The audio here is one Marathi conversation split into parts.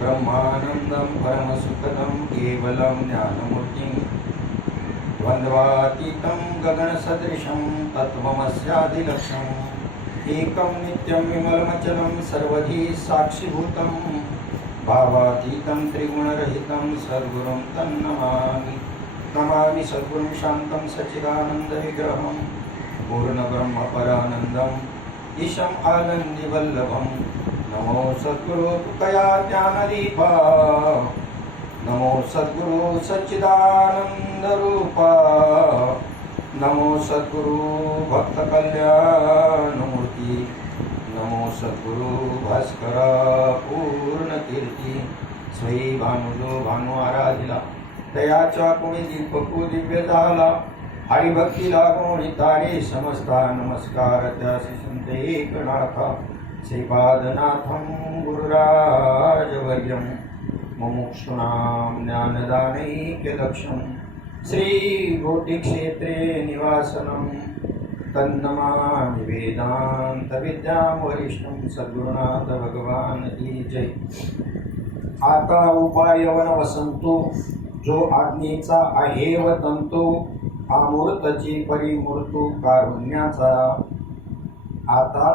ब्रह्मानन्दं परमसुखदं केवलं ज्ञानमूर्तिं द्वन्द्वातीतं गगनसदृशं तत्त्वमस्यादिलक्ष्यम् एकं नित्यं विमलमचलं सर्वधी साक्षिभूतं भावातीतं त्रिगुणरहितं सद्गुरुं तन्नमामि। नमामि सद्गुरुं शान्तं सच्चिदानन्दविग्रहं पूर्णब्रह्मपरानन्दम् ईशम् आनन्दिवल्लभं। नमो सद्गुरो तुकया ज्ञानदीपा, नमो सद्गुरो सच्चिदानन्दरूपा, नमो सद्गुरो भक्तकल्याणमूर्ति, नमो सद्गुरो भास्करा पूर्णकीर्ती। स्वयी भानुजो भानु आराधिला, दयाचा कोणी दीपको दिव्य झाला, हरिभक्तीला कोणी तारे समजता, नमस्कार त्यासी संत एकनाथा श्रीपादनाथं गुरुराजवर्यं मुमुक्षूणां ज्ञानदानैक्यलक्ष्यं श्रीकोटिक्षेत्रे निवासनं तन्नमामि वेदान्तविद्यां वरिष्ठं। सद्गुरुनाथ भगवान की जय। आता उपायवन वसंतो, जो आज्ञेचा आहे वतंतो, अमूर्तची परिमूर्तो कारुण्याचा। आता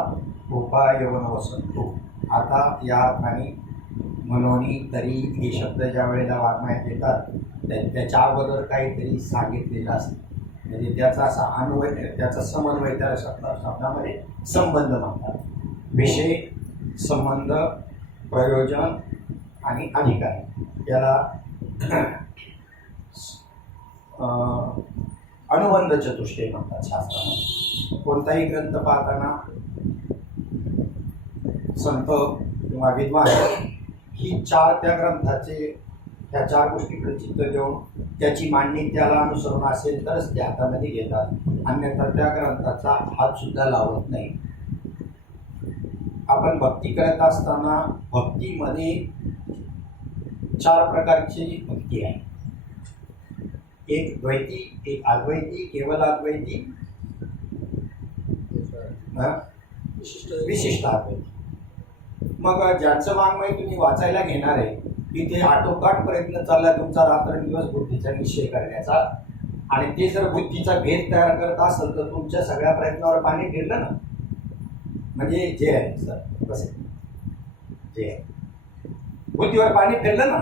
उपायवन वसंतो, आता या आणि मनोनी तरी हे शब्द ज्या वेळेला वाङ्मयात येतात त्याच्या अगोदर काहीतरी सांगितलेलं असतं, म्हणजे त्याचा असा अन्वय, त्याचा समन्वय त्या शब्दामध्ये संबंध म्हणतात. विषय, संबंध, प्रयोजन आणि अधिकार याला अनुबंध चतुष्टय म्हणतात शास्त्रामध्ये. कोणताही ग्रंथ पाहताना संत किंवा विद्वान ही चार त्या ग्रंथाचे, ह्या चार गोष्टीकडे चित्त देऊन त्याची मांडणी त्याला अनुसरून असेल तरच ते हातामध्ये घेतात, अन्यथा त्या ग्रंथाचा हात सुद्धा लावत नाही. आपण भक्ती करत असताना भक्तीमध्ये चार प्रकारची भक्ती आहे. एक द्वैती, एक अद्वैती, केवल अद्वैती, विशिष्ट अद्वैती. मग ज्यांचं वाङ्मय तुम्ही वाचायला घेणार आहे की ते आटोकाट प्रयत्न चालला तुमचा रात्रंदिवस बुद्धीचा निश्चय करण्याचा, आणि ते जर बुद्धीचा भेद तयार करत असेल तर तुमच्या सगळ्या प्रयत्नावर पाणी फिरलं ना, म्हणजे जे आहे सर बस जे आहे बुद्धीवर पाणी फिरलं ना.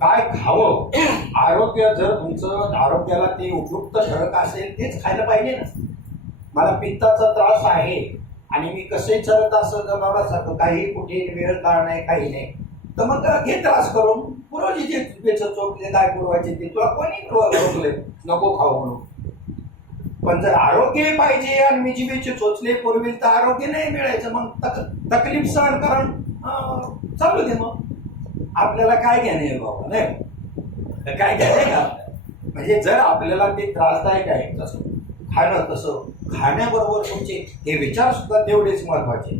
काय खावं, आरोग्य जर तुमचं आरोग्याला ते उपयुक्त ठरत असेल तेच खायला पाहिजे ना. मला पित्ताचा त्रास आहे आणि मी कसे चरत असं तर बाबा सारखं काही कुठे वेळ काळ नाही, काही नाही, तर मग घे त्रास करून पूर्वजी जे वेचं चोपले काय पुरवायचे ते तुला कोणी रोखले नको खाऊ म्हणून. पण जर आरोग्य पाहिजे आणि मी जिभेचे चोचले पुरवेल तर आरोग्य नाही मिळायचं, मग तकलीफ सहन करून चालू दे. मग आपल्याला काय घ्याने आहे बाबा, नाही काय घ्यायचं का. म्हणजे जर आपल्याला ते त्रासदायक आहे तसं खाणं, तसं खाण्याबरोबर तुमचे हे विचार सुद्धा तेवढेच महत्वाचे.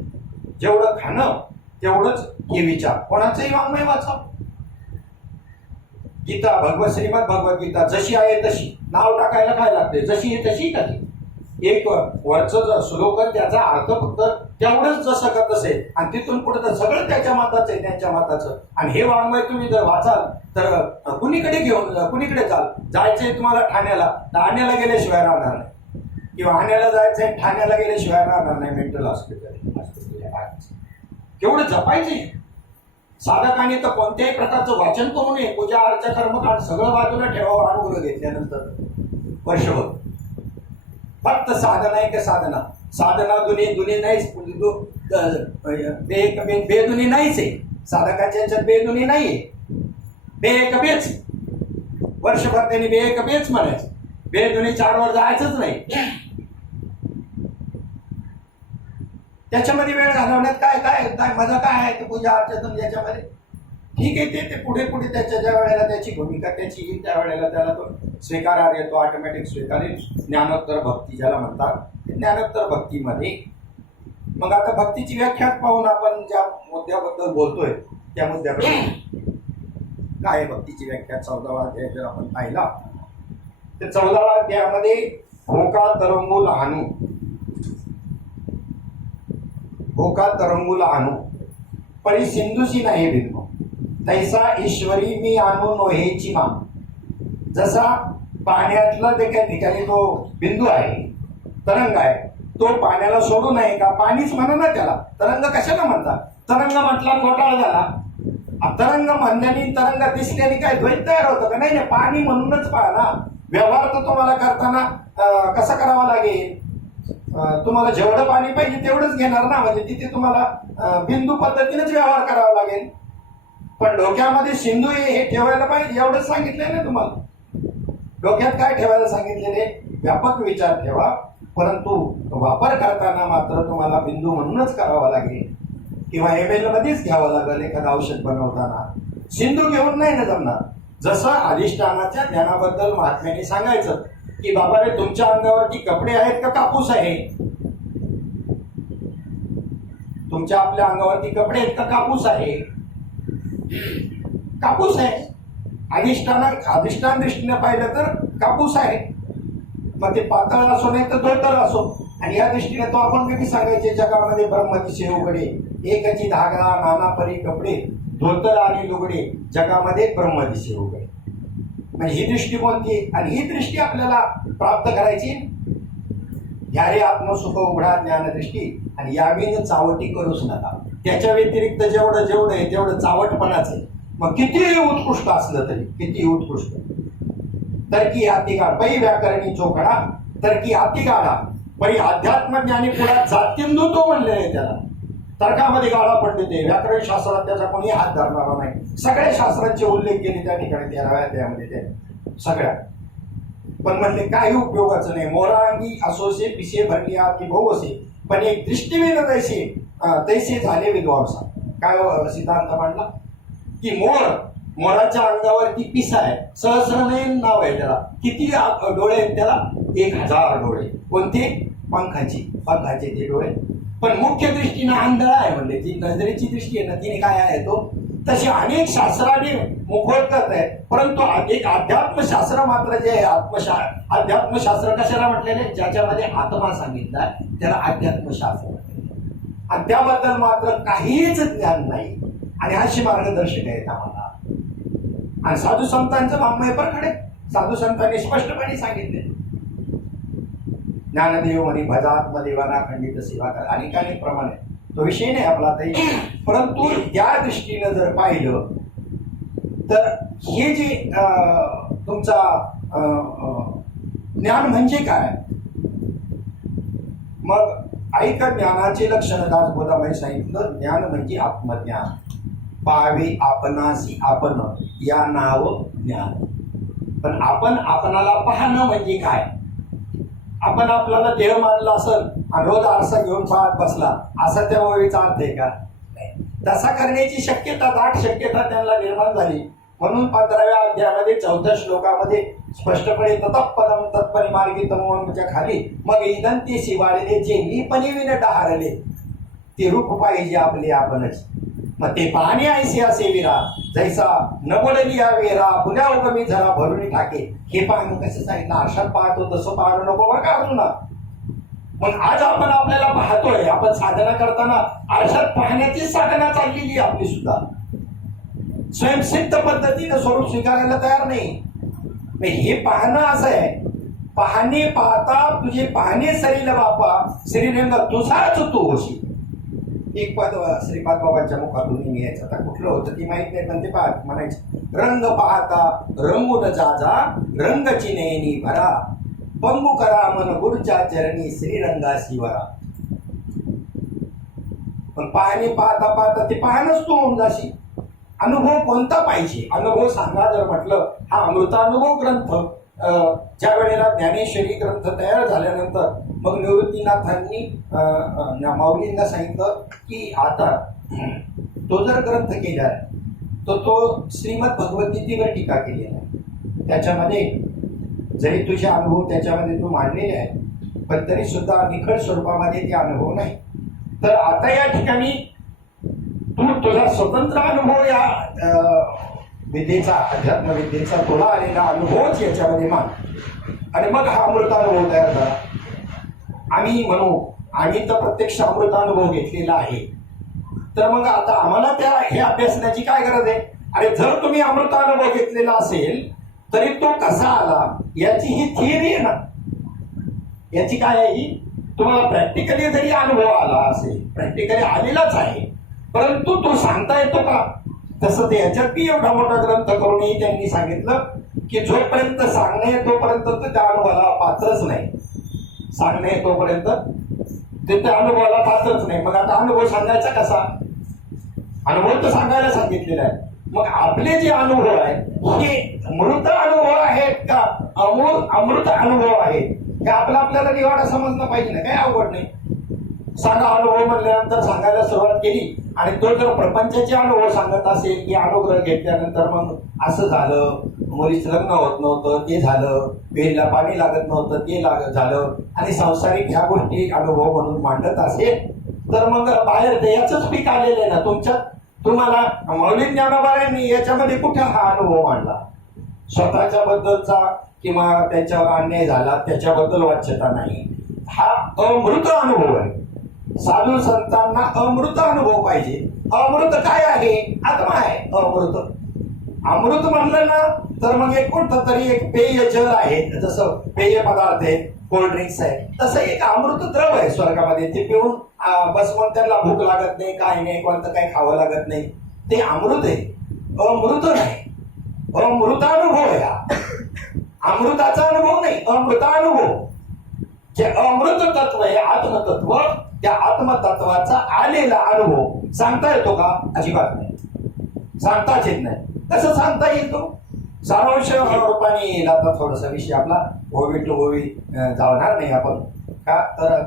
जेवढं खाणं तेवढंच हे विचार. कोणाचंही वाङ्मय वाचा. गीता, श्रीमद भगवद्गीता जशी आहे तशी, नाव टाकायला काय लागते, जशी आहे तशी का ती. एक वरचं श्लोक त्याचा अर्थ फक्त तेवढंच जसं का तसे, आणि तिथून पुढे तर सगळं त्याच्या मताचं आहे, त्यांच्या मताचं. आणि हे वाङ्मय तुम्ही जर वाचाल तर कुणीकडे कुणीकडे जायचंय तुम्हाला ठाण्याला, ठाण्याला गेल्याशिवाय राहणार नाही, किंवा ठाण्याला जायचंय ठाण्याला गेल्याशिवाय राहणार नाही. मेंटल हॉस्पिटल केवढं जपायचे. साधकाने तर कोणत्याही प्रकारचं वाचन करू नये, पूजा अर्चा कर्मकांड सगळं बाजूला ठेवावं अनुभव घेतल्यानंतर वर्षभर. फक्त साधना आहे का साधना, साधना दुनी नाहीच, बेदुनी नाहीच आहे. साधकाच्या याच्यात बेदुनी नाहीये, बेक बेच. वर्षभर त्यांनी बेक बेच म्हणायचं, बेदुनी 4 वर जायचंच नाही. त्याच्यामध्ये वेळ घालवण्यात काय काय काय मजा काय आहे. पूजा अर्चन याच्यामध्ये ठीक आहे, ते पुढे पुढे त्याच्या ज्या वेळेला त्याची भूमिका त्याची येईल त्या वेळेला त्याला तो स्वीकारार येतो, ऑटोमॅटिक स्वीकारेल. ज्ञानोत्तर भक्ती ज्याला म्हणतात, ज्ञानोत्तर भक्तीमध्ये मग आता भक्तीची व्याख्या पाहून आपण ज्या मुद्द्याबद्दल बोलतोय त्या मुद्द्याकडे काय भक्तीची व्याख्या 14वा अध्याय जर आपण पाहिला तर 14व्या अध्यायामध्ये होका तरंगुल हानू, होका तरंगुल हानू परी सिंधुशी नाही भिन्न. तैसा ईश्वरी मी आणू नोहेची मा. जसा पाण्यातला ते काही ठिकाणी तो बिंदू आहे, तरंग आहे, तो पाण्याला सोडू नये का? पाणीच म्हणा ना त्याला, तरंग कशाला म्हणतात? तरंग म्हटला घोटाळा झाला. तरंग म्हणल्याने तरंग दिसल्याने काय द्वैत तयार होतं का? नाही, पाणी म्हणूनच पहा ना. व्यवहार तर तुम्हाला करताना कसा करावा लागेल? तुम्हाला जेवढं पाणी पाहिजे तेवढंच घेणार ना, म्हणजे तिथे तुम्हाला बिंदू पद्धतीनेच व्यवहार करावा लागेल. पण डोक्यामध्ये सिंधू हे ठेवायला पाहिजे एवढंच सांगितलंय ना तुम्हाला. डोक्यात काय ठेवायला सांगितलेले? व्यापक विचार ठेवा, परंतु वापर करताना मात्र तुम्हाला बिंदू म्हणूनच करावा लागेल, किंवा एमएल मध्येच घ्यावं लागेल. एखादं औषध बनवताना सिंधू घेऊन नाही ना जमणार. जसं अधिष्ठानाच्या ज्ञानाबद्दल महात्म्याने सांगायचं की बाबा रे, तुमच्या अंगावरती कपडे आहेत का कापूस आहे? तुमच्या आपल्या अंगावरती कपडे आहेत का कापूस आहे? कापूस आहे. अधिष्ठान दृष्टीने पाहिलं तर कापूस आहे. मग ते पातळ असो नाही तर धोतर असो. आणि या दृष्टीने तो आपण कधी सांगायचे, जगामध्ये ब्रह्मतिशय उघडे, एकची धागा नाना परी कपडे, धोतर आणि लुगडे, जगामध्ये ब्रह्मतिशय उघडे. म्हणजे ही दृष्टी कोणती? आणि ही दृष्टी आपल्याला प्राप्त करायची. यारे आत्मसुख उघडा ज्ञानदृष्टी, आणि यावेळी चावटी करूच नका. त्याच्या व्यतिरिक्त जेवढं आहे तेवढं चावटपणाच आहे. मग कितीही उत्कृष्ट असलं तरी, कितीही उत्कृष्ट. तर्की हाती गाड पै व्याकरणी चोखडा, तर्की हाती गाडा परी अध्यात्म ज्ञानी पुढा जातींदू तो म्हणलेला आहे. त्याला तर्कामध्ये गाडा पडले ते. व्याकरण शास्त्रात त्याचा कोणी हात धरणारा नाही. सगळ्या शास्त्रांचे उल्लेख केले त्या ठिकाणी 13व्या अध्यायामध्ये ते सगळ्या. पण म्हणले काही उपयोगाचं नाही. मोरांगी असोसे पिसे भरली की भाऊ असे, पण एक दृष्टीवेन तैसे झाले विद्वांसा. काय सिद्धांत मांडला की मोराच्या अंगावरती पिसा आहे, सहस्रनयन नाव आहे त्याला. किती डोळे आहेत त्याला? 1000 डोळे. कोणते? पंखाचे ते डोळे. पण मुख्य दृष्टीने आंधळा आहे. म्हणजे जी नजरेची दृष्टी आहे ना, तिने काय आहे तो तशी अनेक शास्त्राने मुखोद्गत आहे. परंतु एक अध्यात्मशास्त्र मात्र जे आहे, अध्यात्मशास्त्र कशाला म्हटलेले? ज्याच्यामध्ये आत्मा सांगितला त्याला अध्यात्मशास्त्र म्हटलेले. आणि त्याबद्दल मात्र काहीच ज्ञान नाही. आणि अशी मार्गदर्शक आहेत आम्हाला. आणि साधू संतांचं वाङ्मय परखडे. साधू संतांनी स्पष्टपणे सांगितले, ज्ञानदेव म्हणे भजात्मदेवाना खंडित सेवा करा. अनेक प्रमाणे तो विषय नाही आपला ताई. परंतु त्या दृष्टीनं जर पाहिलं तर हे जे तुमचा ज्ञान म्हणजे काय? मग ऐका, ज्ञानाचे लक्षण दासबोधामध्ये सांगितलं. ज्ञान म्हणजे आत्मज्ञान. पावे आपणासी आपण, या नाव ज्ञान. पण आपण आपणाला पाहणं म्हणजे काय? आपण आपल्याला देह मानला असेल आणि रोज आरसा घेऊन पाहत बसला, असा त्या ओळीचा अर्थ आहे का? तसा करण्याची शक्यता, दाट शक्यता त्यांना निर्माण झाली. म्हणून 15व्या अध्यायामध्ये 4थ्या श्लोकामध्ये स्पष्टपणे ततपदम तत्परिमार्गी तमोच्या खाली मग इदंती शिवाळले जे मी पणीविन डहारले, ते रूप पाहिजे आपले आपणच. मग ते पाहणे ऐसे असे विरा, जैसा नबडली या वेरा पुण्या उगमी झरा भरून टाके. हे पाहणं कसं सांगितलं? आरशात पाहतो तसं पाहणं नको बरं का अर्जुना. मग आज आपण आपल्याला पाहतोय, आपण साधना करताना आरशात पाहण्याची साधना चाललेली आपली सुद्धा. स्वयंसिद्ध पद्धतीनं स्वरूप स्वीकारायला तयार नाही. हे पाहणं असं आहे, पाहणे पाहता तुझे पाहणे सरील बापा, श्रीरंग तुझाच तू होशी. एक पद श्रीपाद बाबांच्या मुखातून यायचं. आता कुठलं होतं ती माहित नाही, पण ते पाहत म्हणायचे, रंग पाहता रंगून जाजा, रंगची नयनी भरा, पंगू करा मन गुरुच्या चरणी श्रीरंगा शिवरा. पण पाहणे पाहता पाहता ते पाहणंच तू होऊन जाशी. अनुभव कोणता पाहिजे? अनुभव सांगा जर म्हटलं, हा अमृतानुभव ग्रंथ. ज्या वेळेला ज्ञानेश्वरी ग्रंथ तयार झाल्यानंतर मग निवृत्तीनाथांनी माऊलींना सांगितलं की आता तो जर ग्रंथ केला तर तो श्रीमद भगवद्गीतेवर टीका केलेला आहे. त्याच्यामध्ये जरी तुझे अनुभव त्याच्यामध्ये तू मांडलेले आहे, पण तरी सुद्धा निखळ स्वरूपामध्ये ते अनुभव नाही. तर आता या ठिकाणी तू तुझा स्वतंत्र अनुभव या विद्येचा, अध्यात्म विद्येचा तुला आलेला अनुभवच याच्यामध्ये मान, आणि मग हा अमृतानुभव तयार झाला. आम्ही म्हणू आम्ही तर प्रत्यक्ष अमृतानुभव घेतलेला आहे, तर मग आता आम्हाला हे अभ्यासण्याची काय गरज आहे? अरे जर तुम्ही अमृतानुभव घेतलेला असेल तरी तो कसा आला याची ही थिअरी आहे ना. याची काय आहे ही, तुम्हाला प्रॅक्टिकली जरी अनुभव आला असेल, प्रॅक्टिकली आलेलाच आहे, परंतु तो सांगता येतो का? तसं ते याच्यातही एवढा मोठा ग्रंथ करूनही त्यांनी सांगितलं की जोपर्यंत सांगणे तोपर्यंत ते त्या अनुभवाला पात्रच नाही. सांगणे तोपर्यंत ते त्या अनुभवाला पात्रच नाही. मग आता अनुभव सांगायचा कसा? अनुभव तर सांगायला सांगितलेला आहे. मग आपले जे अनुभव आहेत हे मृत अनुभव आहेत का अमृत अनुभव आहेत हे आपल्याला निवाडा समजलं पाहिजे ना. काही अवघड नाही. सांगा अनुभव म्हणल्यानंतर सांगायला सुरुवात केली आणि तो जर प्रपंचाचे अनुभव सांगत असेल की अनुग्रह घेतल्यानंतर मग असं झालं, मुलीचं लग्न होत नव्हतं ते झालं, विहिरीला पाणी लागत नव्हतं ते झालं, आणि संसारिक ह्या गोष्टी अनुभव म्हणून मांडत असेल तर मग बाहेर देयाचंच पीक आलेलं आहे ना तुमच्यात. तुम्हाला मौलिक ज्ञानोबांनी याच्यामध्ये कुठे हा अनुभव मांडला? स्वतःच्या बद्दलचा किंवा त्याच्यावर अन्याय झाला त्याच्याबद्दल वाच्यता नाही. हा अमृत अनुभव आहे. साधू संतांना अमृत अनुभव पाहिजे. अमृत काय आहे? आत्मा आहे अमृत. अमृत म्हणलं ना तर मग एक कोणतं तरी एक पेय जल आहे, जसं पेय पदार्थ आहे, कोल्ड ड्रिंक्स आहे, तसं एक अमृत द्रव आहे स्वर्गामध्ये. ते पिऊन बस मग त्यांना भूक लागत नाही, काय नाही, कोणतं काही खावं लागत नाही. ते अमृत आहे, अमृत नाही. अमृतानुभव आहे हा. अमृताचा अनुभव नाही, अमृतानुभव. जे अमृत तत्व आहे आत्मतत्व, त्या आत्मतत्वाचा आलेला अनुभव सांगता येतो का? अजिबात नाही, सांगताच येत नाही. कसं सांगता येतो? सारांश रूपाने येईल. आता थोडासा विषय आपला ओवी टू ओवी जाणार नाही आपण का, तर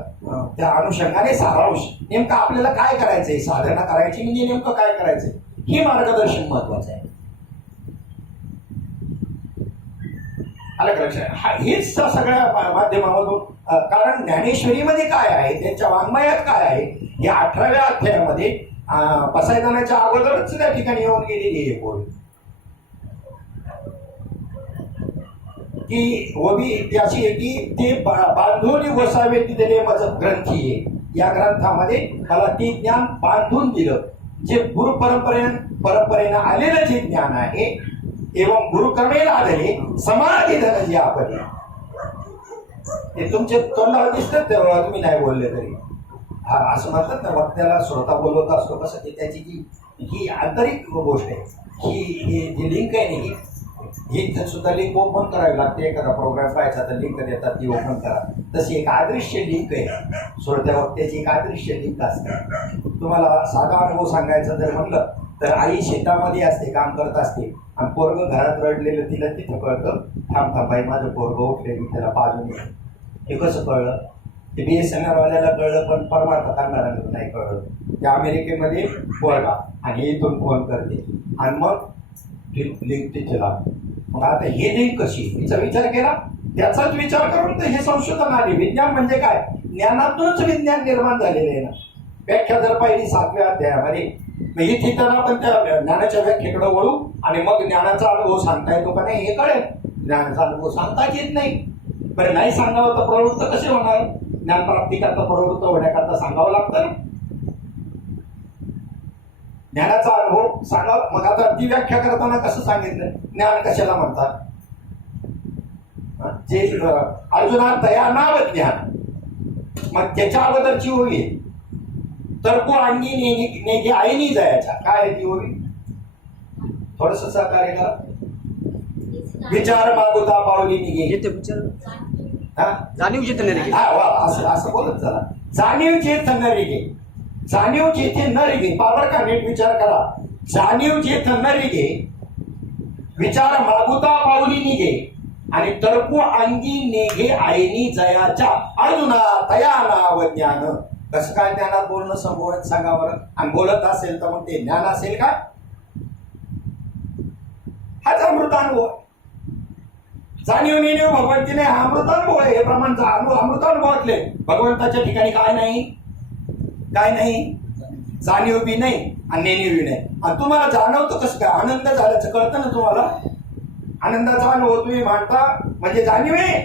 त्या अनुषंगाने सारांश नेमकं आपल्याला काय करायचंय, साधना करायची म्हणजे नेमकं काय करायचंय हे मार्गदर्शन महत्वाचं आहे. आलं का लक्षात? हेच सगळ्या माध्यमामधून, कारण ज्ञानेश्वरीमध्ये काय आहे, त्यांच्या वाङ्मयात काय आहे, या 18व्या अध्यायामध्ये पसायदानाच्या अगोदरच त्या ठिकाणी येऊन गेलेली आहे बोल की ओवी त्याची आहे की ते बांधून गोसावे दिलेले माझं ग्रंथी आहे. या ग्रंथामध्ये मला ते ज्ञान बांधून दिलं, जे गुरु परंपरेनं आलेलं जे ज्ञान आहे, एवं गुरुकर्मेला आलेले समाधी धन जे आपण ते तुमचे तोंडावर दिसतात तेव्हा तुम्ही नाही बोलले तरी. हा असं म्हणतात ना, वक्त्याला श्रोता बोलवत असतो कसं, की त्याची ही आंतरिक गोष्ट आहे. ही जी लिंक आहे ना, ही सुद्धा लिंक ओपन करावी लागते. एखादा प्रोग्राम पाहायचा तर लिंक देतात, ती ओपन करा. तशी एक अदृश्य लिंक आहे, श्रोत्या वक्त्याची एक अदृश्य लिंक असते. तुम्हाला साधा अनुभव सांगायचा जर म्हणलं तर आई शेतामध्ये असते, काम करत असते, आणि पोरग घरात रडलेलं तिला तिथं कळतं, थांब थांब बाई माझं पोरग उठले, मी त्याला पाजून येतो. हे कसं कळलं? ते BSNL वाल्याला कळलं, पण परमार्थ करणाऱ्याला नाही कळलं. त्या अमेरिकेमध्ये पोरगा आणि इथून फोन करते आणि मग लिंक तिथे लागते. मग आता हे लिंक कशी, तिचा विचार केला, त्याचाच विचार करून तर हे संशोधन आले. विज्ञान म्हणजे काय? ज्ञानातूनच विज्ञान निर्माण झालेलं आहे ना. व्याख्या जर पाहिली 7व्या अध्यायामध्ये, मग इथे तर आपण त्या ज्ञानाच्या व्याख्येकडे वळू आणि मग ज्ञानाचा अनुभव सांगता येतो का नाही हे कळेल. ज्ञानाचा अनुभव सांगताच येत नाही. बरं, नाही सांगावं तर प्रवृत्त कसे होणार? ज्ञानप्राप्ती करता प्रवृत्त होण्याकरता सांगावं लागतं. ज्ञानाचा अनुभव सांगा. मग आता ती व्याख्या करताना कसं सांगितलं? ज्ञान कशाला म्हणतात? जे अर्जुना तया नाव ज्ञान, मग त्याच्या अगोदरची ओवी तर को अंगी नेगी आईनी जायच्या. काय ती ओवी? थोडस सहकार्य करा. विचार मागुता पावली निघे, जाणीव चेतन रे. हा वा, असं बोलत चला. जाणीव चेतन रे, जाणीव जेथे न रिगे. पावर का नीट विचार करा. जाणीव जेथे न रिगे, विचार मागुता पावली निघे, आणि तर्कू अंगी नेघे आईनी जयाच्या. अर्जुना तया नाव ज्ञान. कसं काय ज्ञानात बोलणं संबोधन सांगा बरं. आणि बोलत असेल तर मग ते ज्ञान असेल का? हाच अमृतानुभव. जाणीव नेणीव भगवंतीने हा अमृतानुभव आहे. हे प्रमाण अमृतानुभवातले. भगवंताच्या ठिकाणी काय नाही, काय नाही, जाणीव बी नाही आणि नेणीव बी नाही. आणि तुम्हाला जाणवतं कसं काय? आनंद झाल्याचं कळतं ना तुम्हाला. आनंदाचा अनुभव तुम्ही मांडता म्हणजे जाणीव आहे.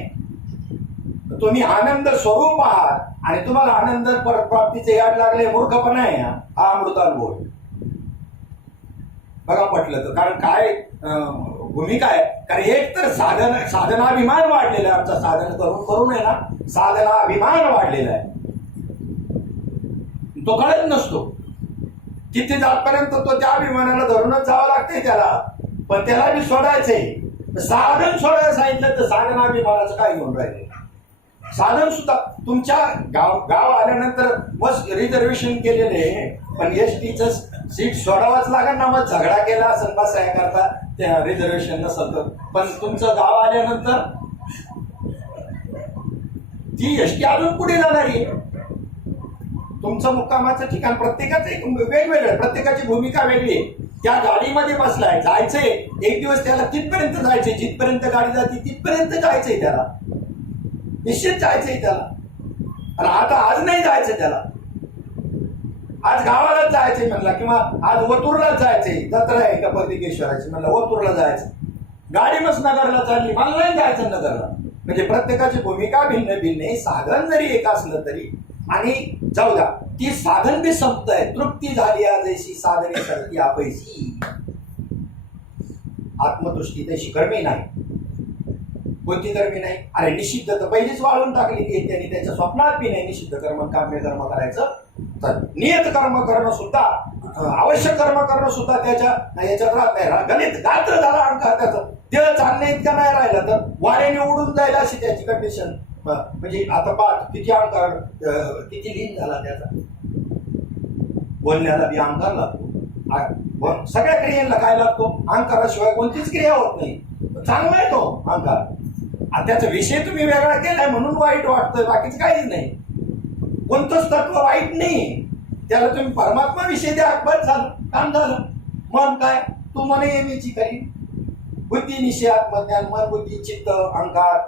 तुम्ही आनंद स्वरूप आहात आणि तुम्हाला आनंद प्राप्तीचे याड लागले, मूर्खपणा आहे. हा अमृतानुभव. बघा पटलं तर. कारण काय भूमिका आहे, कारण एक तर साधनाभिमान वाढलेला आहे आमचा. साधन करून करून आहे ना, साधनाभिमान वाढलेला आहे, तो कळत नसतो. तिथे जातपर्यंत तो त्या अभिमानाला धरूनच जावं लागतंय त्याला, पण त्याला बी सोडायचंय. साधन सोडायला सांगितलं तर साधनाभिमानाचं काय घेऊन राहिले. साधन सुद्धा तुमच्या गाव आल्यानंतर मग रिझर्वेशन केलेले, पण एसटीचं सीट सोडावंच लागेल ना. मग झगडा केला असेल बसाया करता त्या रिझर्वेशन नसेल तर, पण तुमचं गाव आल्यानंतर ती एसटी अजून पुढे जाणार आहे. तुमचं मुक्कामाचं ठिकाण प्रत्येकाचं एक वेगवेगळं, प्रत्येकाची भूमिका वेगळी आहे. त्या गाडीमध्ये बसलाय, जायचंय एक दिवस त्याला तिथपर्यंत जायचंय, जिथपर्यंत गाडी जाते तिथपर्यंत जायचंय त्याला, निश्चित जायचंय त्याला. आणि आता आज नाही जायचं त्याला, आज गावालाच जायचंय म्हणला, किंवा आज ओतूरलाच जायचंय, जत्रा आहे का परदिकेश्वराची म्हणलं ओतूरला जायचं, गाडी मस्त नगरला चालली, मला नाही जायचं नगरला. म्हणजे प्रत्येकाची भूमिका भिन्न भिन्न आहे. साधन जरी एक असलं तरी, आणि जाऊ द्या ती साधन बी संपत आहे. तृप्ती झाली जैसी साधने सरती आपैसी. आत्मदृष्टी तशी कर्मी नाही, कोणती कर्मी नाही. अरे निषिद्ध तर पहिलीच वाळून टाकलेली आहे त्यांनी, त्याच्या स्वप्नात बी नाही निषिद्ध कर्म काम्य कर्म करायचं. तर नियत कर्म करणं सुद्धा, आवश्यक कर्म करणं सुद्धा त्याच्या याच्यात राहत नाही. गणित गात्र झाला अंकार त्याचं, देह चालणे इतका नाही राहिला तर वाऱ्याने उडून जाईल अशी त्याची कंडिशन. म्हणजे आता पाच किती अंकार, किती लीन झाला त्याचा. बोलण्याला बी अंकार लागतो, सगळ्या क्रियांना काय लागतो, अंकाराशिवाय कोणतीच क्रिया होत नाही. चांगला आहे तो अंकार, त्याचा विषय तुम्ही वेगळा केलाय म्हणून वाईट वाटतोय, बाकीच काहीच नाही. कोणतंच तत्व वाईट नाही, त्याला तुम्ही परमात्मा विषय द्या, बस झालं, काम झालं. मन काय, तू मन येण्याची काही बुद्धी निश्चय आत्मज्ञान, मन बुद्धी चित्त अहंकार,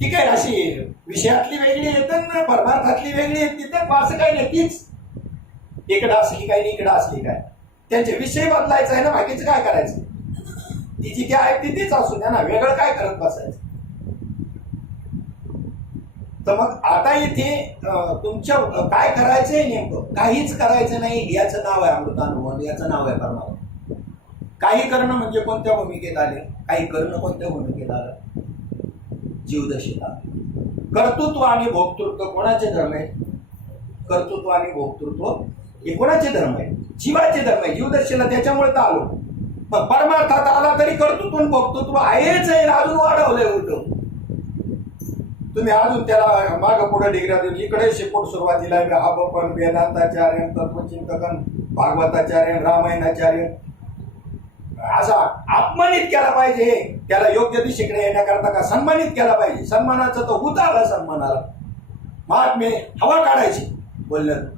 ठीक आहे. अशी विषयातली वेगळी येतात ना, परमार्थातली वेगळी येत, तिथं असं काही नाही. तीच इकडं असली काय इकडं असली काय, त्यांचे विषय बदलायचा आहे ना, बाकीचं काय करायचं. ती जी काय आहे तीच असू द्या ना, वेगळं काय करत बसायचं. तर मग आता इथे तुमच्या काय करायचंय नेमकं, काहीच करायचं नाही. याचं नाव आहे अमृतानुभव, याचं नाव आहे परमात्मा. काही करणं म्हणजे कोणत्या भूमिकेत आले, काही करणं कोणत्या भूमिकेत आलं, जीवदशेत आलं. कर्तृत्व आणि भोक्तृत्व कोणाचे धर्म आहे. कर्तृत्व आणि भोक्तृत्व हे कोणाचे धर्म आहे, जीवाचे धर्म आहे. जीवदशेला त्याच्यामुळे तर आलो, पण परमार्थात आला तरी कर्तृत्व आणि भोक्तृत्व आहेच आहे, अजून वाढवलंय उलट. तुम्ही अजून त्याला माग पुढे डिग्र्या देऊन, इकडे शिकवून सुरुवातीला पण वेदांताचार्य, तत्वचिंतकन, भागवताचार्य, रामायणाचार्य, असा अपमानित केला पाहिजे. त्याला योग्य दिशेकडे येण्याकरता का सन्मानित केला पाहिजे. सन्मानाचं तर होत आला, सन्मानाला महात्मे हवा काढायची. बोललं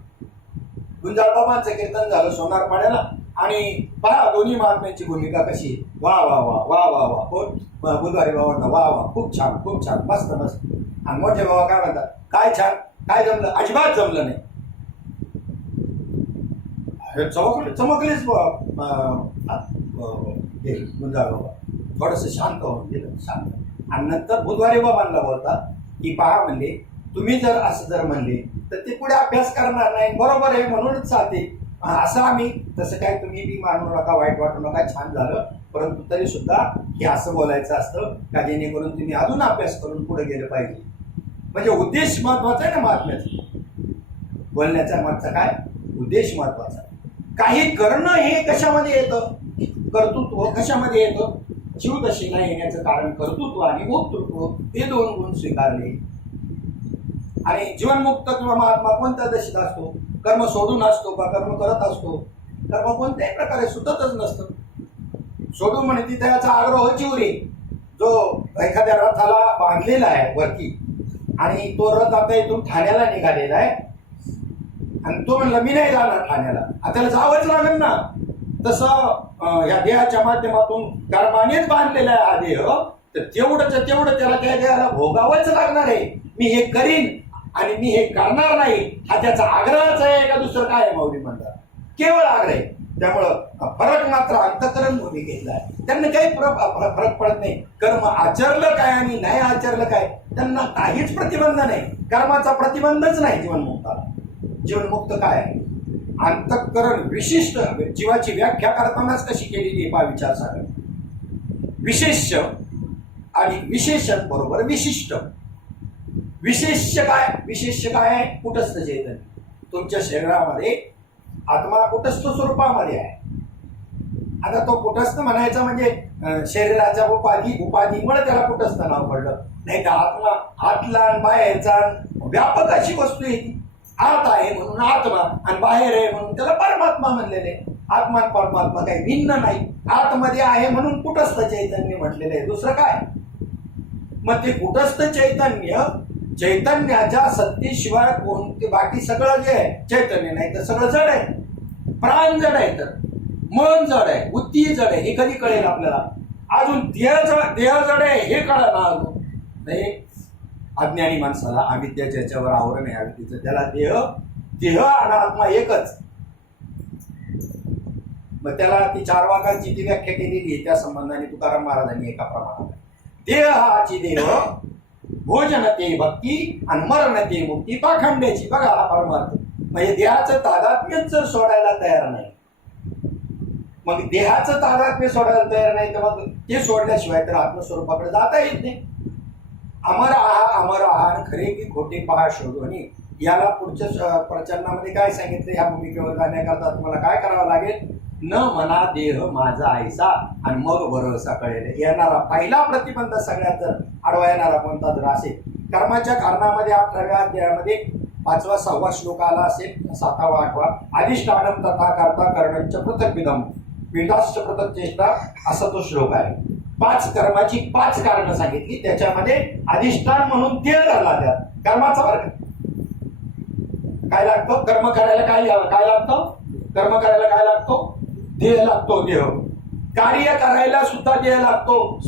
गुंजाळ बाबांचं कीर्तन झालं सोनार पाड्याला, आणि पहा दोन्ही महात्म्यांची भूमिका कशी. वा वा वा वा वा वा, कोण बुधवारी बाबांना वा वा, खूप छान खूप छान, मस्त मस्त. आणि मोठे बाबा काय म्हणतात, काय छान, काय जमलं, अजिबात जमलं नाही. चमकलेच गुंजाळ बाबा, थोडस शांत होऊन गेलं, शांत. आणि नंतर बुधवारी बाबांना बोलतात की पहा म्हणले, तुम्ही जर असं जर म्हणले तर ते पुढे अभ्यास करणार नाही, बरोबर आहे म्हणूनच चालते असं आम्ही. तसं काय तुम्ही बी मानू नका, वाईट वाटू नका, छान झालं, परंतु तरी सुद्धा हे असं बोलायचं असतं का जेणेकरून तुम्ही अजून अभ्यास करून पुढे गेलं पाहिजे. म्हणजे उद्देश महत्वाचा आहे ना महात्म्याचा, बोलण्याचा मागचा काय उद्देश महत्वाचा. काही करणं हे कशामध्ये येतं, कर्तृत्व कशामध्ये येतं, जीवदशेला येण्याचं कारण कर्तृत्व आणि भोक्तृत्व हे दोन गुण स्वीकारले. आणि जीवनमुक्त किंवा महात्मा कोणत्या दशेत असतो, कर्म सोडून असतो का कर्म करत असतो. कर्म कोणत्याही प्रकारे सुटतच नसतं. सोडून म्हणजे तिथे याचा आग्रह चिवरी, जो एखाद्या रथाला बांधलेला आहे वरती, आणि तो रथ आता इथून ठाण्याला निघालेला आहे, आणि तो म्हणला मी नाही जाणार ठाण्याला, आता त्याला जावंच लागेल ना. तसं या देहाच्या माध्यमातून कर्मानेच बांधलेला आहे हा देह, तर तेवढं त्याला त्या देहाला भोगावंच लागणार आहे. मी हे करीन आणि मी हे करणार नाही, हा त्याचा आग्रहच आहे का दुसरं काय आहे. माऊली म्हणतात केवळ आग्रह आहे. त्यामुळं फरक मात्र अंतःकरण भूमिकेतला आहे. त्यांना काही फरक पडत नाही. कर्म आचरलं काय आणि नाही आचरलं काय, त्यांना काहीच प्रतिबंध नाही. कर्माचा प्रतिबंधच नाही जीवनमुक्ताला. जीवनमुक्त काय आहे, अंतःकरण विशिष्ट जीवाची व्याख्या करतानाच कशी केलेली आहे पहा विचार सागर. विशेष्य आणि विशेषण बरोबर विशिष्ट. विशेष्य काय आहे? कुटस्थ चैतन्य. तुमच्या शरीरामध्ये आत्मा कुटस्थ स्वरूपामध्ये आहे. आता तो कुटस्थ म्हणायचा म्हणजे शरीराच्या उपाधीमुळे त्याला कुटस्थ नाव पडलं. नाही तर आत्मा आतला आणि बाहेरचा व्यापक अशी वस्तू आहे. आत आहे म्हणून आत्मा आणि बाहेर आहे म्हणून त्याला परमात्मा म्हणलेले. आत्मा आणि परमात्मा काही भिन्न नाही. आतमध्ये आहे म्हणून कुटस्थ चैतन्य म्हटलेले आहे. दुसरं काय? मग ते कुटस्थ चैतन्याच्या सत्तेशिवाय कोणते बाकी सगळं जे आहे चैतन्य नाही तर सगळं जड आहे. प्राण जड आहे, तर मन जड आहे, बुद्धी जड आहे. हे कधी कळेल आपल्याला? अजून देह जड आहे हे कळा ना अजून नाही. अज्ञानी माणसाला अविद्या ज्याच्यावर आवरण आहे अविद्येचं त्याला देह आणि आत्मा एकच. मग त्याला ती चार वाकांची ती व्याख्या केलेली आहे. त्या संबंधाने तुकाराम महाराजांनी एका प्रमाणात देह हाची देव भोजन ते भक्ती आणि मरण ते मुक्ती पाखंड्याची. बघा हा परमार्थ. म्हणजे देहाचं तादात्म्यच जर सोडायला तयार नाही, मग देहाचं तादात्म्य सोडायला तयार नाही तर मग ते सोडल्याशिवाय तर आत्मस्वरूपाकडे जाता येत नाही. अमर आहा खरे की खोटे पहा शोधून. याला पुढच्या प्रचलनामध्ये काय सांगितलं? ह्या भूमिकेवर जाण्याकरता तुम्हाला काय करावं लागेल? न मना देह माझा आयसा आणि मग भरोसा कळेल. येणारा पहिला प्रतिबंध सगळ्यात जर आडवा येणारा कोणता जर असेल, कर्माच्या कारणामध्ये 18व्या अध्यायामध्ये 5वा 6वा श्लोक आला असेल, 7वा 8वा अधिष्ठानम तथा करता कर्णंच पृथक विधम विधाश्च पृथक चेष्टा असा तो श्लोक आहे. 5 कर्माची 5 कारणं सांगितली. त्याच्यामध्ये अधिष्ठान म्हणून देह झाला. त्यात कर्माचा वर्ग काय लागतो? कर्म करायला काय लागतं? कर्म करायला काय लागतो? देह लागतो. देह कार्य करायला सुद्धा देह लागतो.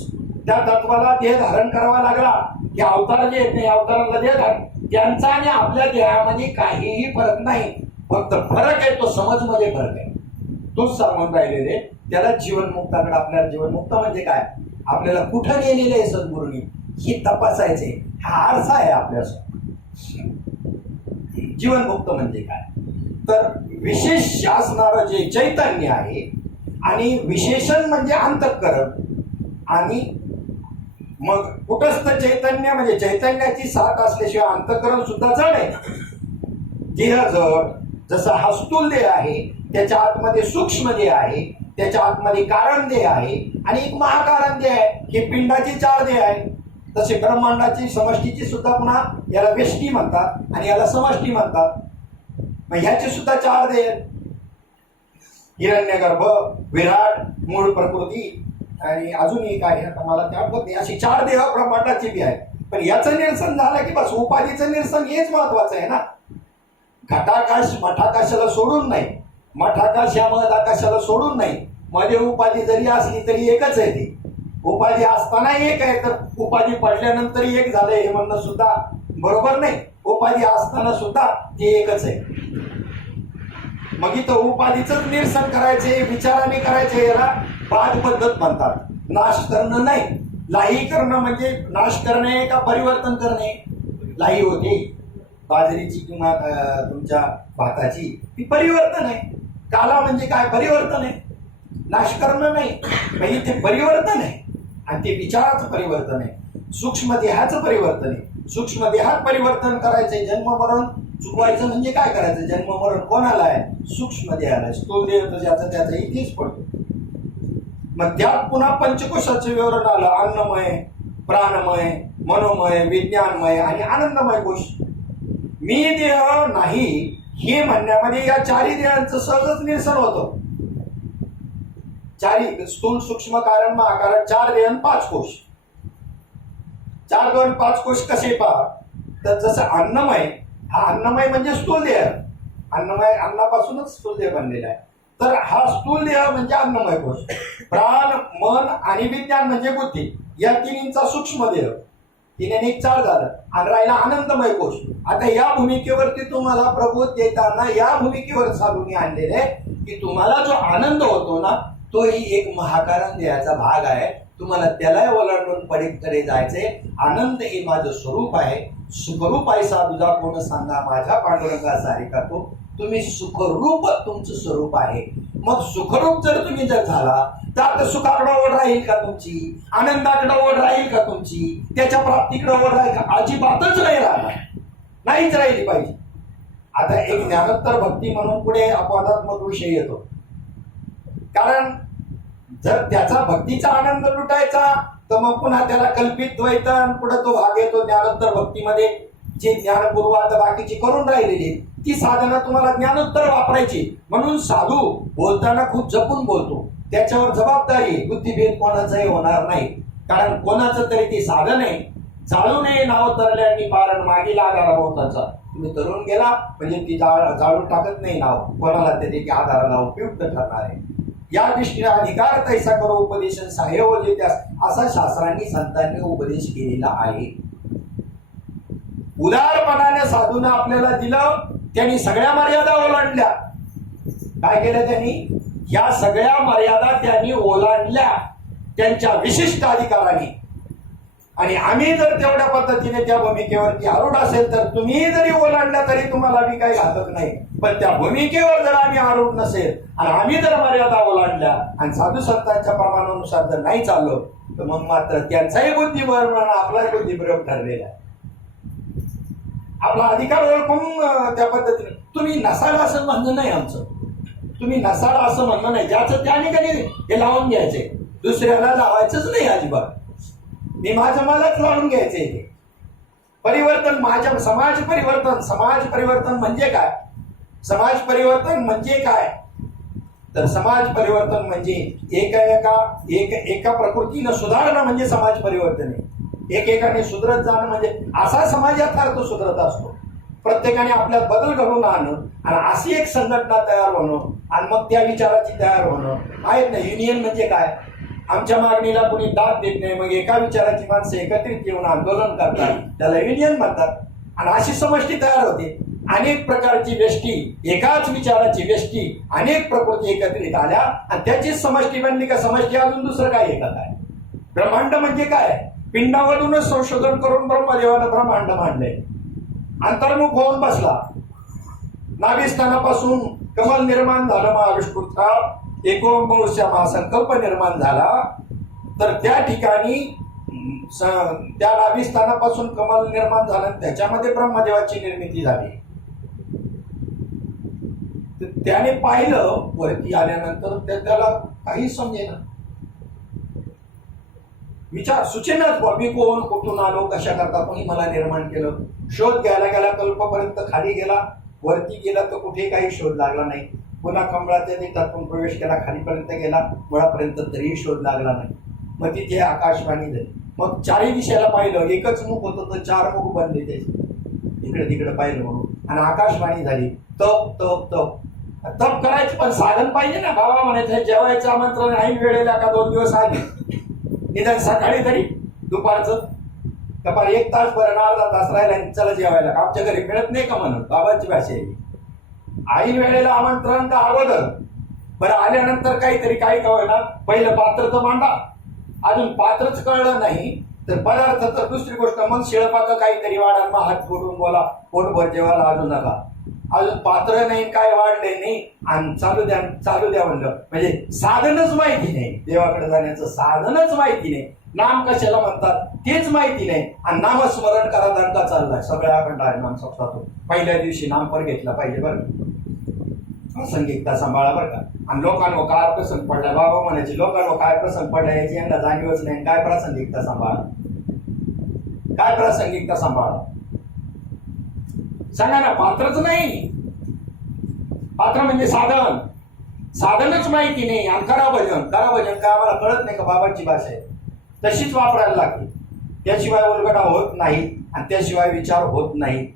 त्या तत्वाला देह धारण करावा लागला. हे अवतार जे आहेत नाही अवताराला देह धारण त्यांचा आणि आपल्या देहामध्ये काहीही फरक नाही. फक्त फरक आहे तो समजमध्ये फरक आहे. तोच सांगून राहिलेले. त्याला जीवनमुक्ताकडे आपल्याला जीवनमुक्त म्हणजे काय? आपल्याला कुठं नेलेलं आहे सद्गुरूंनी हे तपासायचे. हा आरसा आहे आपल्यासमोर. जीवनमुक्त म्हणजे काय? तर विशेष असणारं जे चैतन्य आहे आणि विशेषण म्हणजे अंतःकरण आणि मग कुटस्थ चैतन्य म्हणजे चैतन्याची साथ असल्याशिवाय अंतःकरण सुद्धा जड आहे. देह जड. जसा हा स्थूल देह आहे त्याच्या आतमध्ये सूक्ष्म देह आहे, त्याच्या आतमध्ये कारण देह आहे आणि एक महाकारण देह आहे. हे पिंडाची 4 देह आहे. तसे ब्रह्मांडाची समष्टीची सुद्धा पुन्हा याला व्यष्टी म्हणतात आणि याला समष्टी म्हणतात. मग ह्याचे सुद्धा 4 देह आहेत. हिरण्यगर्भ, विराट, मूळ प्रकृती आणि अजूनही काय मला ते आठवत नाही. अशी 4 देह ब्रह्मांडाची बी आहेत. पण याचं निरसन झालं की बस उपाधीचं निरसन हेच महत्वाचं आहे ना. घटाकाश मठाकाशाला सोडून नाही, मठाकाश या मध आकाशाला सोडून नाही. मध्ये उपाधी जरी असली तरी एकच आहे. ती उपाधी असताना एक आहे तर उपाधी पडल्यानंतर एक झालंय हे म्हणणं सुद्धा बरोबर नाही. उपाधी असताना सुद्धा ते एकच आहे. मग इथं उपाधीच निरसन करायचे, विचाराने करायचे. याला बाद पद्धत म्हणतात. नाश करणं नाही. लाही करणं म्हणजे नाश करणे का परिवर्तन करणे? लाही होते बाजरीची किंवा तुमच्या भाताची, ती परिवर्तन आहे. काला म्हणजे काय? परिवर्तन आहे. नाश करणं नाही. म्हणजे ते परिवर्तन आहे आणि ते विचाराचं परिवर्तन आहे. सूक्ष्म देहाचं परिवर्तन आहे. सूक्ष्म देहात परिवर्तन करायचंय. जन्म मरण चुकवायचं म्हणजे काय करायचं? जन्म मरण कोणाला आहे? सूक्ष्म देहाला. स्थूल देह तर ज्याचं त्याचं इथेच पडतो. मग त्यात पुन्हा पंचकोशाचं विवरण आलं. अन्नमय, प्राणमय, मनोमय, विज्ञानमय आणि आनंदमय कोश. मी देह नाही हे म्हणण्यामध्ये या 4 देहांचं सहजच निरसन होतं. 4 स्थूल सूक्ष्म कारण महाकारण 4 देह 5 कोश. 4 2 5 कोश कसे पहा? तर जसं अन्नमय, हा अन्नमय म्हणजे स्थूल देह. अन्नमय अन्नापासूनच स्थूल देह बनलेला आहे. तर हा स्थूल देह म्हणजे अन्नमय कोश. प्राण, मन आणि विज्ञान म्हणजे बुद्धी या 3चा सूक्ष्म देह. 3 आणि 1 4 झालं आणि राहिला आनंदमय कोश. आता या भूमिकेवरती तुम्हाला प्रबोध देताना या भूमिकेवर चालून आणलेले की तुम्हाला जो आनंद होतो ना तोही एक महाकारण देहाचा भाग आहे. तुम्हाला त्याला ओलांडून पलीकडे जायचे. आनंद हे माझं स्वरूप आहे. सुखरूप आहे सा तुझा कोण सांगा माझ्या पांडुरंगा सारिका तो तुम्ही सुखरूप तुमचं स्वरूप आहे. मग सुखरूप जर तुम्ही जर झाला तर आता सुखाकडे ओढ राहील का तुमची, आनंदाकडे ओढ राहील का तुमची, त्याच्या प्राप्तीकडे ओढ राहील का? अजिबातच नाही राहणार, नाहीच राहिली पाहिजे. आता एक ज्ञानोत्तर भक्ती म्हणून पुढे अपवादात्मक विषय येतो. कारण जर त्याचा भक्तीचा आनंद लुटायचा तर मग पुन्हा त्याला कल्पित द्वैत आणि पुढे तो भाग येतो ज्ञानोत्तर भक्तीमध्ये. जे ज्ञानपूर्व आता बाकीची करून राहिलेली ती साधना तुम्हाला ज्ञानोत्तर वापरायची. म्हणून साधू बोलताना खूप जपून बोलतो, त्याच्यावर जबाबदारी, बुद्धिभेद कोणाचाही होणार नाही. कारण कोणाचं तरी ते साधन आहे. जाळू नये नाव तरल्यानी पारण मागील आधार भोवताचा. तुम्ही तरुण गेला म्हणजे ती जाळून टाकत नाही नाव, कोणाला त्याची आधाराला उपयुक्त ठरणार आहे. या दृष्टीने अधिकार तैसा करो उपदेशन सहाय्य होते त्यास, असा शास्त्रांनी संतांनी उपदेश केलेला आहे. उदारपणाने साधून आपल्याला दिलं, त्यांनी सगळ्या मर्यादा ओलांडल्या. काय केलं त्यांनी? या सगळ्या मर्यादा त्यांनी ओलांडल्या त्यांच्या विशिष्ट अधिकाराने. आणि आम्ही जर तेवढ्या पद्धतीने त्या भूमिकेवरती आरूढ असेल तर तुम्ही जरी ओलांडला तरी तुम्हाला बी काही घातक नाही. पण त्या भूमिकेवर जर आम्ही आरूढ नसेल आणि आम्ही जर मर्यादा ओलांडल्या आणि साधू संतांच्या प्रमाणानुसार जर नाही चाललो तर मग मात्र त्यांचाही बुद्धिबळ आपलाही बुद्धिबळ ठरलेला आहे. आपला अधिकार ओळखून त्या पद्धतीने तुम्ही नसाल असं म्हणणं नाही आमचं. तुम्ही नसाल असं म्हणणं नाही. ज्याचं त्याने कधी हे लावून घ्यायचे, दुसऱ्याला लावायचंच नाही अजिबात. मी माझं मलाच लावून घ्यायचंय. ते परिवर्तन माझ्या समाज परिवर्तन म्हणजे काय? समाज परिवर्तन म्हणजे काय? तर समाज परिवर्तन म्हणजे एका प्रकृतीनं सुधारणं म्हणजे समाज परिवर्तन आहे. एकेकाने सुधरत जाणं म्हणजे असा समाजात अर्थ सुधरत असतो. प्रत्येकाने आपल्यात बदल घडवून आणणं आणि अशी एक संघटना तयार होणं आणि मग त्या विचाराची तयार होणं आहेत ना. युनियन म्हणजे काय? आमच्या मागणीला कोणी दाद देत नाही, मग एका विचाराची माणसं एकत्रित येऊन आंदोलन करतात, त्याला युनियन म्हणतात. आणि अशी समष्टी तयार होते. अनेक प्रकारची व्यष्टी, एकाच विचाराची व्यष्टी, अनेक प्रकृती एकत्रित आल्या आणि त्याचीच समष्टी बनली का? समष्टी अजून दुसरं काय आहे का? काय ब्रह्मांड म्हणजे काय? पिंडावरूनच संशोधन करून ब्रह्मदेवानं ब्रह्मांड मांडले. अंतर्मुख होऊन बसला. नाभिस्थानापासून कमल निर्माण झालं, महाविष्णूचा एकोणपौरुषा महासंकल्प निर्माण झाला. तर त्या ठिकाणी त्या नाभिस्थानापासून कमल निर्माण झालं, त्याच्यामध्ये ब्रह्मदेवाची निर्मिती झाली. त्याने पाहिलं वरती आल्यानंतर त्याला काही समजेना. विचार सुचेनाच, मी कोण, कुठून आलो, कशा करता, कोणी मला निर्माण केलं. शोध घ्यायला गेला, कल्पपर्यंत खाली गेला, वरती गेला तर कुठे काही शोध लागला नाही. पुन्हा कमळाच्या देठातून प्रवेश केला, खालीपर्यंत गेला, मुळापर्यंत तरीही शोध लागला नाही. मग तिथे आकाशवाणी झाली. मग चारही दिशेला पाहिलं, एकच मुख होतं तर चार मुख बनले त्याचे, इकडे तिकडे पाहिलं म्हणून. आणि आकाशवाणी झाली. तप तप तप तप करायचं पण साधन पाहिजे ना. बाबा म्हणायचं जेवायचं आमंत्रण ऐन वेळेला का 2 दिवस आधी, निदान सकाळी तरी, दुपारचं दुपार 1 तास बरं, अर्धा तास राहिला चला जेवायला. आमच्या घरी मिळत नाही का म्हणून बाबाची भाषा आहे. ऐन वेळेला आमंत्रण का अगोदर बरं, आल्यानंतर काहीतरी काही कळलं, पहिलं पात्र तर मांडा. अजून पात्रच कळलं नाही तर पदार्थ तर दुसरी गोष्ट, मग शिळपाक काहीतरी वाढा, मग हात बोलून बोला, पोटभर जेवायला अजून नका. अजून पात्र नाही, काय वाढले नाही आणि चालू द्या म्हणलं. म्हणजे साधनच माहिती नाही, देवाकडे जाण्याचं साधनच माहिती नाही. नाम कशाला म्हणतात तेच माहिती नाही. आणि नामस्मरण करा दणका चाललाय सगळ्या अखंड आहे नाम सप्ताहातून. पहिल्या दिवशी नाम पर घेतला पाहिजे बरं, प्रासंगिकता सांभाळा बरं का. आणि लोकांना काय प्रसंग पडला, बाबा म्हणायचे लोकांना काय प्रसंग पडला याची यांना जाणीवच नाही. काय प्रासंगिकता सांभाळा, काय प्रासंगिकता सांभाळा सांगा ना. पात्रच नाही. पात्र म्हणजे साधन, साधनच माहिती नाही. आणि करा भजन काय आम्हाला कळत नाही का? बाबाची भाषा आहे तशीच वापरायला लागते. त्याशिवाय उलगडा होत नाही आणि त्याशिवाय विचार होत नाही.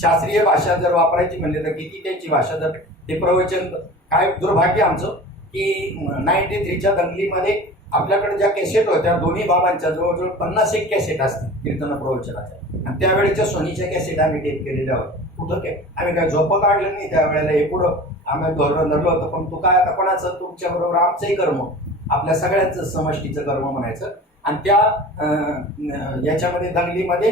शास्त्रीय भाषा जर वापरायची म्हणले तर किती त्यांची भाषा, जर ते प्रवचन, काय दुर्भाग्य आमचं की 93च्या दंगलीमध्ये आपल्याकडे ज्या कॅसेट होत्या दोन्ही बाबांच्या जवळजवळ 50-1 कॅसेट असतात कीर्तन प्रवचनाच्या. आणि त्यावेळेच्या सोनीच्या कॅसेट आम्ही टेप केलेल्या होत्या. कुठं काय आम्ही काय झोप काढलं नाही त्यावेळेला. हे पुढं आम्ही धोरण धरलं होतं. पण तू काय आता कोणाचं, तुमच्या बरोबर आमचंही कर्म, आपल्या सगळ्यांचं समष्टीचं कर्म म्हणायचं. आणि त्या याच्यामध्ये दंगलीमध्ये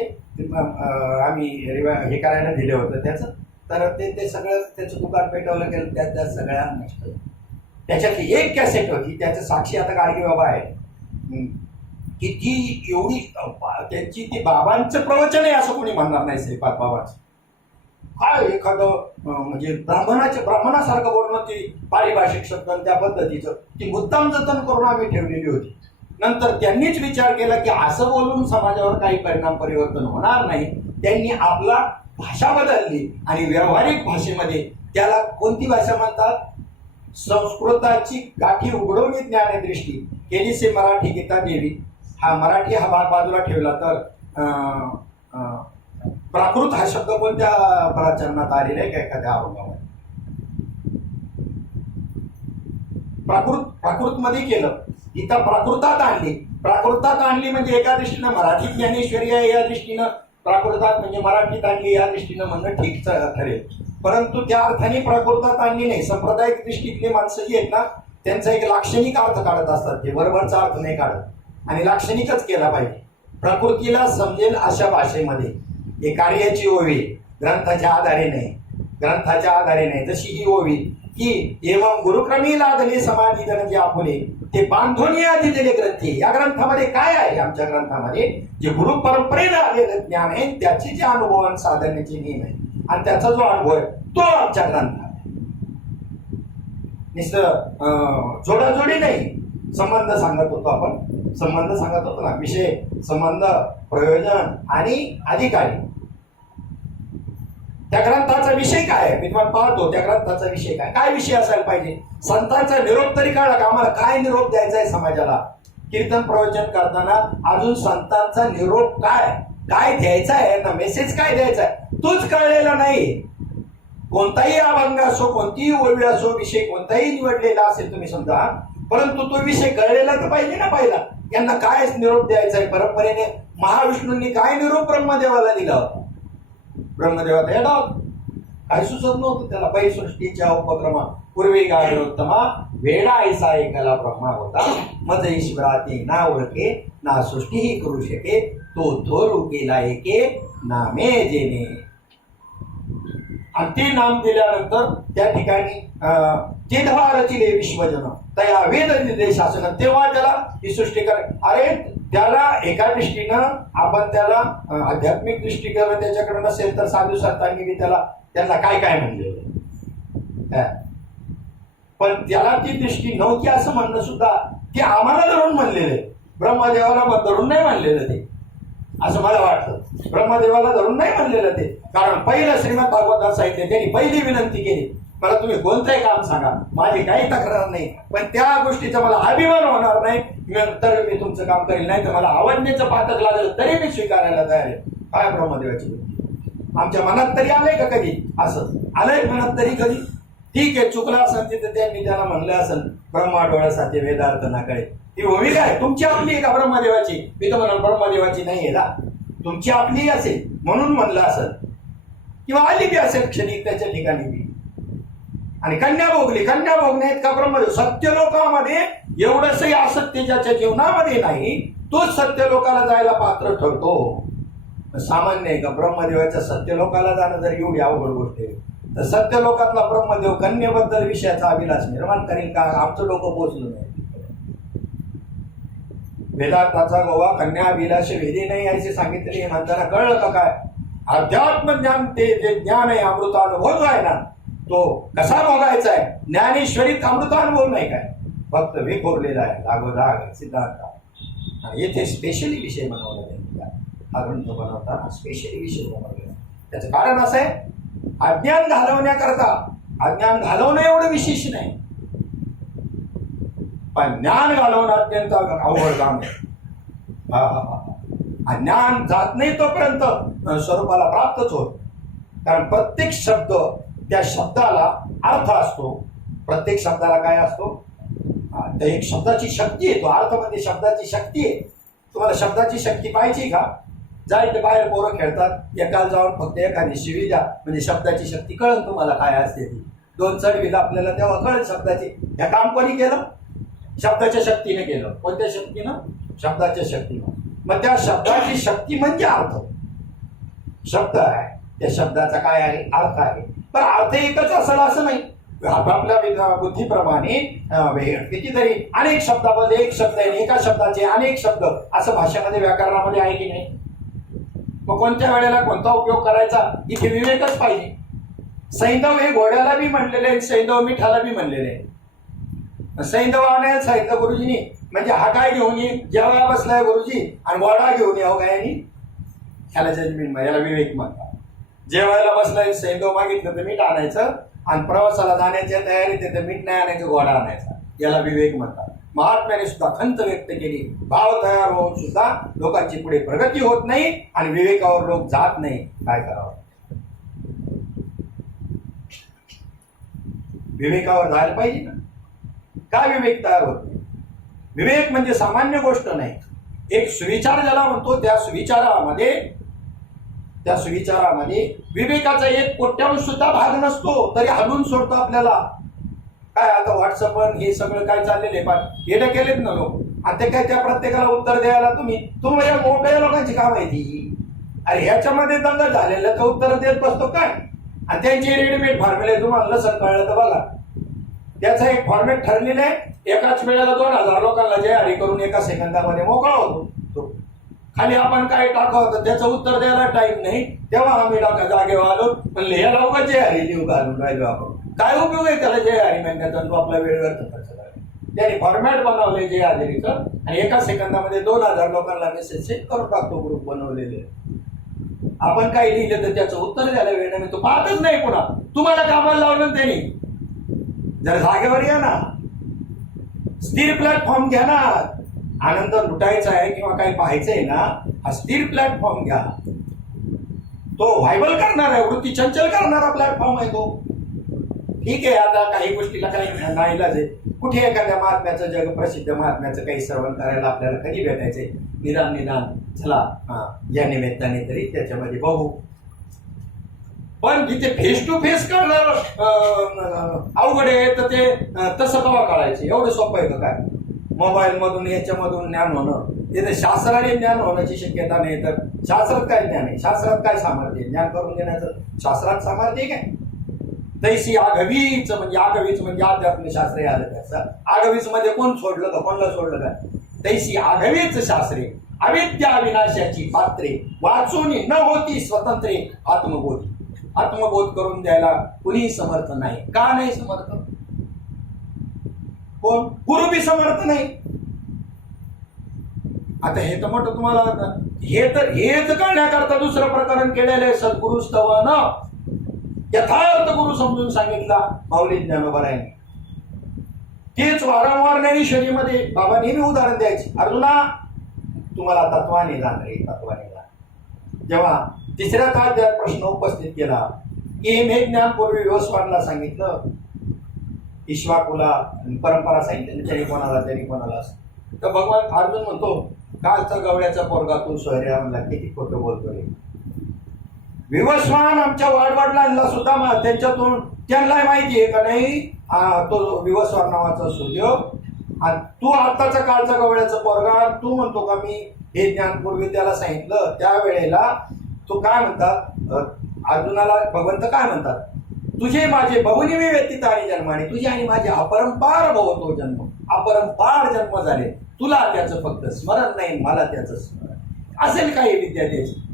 आम्ही हे करायला दिलं होतं. त्याचं तर ते सगळं त्याचं दुकान पेटवलं गेलं, त्या सगळ्या नष्ट. त्याच्यातली एक कॅसेट होती, त्याचं साक्षी आता गाडगे बाबा आहे, की ती एवढी त्यांची ती बाबांचं प्रवचन आहे असं कोणी म्हणणार नाही श्रीपाद बाबांचं. काय एखादं म्हणजे ब्राह्मणासारखं बोलणं, ती पारिभाषिक शब्द त्या पद्धतीचं ती मुद्दाम जतन करून आम्ही ठेवलेली होती. नंतर त्यांनीच विचार केला की असं बोलून समाजावर काही परिवर्तन होणार नाही. त्यांनी आपला भाषा बदलली आणि व्यावहारिक भाषेमध्ये त्याला कोणती भाषा म्हणतात, संस्कृताची गाठी उघडवली ज्ञानदृष्टी केली से मराठी गीता देवी. हा मराठी हा भाग बाजूला ठेवला तर प्राकृत हा शब्द कोणत्या प्रचलनात आलेला आहे का एखाद्या अभंगामध्ये? प्राकृत मध्ये केलं, इथं प्राकृतात आणली म्हणजे एका दृष्टीनं मराठीत ज्ञानेश्वरी आहे, या दृष्टीनं प्राकृतात म्हणजे मराठीत आणली या दृष्टीनं म्हणणं ठीक ठरेल. परंतु त्या अर्थाने प्राकृतात आणली नाही. सांप्रदायिक दृष्टीतले माणसं जी आहेत ना, त्यांचा एक लाक्षणिक अर्थ काढत असतात, ते बरोबरचा अर्थ नाही काढत आणि लाक्षणिकच केला पाहिजे. प्रकृतीला समजेल अशा भाषेमध्ये हे कार्याची ओवी, ग्रंथाच्या आधारे नाही. जशी ही ओवी की एवं गुरुक्रमी लादले समाधी धन जे आपुले ते बांधून आधी दिले ग्रंथी. या ग्रंथामध्ये काय आहे? आमच्या ग्रंथामध्ये जे गुरु परंपरेनं आलेलं ज्ञान आहे, त्याची जे अनुभवान साधण्याचे नियम आहे आणि त्याचा जो अनुभव आहे तो आमच्या ग्रंथात. नुसतं जोडाजोडी नाही, संबंध सांगत होतो ना, विषय, संबंध, प्रयोजन आणि अधिकारी. त्या ग्रंथाचा विषय काय आहे? मी तुम्हाला पाहतो त्या ग्रंथाचा विषय काय विषय असायला पाहिजे. संतांचा निरोप तरी काढला का? आम्हाला काय निरोप द्यायचा आहे समाजाला? कीर्तन प्रवचन करताना अजून संतांचा निरोप काय द्यायचा आहे ना, मेसेज काय द्यायचा आहे तोच कळलेला नाही. कोणताही अभंग असो, कोणतीही ओवी असो, विषय कोणताही निवडलेला असेल तुम्ही समजा, परंतु तो विषय कळलेला तर पाहिजे ना पहिला. यांना काय निरोप द्यायचा आहे? परंपरेने महाविष्णूंनी काय निरोप ब्रह्मदेवाला दिला होता? ब्रह्मदेवाला येडा काय सुचत नव्हतं त्याला. सृष्टीच्या उपक्रमा पूर्वी गायोत्तमा वेडा ऐसा एकला ब्रह्मा होता, मज ईश्वराती ना ओळखे ना सृष्टीही करू शके, तो थोरू केला एके नामे जेने. आणि ते नाम दिल्यानंतर त्या ठिकाणी तेधवा रचिले विश्वजन तया वेद निर्देशासन. तेव्हा त्याला ही सृष्टी अरे त्याला एका दृष्टीनं आपण त्याला आध्यात्मिक दृष्टीकडे त्याच्याकडे नसेल तर साधू संतांनी मी त्यांना काय म्हणले, पण त्याला ती दृष्टी नव्हती असं म्हणणं सुद्धा ते आम्हाला धरून म्हणलेलं आहे. ब्रह्मदेवाला धरून नाही म्हणलेलं ते, असं मला वाटतं. ब्रह्मदेवाला धरून नाही म्हणलेलं ते, कारण पहिलं श्रीमद भागवतात साहित्य त्यांनी पहिली विनंती केली, मला तुम्ही कोणतंही काम सांगा, माझी काही तक्रार नाही, पण त्या गोष्टीचा मला अभिमान होणार नाही तर मी तुमचं काम करेल, नाही तर मला आवडण्याचं पातक लागलं तरी मी स्वीकारायला तयार आहे. काय ब्रह्मदेवाची बुद्धी आमच्या मनात तरी आलंय का कधी? असं आलंय मनात तरी कधी? ठीक आहे, चुकला असेल तिथे त्यांनी त्याला म्हणलं असेल ब्रह्मा डोळ्यासाठी वेदार्थ ना कळे. ही भूमिका आहे तुमची आपली आहे का ब्रह्मदेवाची? मी तर म्हणाल ब्रह्मदेवाची नाही आहे ना, तुमची आपली असेल म्हणून म्हणलं असेल, किंवा आली बी असेल क्षणिक त्याच्या ठिकाणी बी. आणि कन्या भोगण्यात का ब्रह्मदेव? सत्यलोकामध्ये एवढंसही असत्य ज्याच्या जीवनामध्ये नाही तोच सत्यलोकाला जायला पात्र ठरतो. सामान्य आहे का ब्रह्मदेवाच्या सत्यलोकाला जाणं जर एवढी अवघड गोष्ट आहे तर सत्यलोकातला ब्रह्मदेव कन्येबद्दल विषयाचा अभिलाष निर्माण करेल का? आमचं डोकं पोहोचलं नाही. वेदांताचा गोवा कन्या अभिलाष वेदी नाही असे सांगितले म्हणताना कळलं का काय? अध्यात्म ज्ञान ते जे ज्ञान आहे, अमृतानुभव जो आहे ना, तो कसा भोगायचा आहे? ज्ञानेश्वरीत अमृतानुभव नाही काय, फक्त विखुरलेला आहे लागोलाग सिद्धांत. आणि येथे स्पेशली विषय बनवला जाईल. हा ग्रंथ बनवताना स्पेशली विषय बनवलेला. त्याचं कारण असं आहे, अज्ञान घालवण्याकरता, अज्ञान घालवणं एवढं विशेष नाही, पण ज्ञान घालवणं अत्यंत अवघड काम आहे. ज्ञान जात नाही तोपर्यंत स्वरूपाला प्राप्तच होत. कारण प्रत्येक शब्द त्या शब्दाला अर्थ असतो. प्रत्येक शब्दाला काय असतो? तर एक शब्दाची शक्ती आहे. तो अर्थ म्हणजे शब्दाची शक्ती आहे. तुम्हाला शब्दाची शक्ती पाहिजे का? जायचं बाहेर पोरं खेळतात, एकाला जाऊन फक्त एखादी शिवी द्या म्हणजे शब्दाची शक्ती कळेल तुम्हाला काय असते ती. दोन चढवील आपल्याला तेव्हा कळेल शब्दाची. हे काम कोणी केलं? शब्दाच्या शक्तीने केलं. कोणत्या शक्तीनं? शब्दाच्या शक्तीनं. मग त्या शब्दाची शक्ती म्हणजे अर्थ. शब्द आहे, त्या शब्दाचा काय आहे? अर्थ आहे. पण अर्थ एकच असेल असं नाही. आपापल्या बुद्धीप्रमाणे कितीतरी अनेक शब्दामध्ये एक शब्द आहे, एका शब्दाचे अनेक शब्द असं भाषेमध्ये व्याकरणामध्ये आहे की नाही. मग कोणत्या वेळेला कोणता उपयोग करायचा इथे विवेकच पाहिजे. सैंधव हे घोड्याला बी म्हणलेले आहे, सैंधव मिठाला बी म्हणलेले आहे. सैंधवाने सांगितलं गुरुजींनी, म्हणजे हा काय घेऊन ये, जेवायला बसलाय गुरुजी आणि घोडा घेऊन यावं काय, ह्याला जजमेंट, याला विवेक म्हणतात. जेवायला बसलाय, सैंधव मागितलं तर मीठ आणायचं आणि प्रवासाला जाण्याच्या तयारीत तर मीठ नाही आणायचं, घोडा आणायचा, याला विवेक म्हणतात. महात्म्याने सुद्धा खंत व्यक्त केली, भाव तयार होऊन सुद्धा लोकांची पुढे प्रगती होत नाही आणि विवेकावर लोक जात नाही. काय करावं, विवेकावर जायला पाहिजे ना. काय विवेक तयार होत नाही. विवेक म्हणजे सामान्य गोष्ट नाही. एक सुविचार ज्याला म्हणतो, त्या सुविचारामध्ये विवेकाचा एक कोट्यावंश सुद्धा भाग नसतो, तरी हलवून सोडतो आपल्याला. काय आता व्हॉट्सअप हे सगळं काय चाललेलं आहे, पण येणं केलेत ना लोक, आणि ते काय त्या प्रत्येकाला उत्तर द्यायला तुम्हाला मोठ्या लोकांची काम आहे ती. अरे ह्याच्यामध्ये दंगल झालेलं तर उत्तर देत बसतो काय, आणि त्यांचे रेडीमेड फॉर्म्युले तुम्हाला नसेल कळलं तर बघा. त्याचा एक फॉर्मॅट ठरलेला आहे, एकाच वेळेला 2000 लोकांना जयहरी करून एका सेकंदामध्ये मोकळा होतो. खाली आपण काय टाकावं त्याचं उत्तर द्यायला टाइम नाही, तेव्हा आम्ही जागेवर आलो, पण लिहायला उगा जयहरी लिहू घालून राहिलो आपण. काय उपयोग आहे त्याला जयहरी म्हणण्याचा, तो आपला वेळ व्यर्थ खर्च करायला. त्याने फॉर्मॅट बनवले जयहरीचं आणि एका सेकंदामध्ये 2000 लोकांना मेसेज सेंड करून टाकतो, ग्रुप बनवलेले. आपण काही लिहिलं तर त्याचं उत्तर द्यायला वेळ नाही, तो पाहतच नाही. पुन्हा तुम्हाला कामाला लावलं त्यांनी. जर जागेवर या ना, स्थिर प्लॅटफॉर्म घ्या ना. आनंद लुटायचा आहे किंवा काही पाहायचंय ना, हा स्थिर प्लॅटफॉर्म घ्या. तो व्हायबल करणार आहे, वृत्ती चंचल करणारा प्लॅटफॉर्म आहे तो. ठीक आहे, आता काही गोष्टीला काही नाईलाज आहे. कुठे एखाद्या महात्म्याचं, जग प्रसिद्ध महात्म्याचं काही श्रवण करायला आपल्याला कधी भेटायचंय, निदान चला या निमित्ताने तरी त्याच्यामध्ये बघू. पण जिथे फेस टू फेस कळणार अवघड आहे, तर ते तसं कवा काढायचे, एवढं सोपं आहे का काय. मोबाईल मधून याच्यामधून ज्ञान होणं, तिथे शास्त्राने ज्ञान होण्याची शक्यता नाही. तर शास्त्रात काय ज्ञान आहे, शास्त्रात काय सामर्थ्य, ज्ञान करून देण्याचं शास्त्रात सामर्थ्य काय. तैसी आगवीच म्हणजे अध्यात्मशास्त्र आलं त्याचं. आगवीच मध्ये कोण सोडलं का, कोणला सोडलं का. तैसी आगवीच शास्त्रे अविद्या विनाशाची पात्रे, वाचून न होती स्वतंत्रे आत्मबोध करून द्यायला कुणी समर्थ नाही. का नाही समर्थ, कोण, गुरु बी समर्थ नाही. आता हे तर मोठं तुम्हाला हेच करण्याकरता दुसरं प्रकरण केलेलं आहे. सद्गुरु स्तवन यथार्थ गुरु समजून सांगितला माऊली ज्ञानोबारायांनी. तेच वारंवार ज्ञानेश्वरीमध्ये बाबा नेहमी उदाहरण द्यायचे. अर्जुना, तुम्हाला तत्वाने जाण रे, तत्वाने जाण. जेव्हा तिसऱ्या काळात प्रश्न उपस्थित केला की हे ज्ञान पूर्वी विवस्वानला सांगितलं, ईश्वाकुला परंपरा सांगितली, त्याने कोणाला तर भगवान अर्जुन म्हणतो, कालचा गवळ्याचा पोरगा तू सोयऱ्या म्हणला, किती खोटं बोलतो रे. विवस्वान आमच्या वाडवडिलांना सुद्धा त्यांच्यातून त्यांना माहिती आहे का नाही, तो विवस्वान नावाचा सूर्य, आणि तू आताचा कालचा गवळ्याचा पोरगा, तू म्हणतो का मी हे ज्ञान पूर्वी त्याला सांगितलं. त्यावेळेला तो काय म्हणतात, अर्जुनाला भगवंत काय म्हणतात, तुझे माझे बहुनिमी व्यतीत आणि जन्माने, तुझे आणि माझे अपरंपार भवतो जन्म, अपरंपार जन्म झाले, तुला त्याचं फक्त स्मरण नाही, मला त्याचं स्मरण असेल. काही विद्यार्थी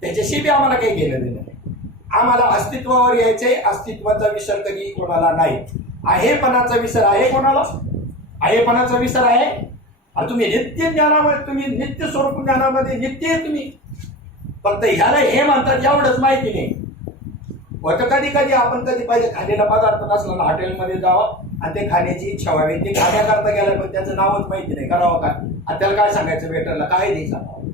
त्याच्याशी बी आम्हाला काही घेणं देणं नाही. आम्हाला अस्तित्वावर यायचे, अस्तित्वाचा विसर कधी कोणाला नाही. आहेपणाचा विसर आहे कोणाला, आहेपणाचा विसर आहे. तुम्ही नित्य ज्ञानामध्ये, तुम्ही नित्य स्वरूप ज्ञानामध्ये नित्य आहे तुम्ही. फक्त ह्याला हे म्हणतात एवढंच माहिती नाही. होतं कधी आपण कधी पाहिजे खाल्लेला पदार्थ नसला ना, हॉटेलमध्ये जावं आणि ते खाण्याची इच्छा व्हावी, ते खाण्याकरता गेलं पण त्याचं नावच माहिती नाही, करावं काय. त्याला काय सांगायचं वेटरला, काय नाही सांगावं,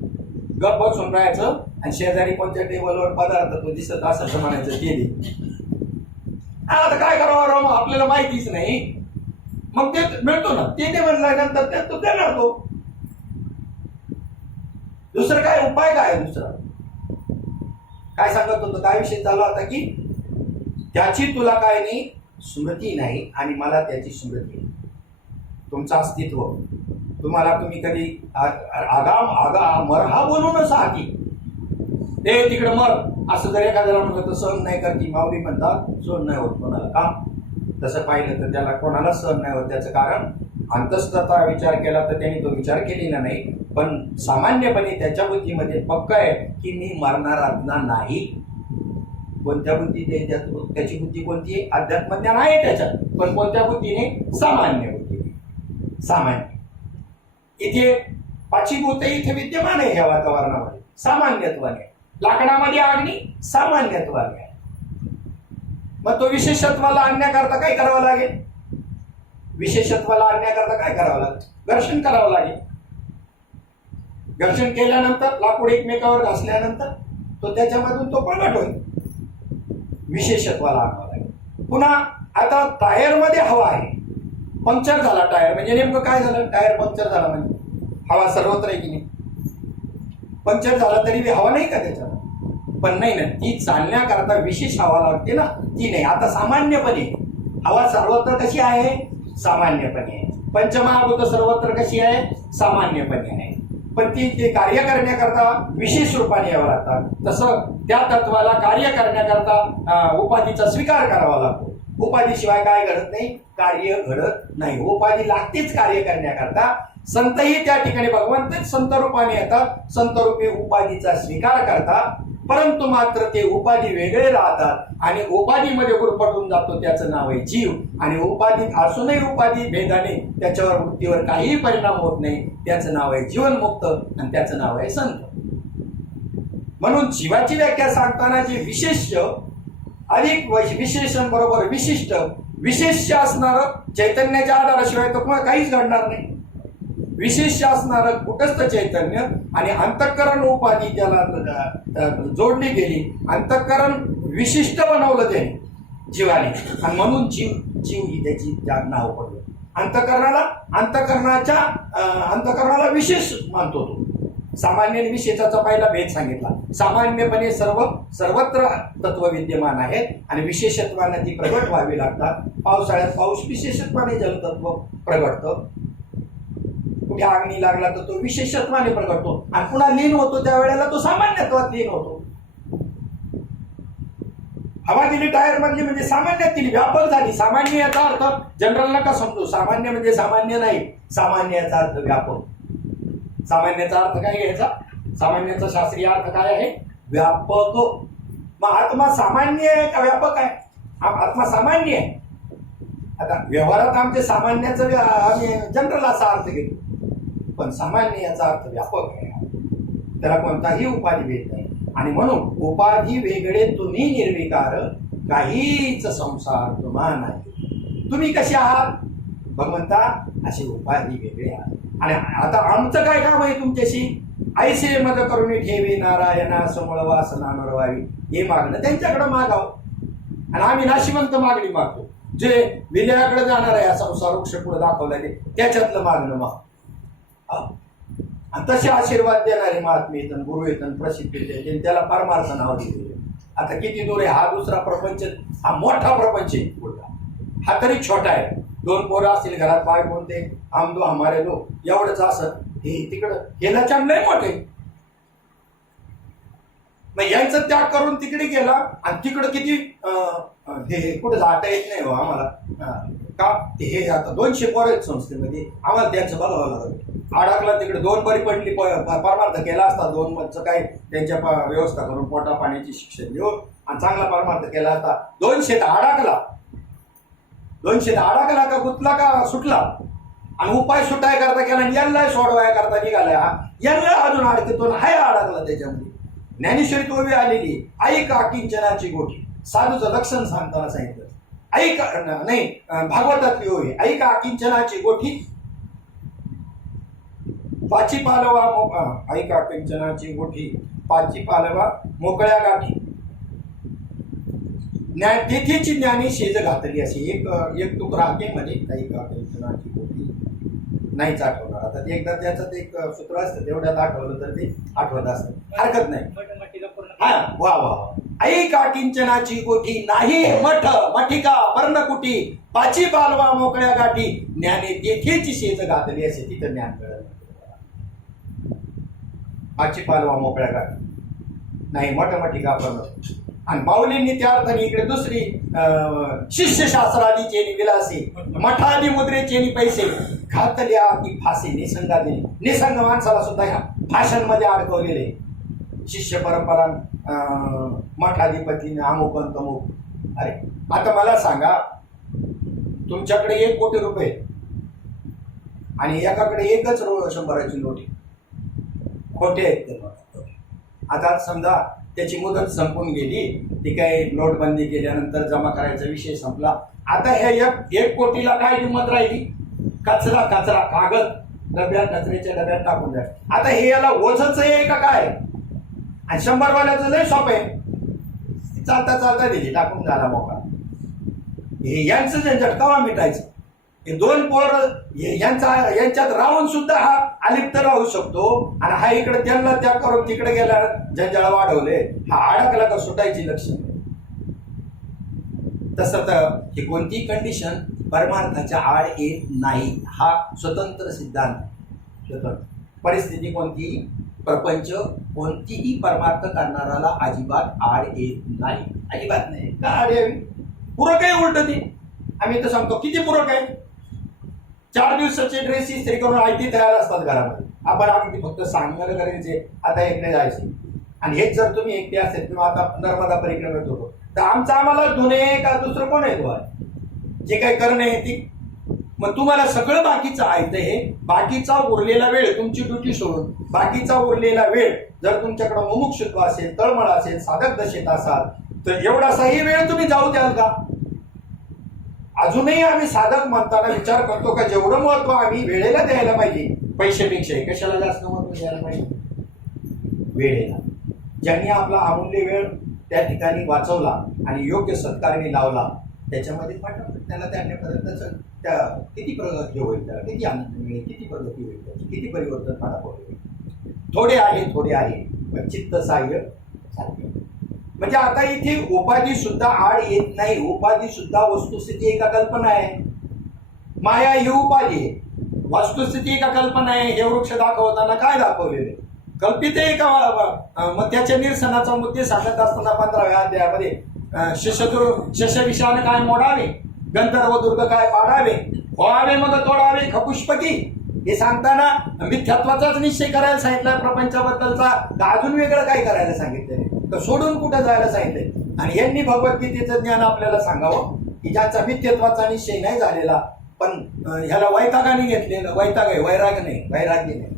गप बसून राहायचं आणि शेजारी कोणत्या टेबलवर पदार्थ तो दिसत असं म्हणायचं ते दे. आता काय करावं राव, आपल्याला माहितीच नाही. मग ते मिळतो ना, ते म्हणल्यानंतर त्यात तो देणार तो. दुसरं काय उपाय काय, दुसरा काय सांगत होतं, काय विषय चालू होता की त्याची तुला काय नाही स्मृती नाही आणि मला त्याची स्मृती नाही. तुमचं अस्तित्व तुम्हाला, तुम्ही कधी आगाम मरहा बोलूनच आहात. हे तिकडे मर असं जर एखाद्याला म्हणलं तर सहन नाही करती. माऊली म्हणतात सहन नाही होत कोणाला. का? तसं पाहिलं तर त्याला कोणाला सहन नाही होत. त्याचं कारण अंतस्तता विचार केला तर त्यांनी तो विचार केलेला नाही, पण सामान्यपणे त्याच्या बुद्धीमध्ये पक्क आहे की मी मरणार आत्मा नाही. कोणत्या बुद्धी त्याची बुद्धी कोणती? अध्यात्मज्ञान आहे त्याच्यात, पण कोणत्या बुद्धीने? सामान्य बुद्धीने. सामान्य इथे पाचीभूते इथे विद्यमान आहे या वातावरणामध्ये सामान्यत्वाने. लाकडामध्ये अग्नी सामान्यत्वाने आहे. मग तो विशेषत्वाला आणण्याकरता काय करावं लागेल? विशेषत्वाला आणण्याकरता काय करावं लागेल? घर्षण करावं लागेल. घर्षण केल्यानंतर लाकूड एकमेकावर घासल्यानंतर तो त्याच्यामधून तो प्रगट होईल. विशेषत्वाला आणावं लागेल. पुन्हा आता टायर मध्ये हवा आहे, पंक्चर झाला टायर, म्हणजे नेमकं काय झालं? टायर पंक्चर झाला म्हणजे हवा सर्वत्र आहे की नाही? पंक्चर झाला तरी बी हवा नाही का त्याच्यात? पण नाही ना, ती चालण्याकरता विशेष हवा लागते ना, ती नाही. आता सामान्यपणे हवा सर्वत्र कशी आहे? सामान्यपणे आहे. पंचमहाभूत सर्वत्र कशी आहे? सामान्यपणे आहे. पण ती ते कार्य करण्याकरता विशेष रूपाने यावं लागतात. तसं त्या तत्वाला कार्य करण्याकरता उपाधीचा स्वीकार करावा लागतो. उपाधीशिवाय काय घडत नाही? कार्य घडत नाही. उपाधी लागतेच कार्य करण्याकरता. संतही त्या ठिकाणी भगवंतच संत रूपाने येतात, संत रूपी उपाधीचा स्वीकार करतात. परंतु मात्र ते उपाधी वेगळे राहतात आणि उपाधीमध्ये गुरफटून जातो. त्याचं नाव आहे जीव. आणि उपाधी असूनही उपाधी भेदाने त्याच्यावर वृत्तीवर काहीही परिणाम होत नाही. त्याचं नाव आहे जीवनमुक्त आणि त्याचं नाव आहे संत. म्हणून जीवाची व्याख्या सांगताना जे विशेष्य अधिक विशेषण बरोबर विशिष्ट विशेष असणार चैतन्याच्या आधाराशिवाय तर तुम्हाला काहीच घडणार नाही. विशेष असणार कुटस्थ चैतन्य आणि अंतःकरण उपाधी त्याला जोडली गेली. अंतःकरण विशिष्ट बनवलं त्याने जीवाने आणि म्हणून जीव ही त्याची नाव पडलं. अंतःकरणाला विशेष मानतो तो. सामान्य विशेषाचा पहिला भेद सांगितला. सामान्यपणे सर्वत्र तत्व विद्यमान आहेत आणि विशेषत्वाने ती प्रगट व्हावी लागतात. पावसाळ्यात पाऊस विशेषत्वाने जलतत्व प्रगटतं. कुठे अग्नी लागला तर तो विशेषत्वाने प्रगटतो आणि पुन्हा लीन होतो त्यावेळेला तो सामान्यत्वात लीन होतो. हवा दिली टायर मधली म्हणजे सामान्यात दिली, व्यापक झाली. सामान्य याचा अर्थ जनरल नका समजू. सामान्य म्हणजे सामान्य नाही, सामान्य याचा अर्थ व्यापक. सामान्याचा अर्थ काय घ्यायचा? सामान्याचा शास्त्रीय अर्थ काय आहे? व्यापक. मग आत्मा सामान्य आहे का व्यापक आहे? आत्मा सामान्य आहे. आता व्यवहारात आमच्या सामान्याचं आम्ही जनरल असा अर्थ घेतो, पण सामान्य याचा अर्थ व्यापक आहे. त्याला कोणताही उपाधी भेद नाही. आणि म्हणून उपाधी वेगळे तुम्ही निर्विकार, काहीच संसार तुम्हा नाही. तुम्ही कसे आहात? भगवंता अशी उपाधी वेगळे आहात. आणि आता आमचं काय काम आहे तुमच्याशी? ऐसे मद करून ठेवी नारायणा समूळ वासना नरवावी. हे मागणं त्यांच्याकडे मागावं आणि आम्ही नाशिवंत मागणी मागतो. जे विलयाकडे जाणार आहे संसार वृक्ष पुढे दाखवला त्याच्यातलं मागणं माग. आणि तसे आशीर्वाद देणारे महात्मे येतात, गुरु येतात, प्रसिद्ध येतात, त्याला परमार्थ नाव दिलेले. आता किती दूर आहे हा दुसरा प्रपंच? हा मोठा प्रपंच आहे पुढला. हा तरी छोटा आहे. 2 पोरं असतील घरात, बाय कोणते हम दो हमारे दो एवढंच असत. हे तिकडं गेला चांगलंय मोठे. मग यांचा त्याग करून तिकडे गेला आणि तिकडं किती हे कुठं जाता येत नाही हो आम्हाला. का? हे आता 200 पोरं आहेत संस्थेमध्ये, आम्हाला त्यांचं बघावं लागतं. अडकला तिकडे 2 बरी पडली, परमार्थ केला असता. 2 मधचं काय त्यांच्या व्यवस्था करून पोटा पाण्याची शिक्षण देऊन आणि चांगला परमार्थ केला असता. 200 अडकला. 200 अडकला का गुतला का सुटला आणि उपाय सुटाय करता केला आणि यांना सोडवाय करता निघालाय. हा यांना अजून अडकतो हाय अडकला त्याच्यामध्ये. ज्ञानेश्वरी तो बी आलेली ऐक अकिंचनाची गोठी. साधूचं लक्षण सांगताना सांगितलं. ऐक नाही भागवतातली होय. ऐक अकिंचनाची गोठी पाची पालवा. ऐक अकिंचनाची गोठी पाची पालवा मोकळ्या गाठी. तेथीची ज्ञानी शेज घातली. अशी एक तुक राहते मध्ये. ऐक अकिंचनाची गोठी नाहीच आठवणार. आता ते एकदा त्याचं एक सूत्र असतं तेवढ्यात आठवलं तर ते आठवत असतं, हरकत नाही. हा वा वा. ऐक अकिंचनाची गोठी नाही मठ मठिका पर्णकुटी पाची पालवा मोकळ्या गाठी. ज्ञाने तेथेची शेज घातली. असे तिथं ज्ञान कळलं. पाची पालवा मोकळ्या गाठी. नाही मटमटिका करणं. आणि माऊलींनी त्या अर्थाने इकडे दुसरी शिष्यशास्त्रादी चेनी विलासी मठादी मुद्रेचेनी पैसे घातल्या की फासे निसंगादी. निसंग माणसाला सुद्धा ह्या भाषांमध्ये अडकवलेले. शिष्य परंपरा मठाधिपतीने अमुक आणि तमुक. अरे आता मला सांगा, तुमच्याकडे 1 कोटी रुपये आणि एकाकडे एकच 100ची नोट आहे. खोटे आहेत ते नोट. आता समजा त्याची मुदत संपून गेली, ती काही नोटबंदी केल्यानंतर जमा करायचा विषय संपला. आता ह्या 1 कोटीला काय किंमत राहिली? कचरा कचरा कागद डब्यात, कचऱ्याच्या डब्यात टाकून द्या. आता हे याला ओझच आहे का काय? आणि 100 वाल्याचं लय शॉप आहे, चालता चालता दिली टाकून झाला मोकळा. हे यांचं झंझट केव्हा मिटायचं? हे 2 पोर यांच्यात राहून सुद्धा हा अलिप्त राहू शकतो आणि हा इकडे त्यांना त्या करून तिकडे गेला झंझाळ वाढवले. हा अडकला का सुटायची लक्षण. तसं तर ही कोणती कंडिशन परमार्थाच्या आड येत नाही. हा स्वतंत्र सिद्धांत. स्वतंत्र परिस्थिती कोणतीही, प्रपंच कोणतीही परमार्थ करणाराला अजिबात आड येत नाही. अजिबात नाही. का आड यावी? पूरक आहे उलट ती. आम्ही तर सांगतो किती पूरक आहे. 4 दिवसाचे ड्रेस इस्त्री करून आयती तयार असतात घरामध्ये. आपण अगदी फक्त सांगणार करायचे आता एकटे जायचे. आणि हेच जर तुम्ही एकटे असेल किंवा आता नर्मदा परिक्रमेत होतो तर आम्हाला धुणे का दुसरं कोण आहे? जे काही करणे ती. मग तुम्हाला सगळं बाकीचं आहे. हे बाकीचा उरलेला वेळ, तुमची ड्युटी सोडून बाकीचा उरलेला वेळ जर तुमच्याकडे मुमुक्षुत्व असेल, तळमळ असेल, साधक दशेत असाल तर एवढासाही वेळ तुम्ही जाऊ द्याल का? अजूनही आम्ही साधक म्हणताना विचार करतो का जेवढं महत्व आम्ही वेळेला द्यायला पाहिजे, पैशापेक्षा कशाला जास्त महत्व द्यायला पाहिजे? वेळेला. ज्यांनी आपला अमूल्य वेळ त्या ठिकाणी वाचवला आणि योग्य सत्काराने लावला, त्याच्यामध्ये त्याला त्यापर्यंत त्या किती प्रगती होईल, त्याला किती आनंद मिळेल, किती प्रगती होईल, त्याची किती परिवर्तन होईल. थोडे आहे पण चित्त साह्य साध्य. म्हणजे आता इथे उपाधी सुद्धा आड येत नाही. उपाधी सुद्धा वस्तुस्थिती एका कल्पना आहे. माया ही उपाधी आहे, वस्तुस्थिती एका कल्पना आहे. हे वृक्ष दाखवताना काय दाखवलेले? कल्पित आहे का? मग त्याच्या निरसनाचा मुद्दे सांगत असताना 15व्या अध्यायामध्ये शशविषाने काय मोडावे, गंधर्व दुर्ग काय पाडावे, व्हावे मग तोडावे खपुष्पकी. हे सांगताना मिथ्यात्वाचाच निश्चय करायला सांगितलाय प्रपंचाबद्दलचा, का अजून वेगळं काय करायला सांगितलंय? तर सोडून कुठं जायला सांगितलंय? आणि यांनी भगवद्गीतेचं ज्ञान आपल्याला सांगावं की ज्यांचा मिथ्यत्वाचा निश्चय नाही झालेला पण ह्याला वैतागाने घेतलेलं, वैताग आहे, वैराग्य नाही.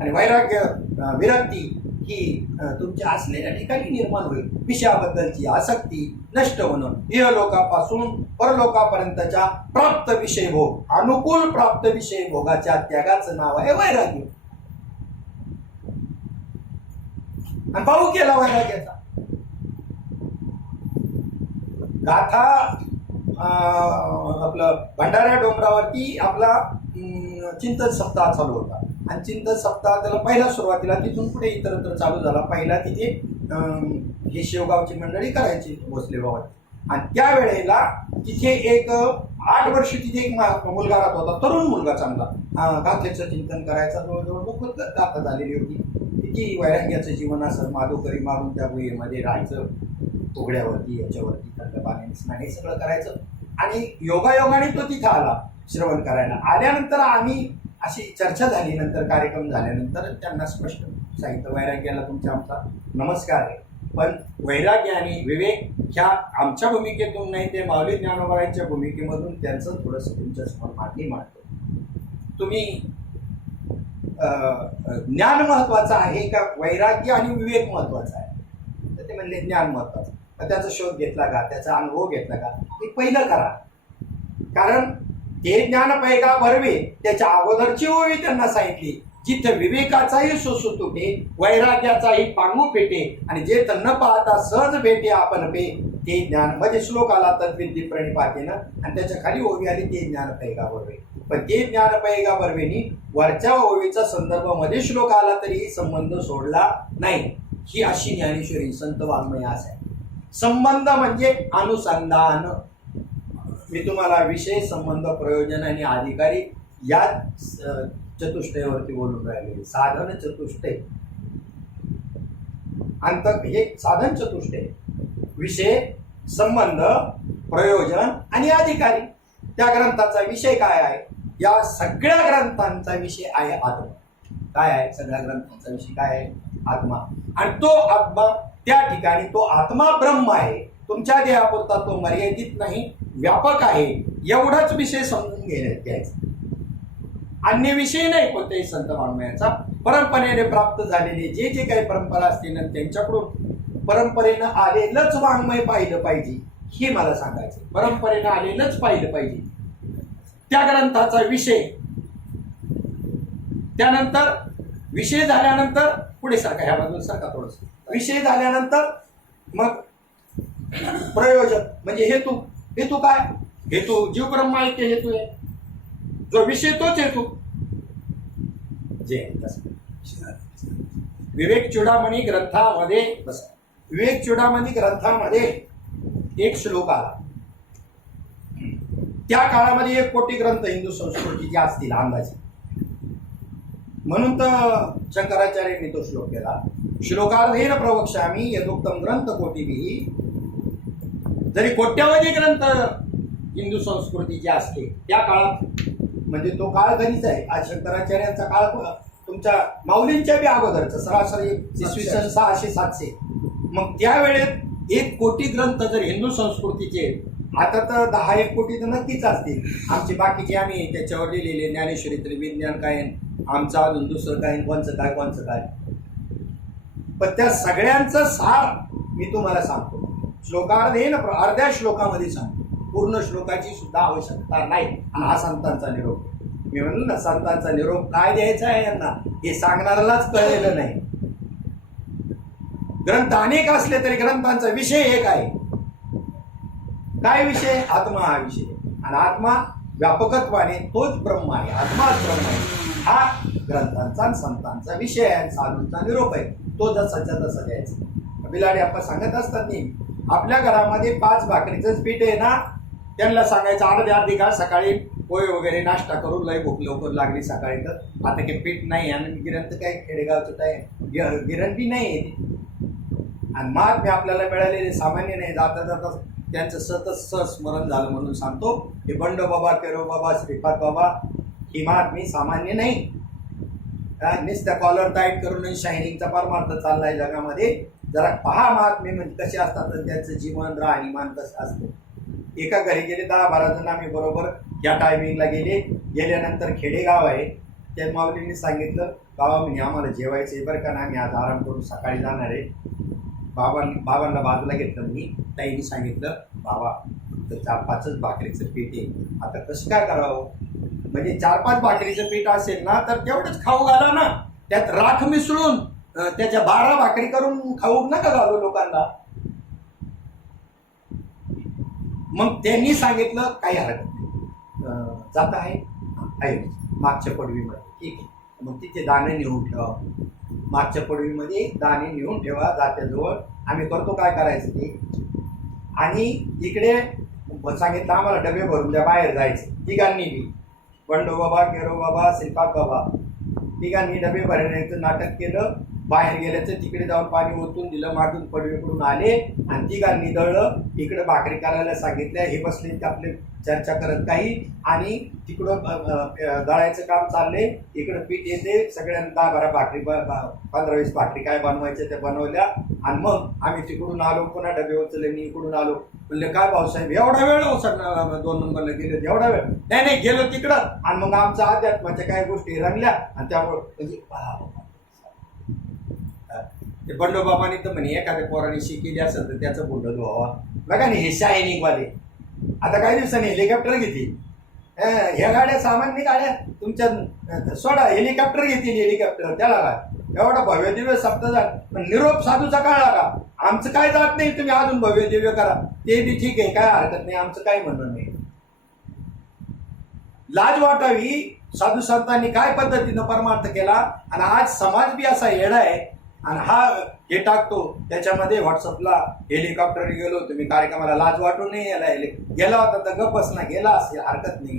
आणि वैराग्य विरक्ती ही तुमच्या असलेल्या ठिकाणी निर्माण होईल. विषयाबद्दलची आसक्ती नष्ट होणं, इहलोकापासून परलोकापर्यंतच्या प्राप्त विषय भोग, अनुकूल प्राप्त विषय भोगाच्या त्यागाचं नाव आहे वैराग्य. आणि भाऊ केला वैराग्याचा. गाथा आपलं भंडारा डोंगरावरती आपला चिंतन सप्ताह चालू होता. आणि चिंतन सप्ताह त्याला पहिला सुरुवातीला तिथून पुढे इतरत्र चालू झाला. पहिला तिथे हे शेवगावची मंडळी करायची भोसले गावात. आणि त्यावेळेला तिथे एक 8 वर्ष तिथे एक मुलगा राहत होता, तरुण मुलगा चांगला, गाथेचं चिंतन करायचा. जवळजवळ मुखत गाथा झालेली होती. किती वैराग्याचं जीवन असं, माधोकरी मारून त्या गुहेमध्ये राहायचं, उघड्यावरती याच्यावरती थंड पाण्याने स्नान हे सगळं करायचं. आणि योगायोगाने तो तिथं आला श्रवण करायला. आल्यानंतर आम्ही अशी चर्चा झाली, नंतर कार्यक्रम झाल्यानंतर त्यांना स्पष्ट सांगितलं वैराग्याला तुमचा आमचा नमस्कार आहे, पण वैराग्य आणि विवेक ह्या आमच्या भूमिकेतून नाही, ते माऊली ज्ञानोबांच्या भूमिकेमधून त्यांचं थोडंसं तुमच्यासमोर मागणी मांडतो. तुम्ही ज्ञान महत्वाचं आहे का वैराग्य आणि विवेक महत्वाचा आहे? तर ते म्हणले ज्ञान महत्वाचं. तर त्याचा शोध घेतला का, त्याचा अनुभव घेतला का, ते पहिलं करा. कारण ते ज्ञान पैगा भरवे त्याच्या अगोदरची ओवी त्यांना सांगितली, जिथे विवेकाचाही सोसू तुटे, वैराग्याचाही पांगू पेटे, आणि जे तर न पाहता सहज भेटे आपण पे, ते ज्ञान. म्हणजे श्लोक आला तद्विद्धी प्रणिपातेनं, आणि त्याच्या खाली ओवी आली ते ज्ञान पैगा भरवे. पण ते ज्ञान पैगा भरवेनी वरच्या ओवीचा संदर्भ मध्ये श्लोक आला तरी संबंध सोडला नाही. ही अशी ज्ञानेश्वरी संत वाङ्मयास आहे. संबंध म्हणजे अनुसंधान. मी तुम्हाला विषय, संबंध, प्रयोजन आणि अधिकारी या चतुष्टयावरती बोलून राहिले. साधन चतुष्टय अंत हे साधन चतुष्टय, विषय, संबंध, प्रयोजन आणि अधिकारी. त्या ग्रंथाचा विषय काय आहे? या सगळ्या ग्रंथांचा विषय आहे आत्मा. काय आहे? सगळ्या ग्रंथांचा विषय काय आहे? आत्मा. आणि तो आत्मा त्या ठिकाणी, तो आत्मा ब्रह्म आहे. तुमच्या देहापुरता तो मर्यादित नाही, व्यापक आहे. एवढाच विषय समजून घ्यायचा. अन्य विषय नाही कोणत्याही संत वाङ्मयाचा. परंपरेने प्राप्त झालेले जे जे काही परंपरा असतील ना, त्यांच्याकडून परंपरेनं आलेलंच वाङ्मय पाहिलं पाहिजे, हे मला सांगायचं. परंपरेनं आलेलंच पाहिलं पाहिजे. त्या ग्रंथाचा विषय, त्यानंतर विषय झाल्यानंतर पुढे सारखा, ह्या बाजूला सारखा थोडस, विषय झाल्यानंतर मग प्रयोजन म्हणजे हेतू. हेतू काय? हेतू जीव ब्रह्म आहे ते हेतू आहे. जो विषय तोच हेतू. जे विवेक चूडामणी ग्रंथामध्ये विवेक चूडामणी ग्रंथामध्ये एक श्लोक आला. त्या काळामध्ये 1 कोटी ग्रंथ हिंदू संस्कृतीचे असतील अंदाजे. म्हणून तर शंकराचार्यांनी तो श्लोक केला. श्लोकार्धेन प्रवक्ष्यामि यदुक्तम ग्रंथ कोटिभिः. जरी कोट्यावधी ग्रंथ हिंदू संस्कृतीचे असते त्या काळात, म्हणजे तो काळ कधीच आहे. आज शंकराचार्यांचा काळ तुमच्या माऊलींच्या बी अगोदरचा, सरासरी इसवी सन 600-700. मग त्यावेळेत 1 कोटी ग्रंथ जर हिंदू संस्कृतीचे, आता तर 10-1 कोटी तर नक्कीच असतील. आमचे बाकीचे आम्ही त्याच्यावर लिहिलेले ज्ञानेश्वरी विज्ञान काय, आमचं अजून दुसरं काय, कोणचं काय. पण त्या सगळ्यांचं सार मी तुम्हाला सांगतो. श्लोकार्धेन, अर्ध्या श्लोकामध्ये सांगतो. पूर्ण श्लोकाची सुद्धा आवश्यकता नाही. आणि हा संतांचा निरोप. मी म्हणलो ना, संतांचा निरोप काय द्यायचा आहे यांना हे सांगणाऱ्यालाच कळलेलं नाही. ग्रंथ अनेक असले तरी ग्रंथांचा विषय एक आहे. काय विषय? आत्मा हा विषय. आणि आत्मा व्यापकत्वाने तोच ब्रह्म आहे, आत्माच ब्रह्म आहे. हा ग्रंथांचा आणि संतांचा विषय आहे, साधूंचा निरोप आहे. तो जसाच्या तसा द्यायचा. बिलाडी आपण सांगत असतात नाही, आपल्या घरामध्ये 5 भाकरीचंच पीठ आहे ना, त्यांना सांगायचं अर्धी का सकाळी पोहे वगैरे नाश्ता करून लय भूक लवकर लागली सकाळी, तर आता काही पीठ नाही. आणि गिरण तर काय खेडेगावचं काय गिरण बी नाही आहे. आणि महात्मे आपल्याला मिळालेले सामान्य नाही. जाता जाता त्यांचं सतत स्मरण झालं म्हणून सांगतो. हे बंडो बाबा, केरो बाबा, श्रीपाद बाबा ही महात्मी सामान्य नाही. नुसत्या कॉलर टाईट करून शायनिंगचा परमार्थ चाललाय जगामध्ये. जरा पहा महात्मे म्हणजे कसे असतात, त्यांचं जीवन राहणीमान कसं असतं. एका घरी गेले 10-12 जण आम्ही बरोबर या टायमिंगला गेल्यानंतर खेडेगाव आहे. त्या माऊलींनी सांगितलं, बाबा म्हणजे आम्हाला जेवायचं आहे बरं का, आम्ही आज आराम करून सकाळी जाणार आहे. बाबांना बाजूला घेतलं. मी ताईंनी सांगितलं, बाबा फक्त 4-5च भाकरीचं पीठ आहे, आता कसं काय करावं? म्हणजे 4-5 भाकरीचं पीठ असेल ना तर तेवढंच खाऊ घाला ना, त्यात राख मिसळून त्याच्या 12 भाकरी करून खाऊ नका घालू लोकांना. मग त्यांनी सांगितलं काही हरकत नाही, जात आहे मागच्या पडवीमध्ये, ठीक आहे. मग तिथे दाणे नेऊन ठेवा, मागच्या पडवीमध्ये दाणे नेऊन ठेवा जात्याजवळ. आम्ही करतो काय करायचं ते. आणि इकडे सांगितलं आम्हाला डबे भरून द्या, बाहेर जायचं. तिघांनी बी, बंडो बाबा, केरो बाबा, श्रीपाद बाबा, तिघांनी डबे भरण्याचं नाटक केलं. बाहेर गेल्याचं तिकडे जाऊन पाणी ओतून दिलं, मागून पडवीकडून आले आणि तिघांनी दळलं. इकडे भाकरी करायला सांगितल्या, हे बसले आपले चर्चा करत काही. आणि तिकडं दळायचं काम चालले, इकडं पीठ येते. सगळ्यांना 10-12 भाकरी, 15-20 भाकरी काय बनवायच्या त्या बनवल्या. आणि मग आम्ही तिकडून आलो, पुन्हा डबे उचलले. मी इकडून आलो. म्हणले काय भाऊसाहेब एवढा वेळ? 2 नंबरला गेले एवढा वेळ? नाही गेलो तिकडं. आणि मग आमच्या अध्यात्माच्या काही गोष्टी रंगल्या. आणि त्यामुळं म्हणजे ते बंडोबाबांनी तर म्हणे एखाद्या पोराने शिकेली असेल तर त्याचं बोललं व्हावा. बघा नाही, हे शायनिंगवाले आता काही दिवसांनी हेलिकॉप्टर घेतील. ह्या गाड्या सामान्य गाड्या तुमच्या सोडा, हेलिकॉप्टर घेतील. हेलिकॉप्टर त्याला काय एवढा भव्य दिव्य सप्ताह. पण निरोप साधूचा काढला का? आमचं काय जात नाही, तुम्ही अजून भव्य दिव्य करा, ते बी ठीक आहे, काय हरकत नाही, आमचं काय म्हणणं नाही. लाज वाटावी. साधू संतांनी काय पद्धतीनं परमार्थ केला. आणि आज समाज बी असा येडा आहे. आणि हा हे टाकतो त्याच्यामध्ये व्हॉट्सअपला, हेलिकॉप्टर गेलो तुम्ही कार्यक्रमाला, लाज वाटू नये. याला गेला होता तर गप बसना, गेला असेल हरकत नाही,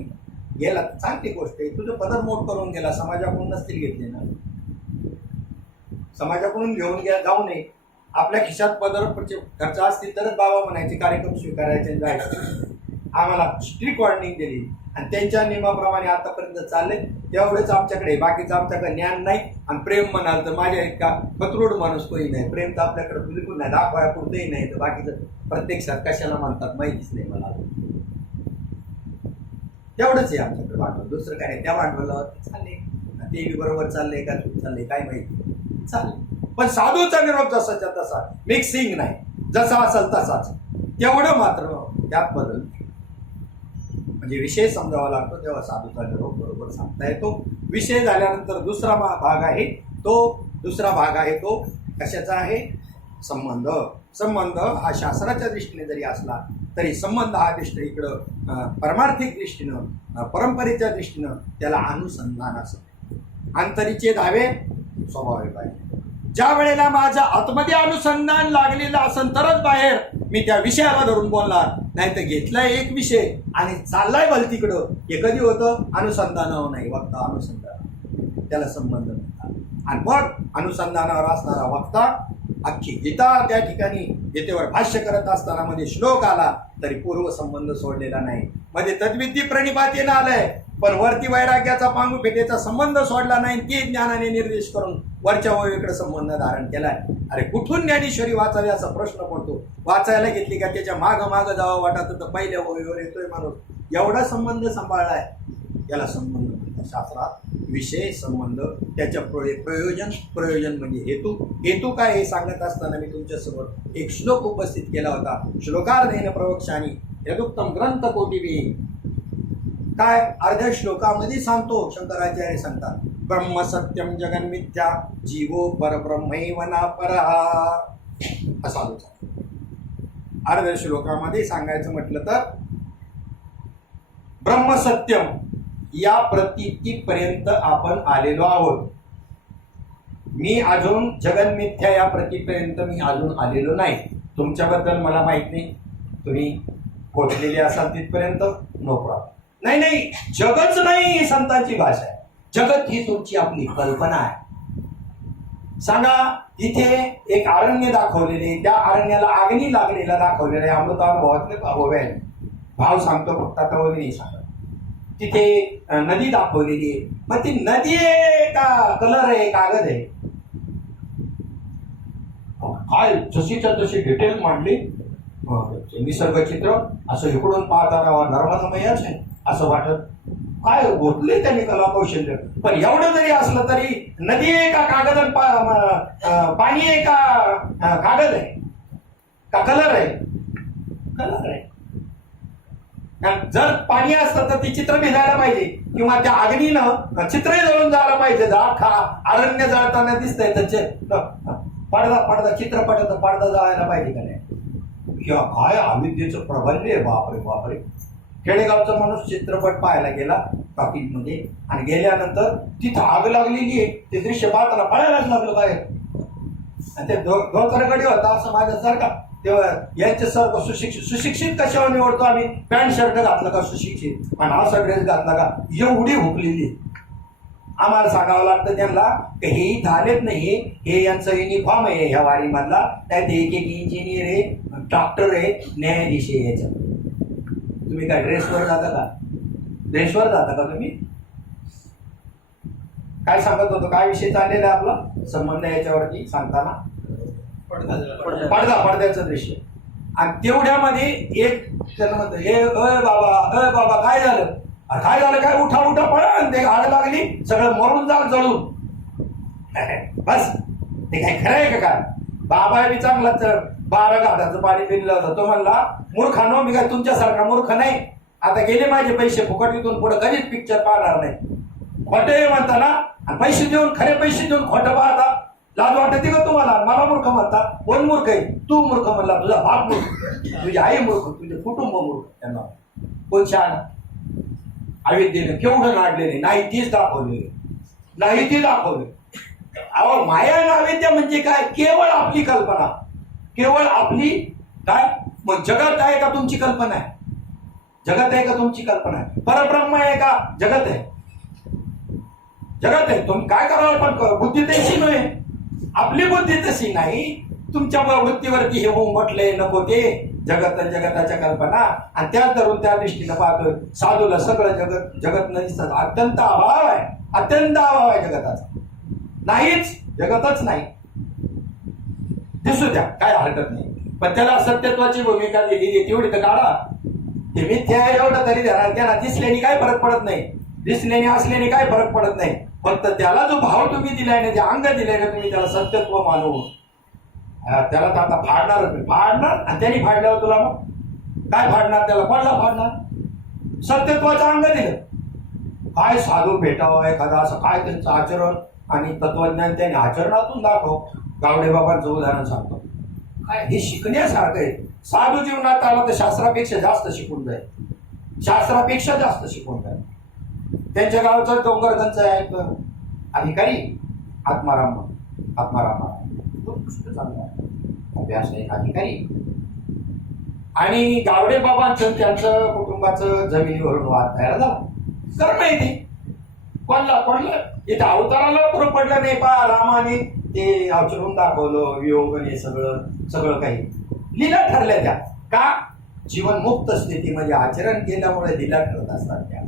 गेला चांगली गोष्ट आहे. तुझं पदर मोठ करून गेला, समाजाकडून नसतील घेतले ना, समाजाकडून घेऊन जाऊ नये. आपल्या खिशात पदर खर्च असतील तरच बाबा म्हणायचे, कार्यक्रम स्वीकारायचे आणि जायचे. आम्हाला स्ट्रिक्ट वॉर्निंग दिली आणि त्यांच्या नियमाप्रमाणे आतापर्यंत चालले. तेवढेच आमच्याकडे, बाकीचं आमच्याकडे ज्ञान नाही. आणि प्रेम म्हणाल तर माझ्या इतका कतरूड माणूस कोणी नाही. प्रेम तर आपल्याकडे बिलकुल नाही, दाखवायपुरतंही नाही. तर बाकीचं प्रत्यक्षात कशाला म्हणतात माहितीच नाही मला. तेवढंच आहे आमच्याकडे भांडवल, दुसरं काय नाही. त्या भांडवलावर चालले, ते बरोबर चाललंय का चूक चाललंय काय माहिती, चालेल. पण साधूचा निरोप जसाच्या तसा, मिक्सिंग नाही, जसा असेल तसाच. तेवढं मात्र त्यात बदल. म्हणजे विषय समजावा लागतो तेव्हा साधूचा निरोप बरोबर सांगता येतो. विषय झाल्यानंतर दुसरा भाग आहे तो कशाचा आहे? संबंध. संबंध हा शास्त्राच्या दृष्टीने जरी असला तरी संबंध हा दृष्टी इकडं परमार्थिक दृष्टीनं, परंपरेच्या दृष्टीनं त्याला अनुसंधान असतं. अंतरीचे धावे स्वाभाविक आहे. ज्या वेळेला माझं आतमध्ये अनुसंधान लागलेलं असेल तरच बाहेर मी त्या विषयाला धरून बोलणार. नाही तर घेतलाय एक विषय आणि चाललाय भलतीकडं, हे कधी होतं? अनुसंधानावर नाही, वक्ता अनुसंधान, त्याला संबंध म्हणतात. आणि मग अनुसंधानावर असणारा वक्ता अख्खी गीता त्या ठिकाणी गीतेवर भाष्य करत असताना मध्ये श्लोक आला तरी पूर्व संबंध सोडलेला नाही. मध्ये तद्विद्धी प्रणिपातीनं आलंय पण वरती वैराग्याचा पांगू पेटेचा संबंध सोडला नाही. ते ज्ञानाने निर्देश करून वरच्या ओळीकडे संबंध धारण केलाय. अरे कुठून ज्ञानेश्वरी वाचावी असा प्रश्न पडतो. वाचायला घेतली का त्याच्या मागं जावं वाटत तर पहिल्या ओळीवर येतोय माणूस. एवढा संबंध सांभाळलाय, याला संबंध म्हणतात शास्त्रात. विषय संबंध, त्याच्या प्रयोजन म्हणजे हेतू काय हे सांगत असताना मी तुमच्यासमोर एक श्लोक उपस्थित केला होता. श्लोकार्धेन प्रवक्ष्यामि यदुक्तम ग्रंथ कोटिभिः. काय अर्ध्या श्लोकामध्ये सांगतो, शंकराचार्य सांगतात, ब्रह्म सत्यम जगन्मिथ्या जीवो परब्रह्मैव नापरः. असा होता अर्ध्या श्लोकामध्ये सांगायचं म्हटलं तर ब्रह्म सत्यम या प्रतीतीपर्यंत आपण आलेलो आहोत. मी अजून जगन्मिथ्या या प्रतीपर्यंत मी अजून आलेलो नाही. तुमच्याबद्दल मला माहित नाही, तुम्ही पोहोचलेले असाल तिथपर्यंत नो प्रॉब्लेम. नाही, जगच नाही ही संतांची भाषा आहे. जगत ही तुमची आपली कल्पना आहे. सांगा, इथे एक अरण्य दाखवलेले, त्या अरण्याला अग्नी लागलेला दाखवलेला आहे. अमृतानुभवातले भाव सांगतो फक्त, आता वगैरे नाही सांगत. तिथे नदी दाखवलेली आहे. मग ती नदी आहे का कलर आहे, कागद आहे? काय जशीच्या तशी डिटेल मांडली. निसर्ग चित्र असं इकडून पाहताना नर्मदामयच आहे असं वाटत. काय गोतले त्यांनी कला कौशल्य. पण एवढं जरी असलं तरी नदी आहे का कागद, पाणी आहे का कागद आहे का कलर आहे? कलर आहे. जर पाणी असतं तर ते चित्र भिजायला पाहिजे किंवा त्या अग्नीनं चित्रही जळून जायला पाहिजे. अरण्य जळताना दिसतंय तर पडदा चित्रपटाचा पडदा जायला पाहिजे का नाही? काय अविद्येचं प्रबल्य आहे. बापरे. खेडेगावचा माणूस चित्रपट पाहायला गेला टॉकीजमध्ये आणि गेल्यानंतर तिथं आग लागलेली आहे. ते दृश्य पाहताना पळायलाच लागलं काय. आणि ते धोतरगडी होता असं माझ्यासारखा. तेव्हा यांचे सर्व सुशिक्षित कशावर निवडतो आम्ही? पॅन्ट शर्ट घातलं का सुशिक्षित, आणि असा ड्रेस घातला का एवढी हुकलेली. आम्हाला सांगावं लागतं त्यांना की हे झालेच नाही, हे यांचं युनिफॉर्म आहे ह्या वारीमधला. त्यात एक इंजिनियर आहे, डॉक्टर आहे, न्यायाधीश आहे. याच्यात तुम्ही काय ड्रेसवर जाता का? ड्रेसवर जाता का तुम्ही? काय सांगत होतो, काय विषय चाललेला आहे आपला संबंध याच्यावरती सांगताना? पडद्याचं दृश्य. आणि तेवढ्यामध्ये एक त्याला म्हणतो, हे बाबा काय झालं? काय उठा पळा. ते आग लागली, सगळं मरून जाल जळून. बस ते काय खरं आहे का? काय बाबा बी चांगलाच 12 घाटाचं पाणी पिलं होतं. तो म्हणला, मूर्खानो, मी काय तुमच्यासारखा मूर्ख नाही. आता गेले माझे पैसे फुकट, इथून पुढे कधीच पिक्चर पाहणार नाही. खोटे म्हणता ना, आणि पैसे देऊन, खरे पैसे देऊन खोटं पाहता. लाज वाटते का तुम्हाला? मला मूर्ख म्हणता. कोण मूर्ख आहे? तू मूर्ख म्हणला, तुझा बाप मूर्ख, तुझी आई मूर्ख, तुझे कुटुंब मूर्ख. त्यांना कोण छान अविद्येनं केवढं नाडलेले, नाही तीच दाखवलेली, नाही ती दाखवली. अहो, माया आणि अविद्या म्हणजे काय? केवळ आपली कल्पना, केवळ आपली. काय मग जगत आहे का तुमची कल्पना आहे? जगत आहे का तुमची कल्पना आहे? परब्रह्म आहे का? जगत आहे. जगत आहे. तुम्ही काय करावं? पण बुद्धी तशी नाही, आपली बुद्धी तशी नाही. तुमच्या वृत्तीवरती हे होऊन म्हटलंय नको ते जगत आणि जगताच्या कल्पना, आणि त्याच धरून त्या दृष्टीनं पाहतोय साधूला सगळं जगत जगत न दिसत अत्यंत अभाव आहे, अत्यंत अभाव आहे जगताचा. नाहीच, जगतच नाही. दिसू द्या, काय हरकत नाही, पण त्याला सत्यत्वाची भूमिका दिली तेवढी तर काढा. ते मिथ्या आहे एवढं तरी त्यांना दिसल्याने काय फरक पडत नाही, दिसल्याने असल्याने काय फरक पडत नाही. फक्त त्याला जो भाव तुम्ही दिलाय ना, जे अंग दिलाय ना तुम्ही, त्याला सत्यत्व मानून त्याला तर आता फाडणार आणि त्यांनी फाडल्यावर तुला मग काय फाडणार, त्याला पडला फाडणार. सत्यत्वाचं अंग दिलं. काय साधू भेटावं एखादा, असं काय त्यांचं आचरण आणि तत्वज्ञान त्यांनी आचरणातून दाखव. गावडे बाबांचं उदाहरण सांगतो. काय हे शिकण्यासारखं आहे. साधू जीवनात आला तर शास्त्रापेक्षा जास्त शिकून जाईल, शास्त्रापेक्षा जास्त शिकून जाईल. त्यांच्या गावचं डोंगरगंज आहे अधिकारी आत्माराम चांगला अभ्यास आहे अधिकारी. आणि गावडे बाबांचं त्यांचं कुटुंबाचं जमिनीवरून वाद तयार झाला. कारण नाही ते कोणला इथं अवताराला पुरं पडलं नाही. रामाने ते आचरून दाखवलं, वियोग हे सगळं काही लीला ठरल्या त्या. का जीवनमुक्त स्थितीमध्ये आचरण केल्यामुळे लीला ठरत असतात त्या.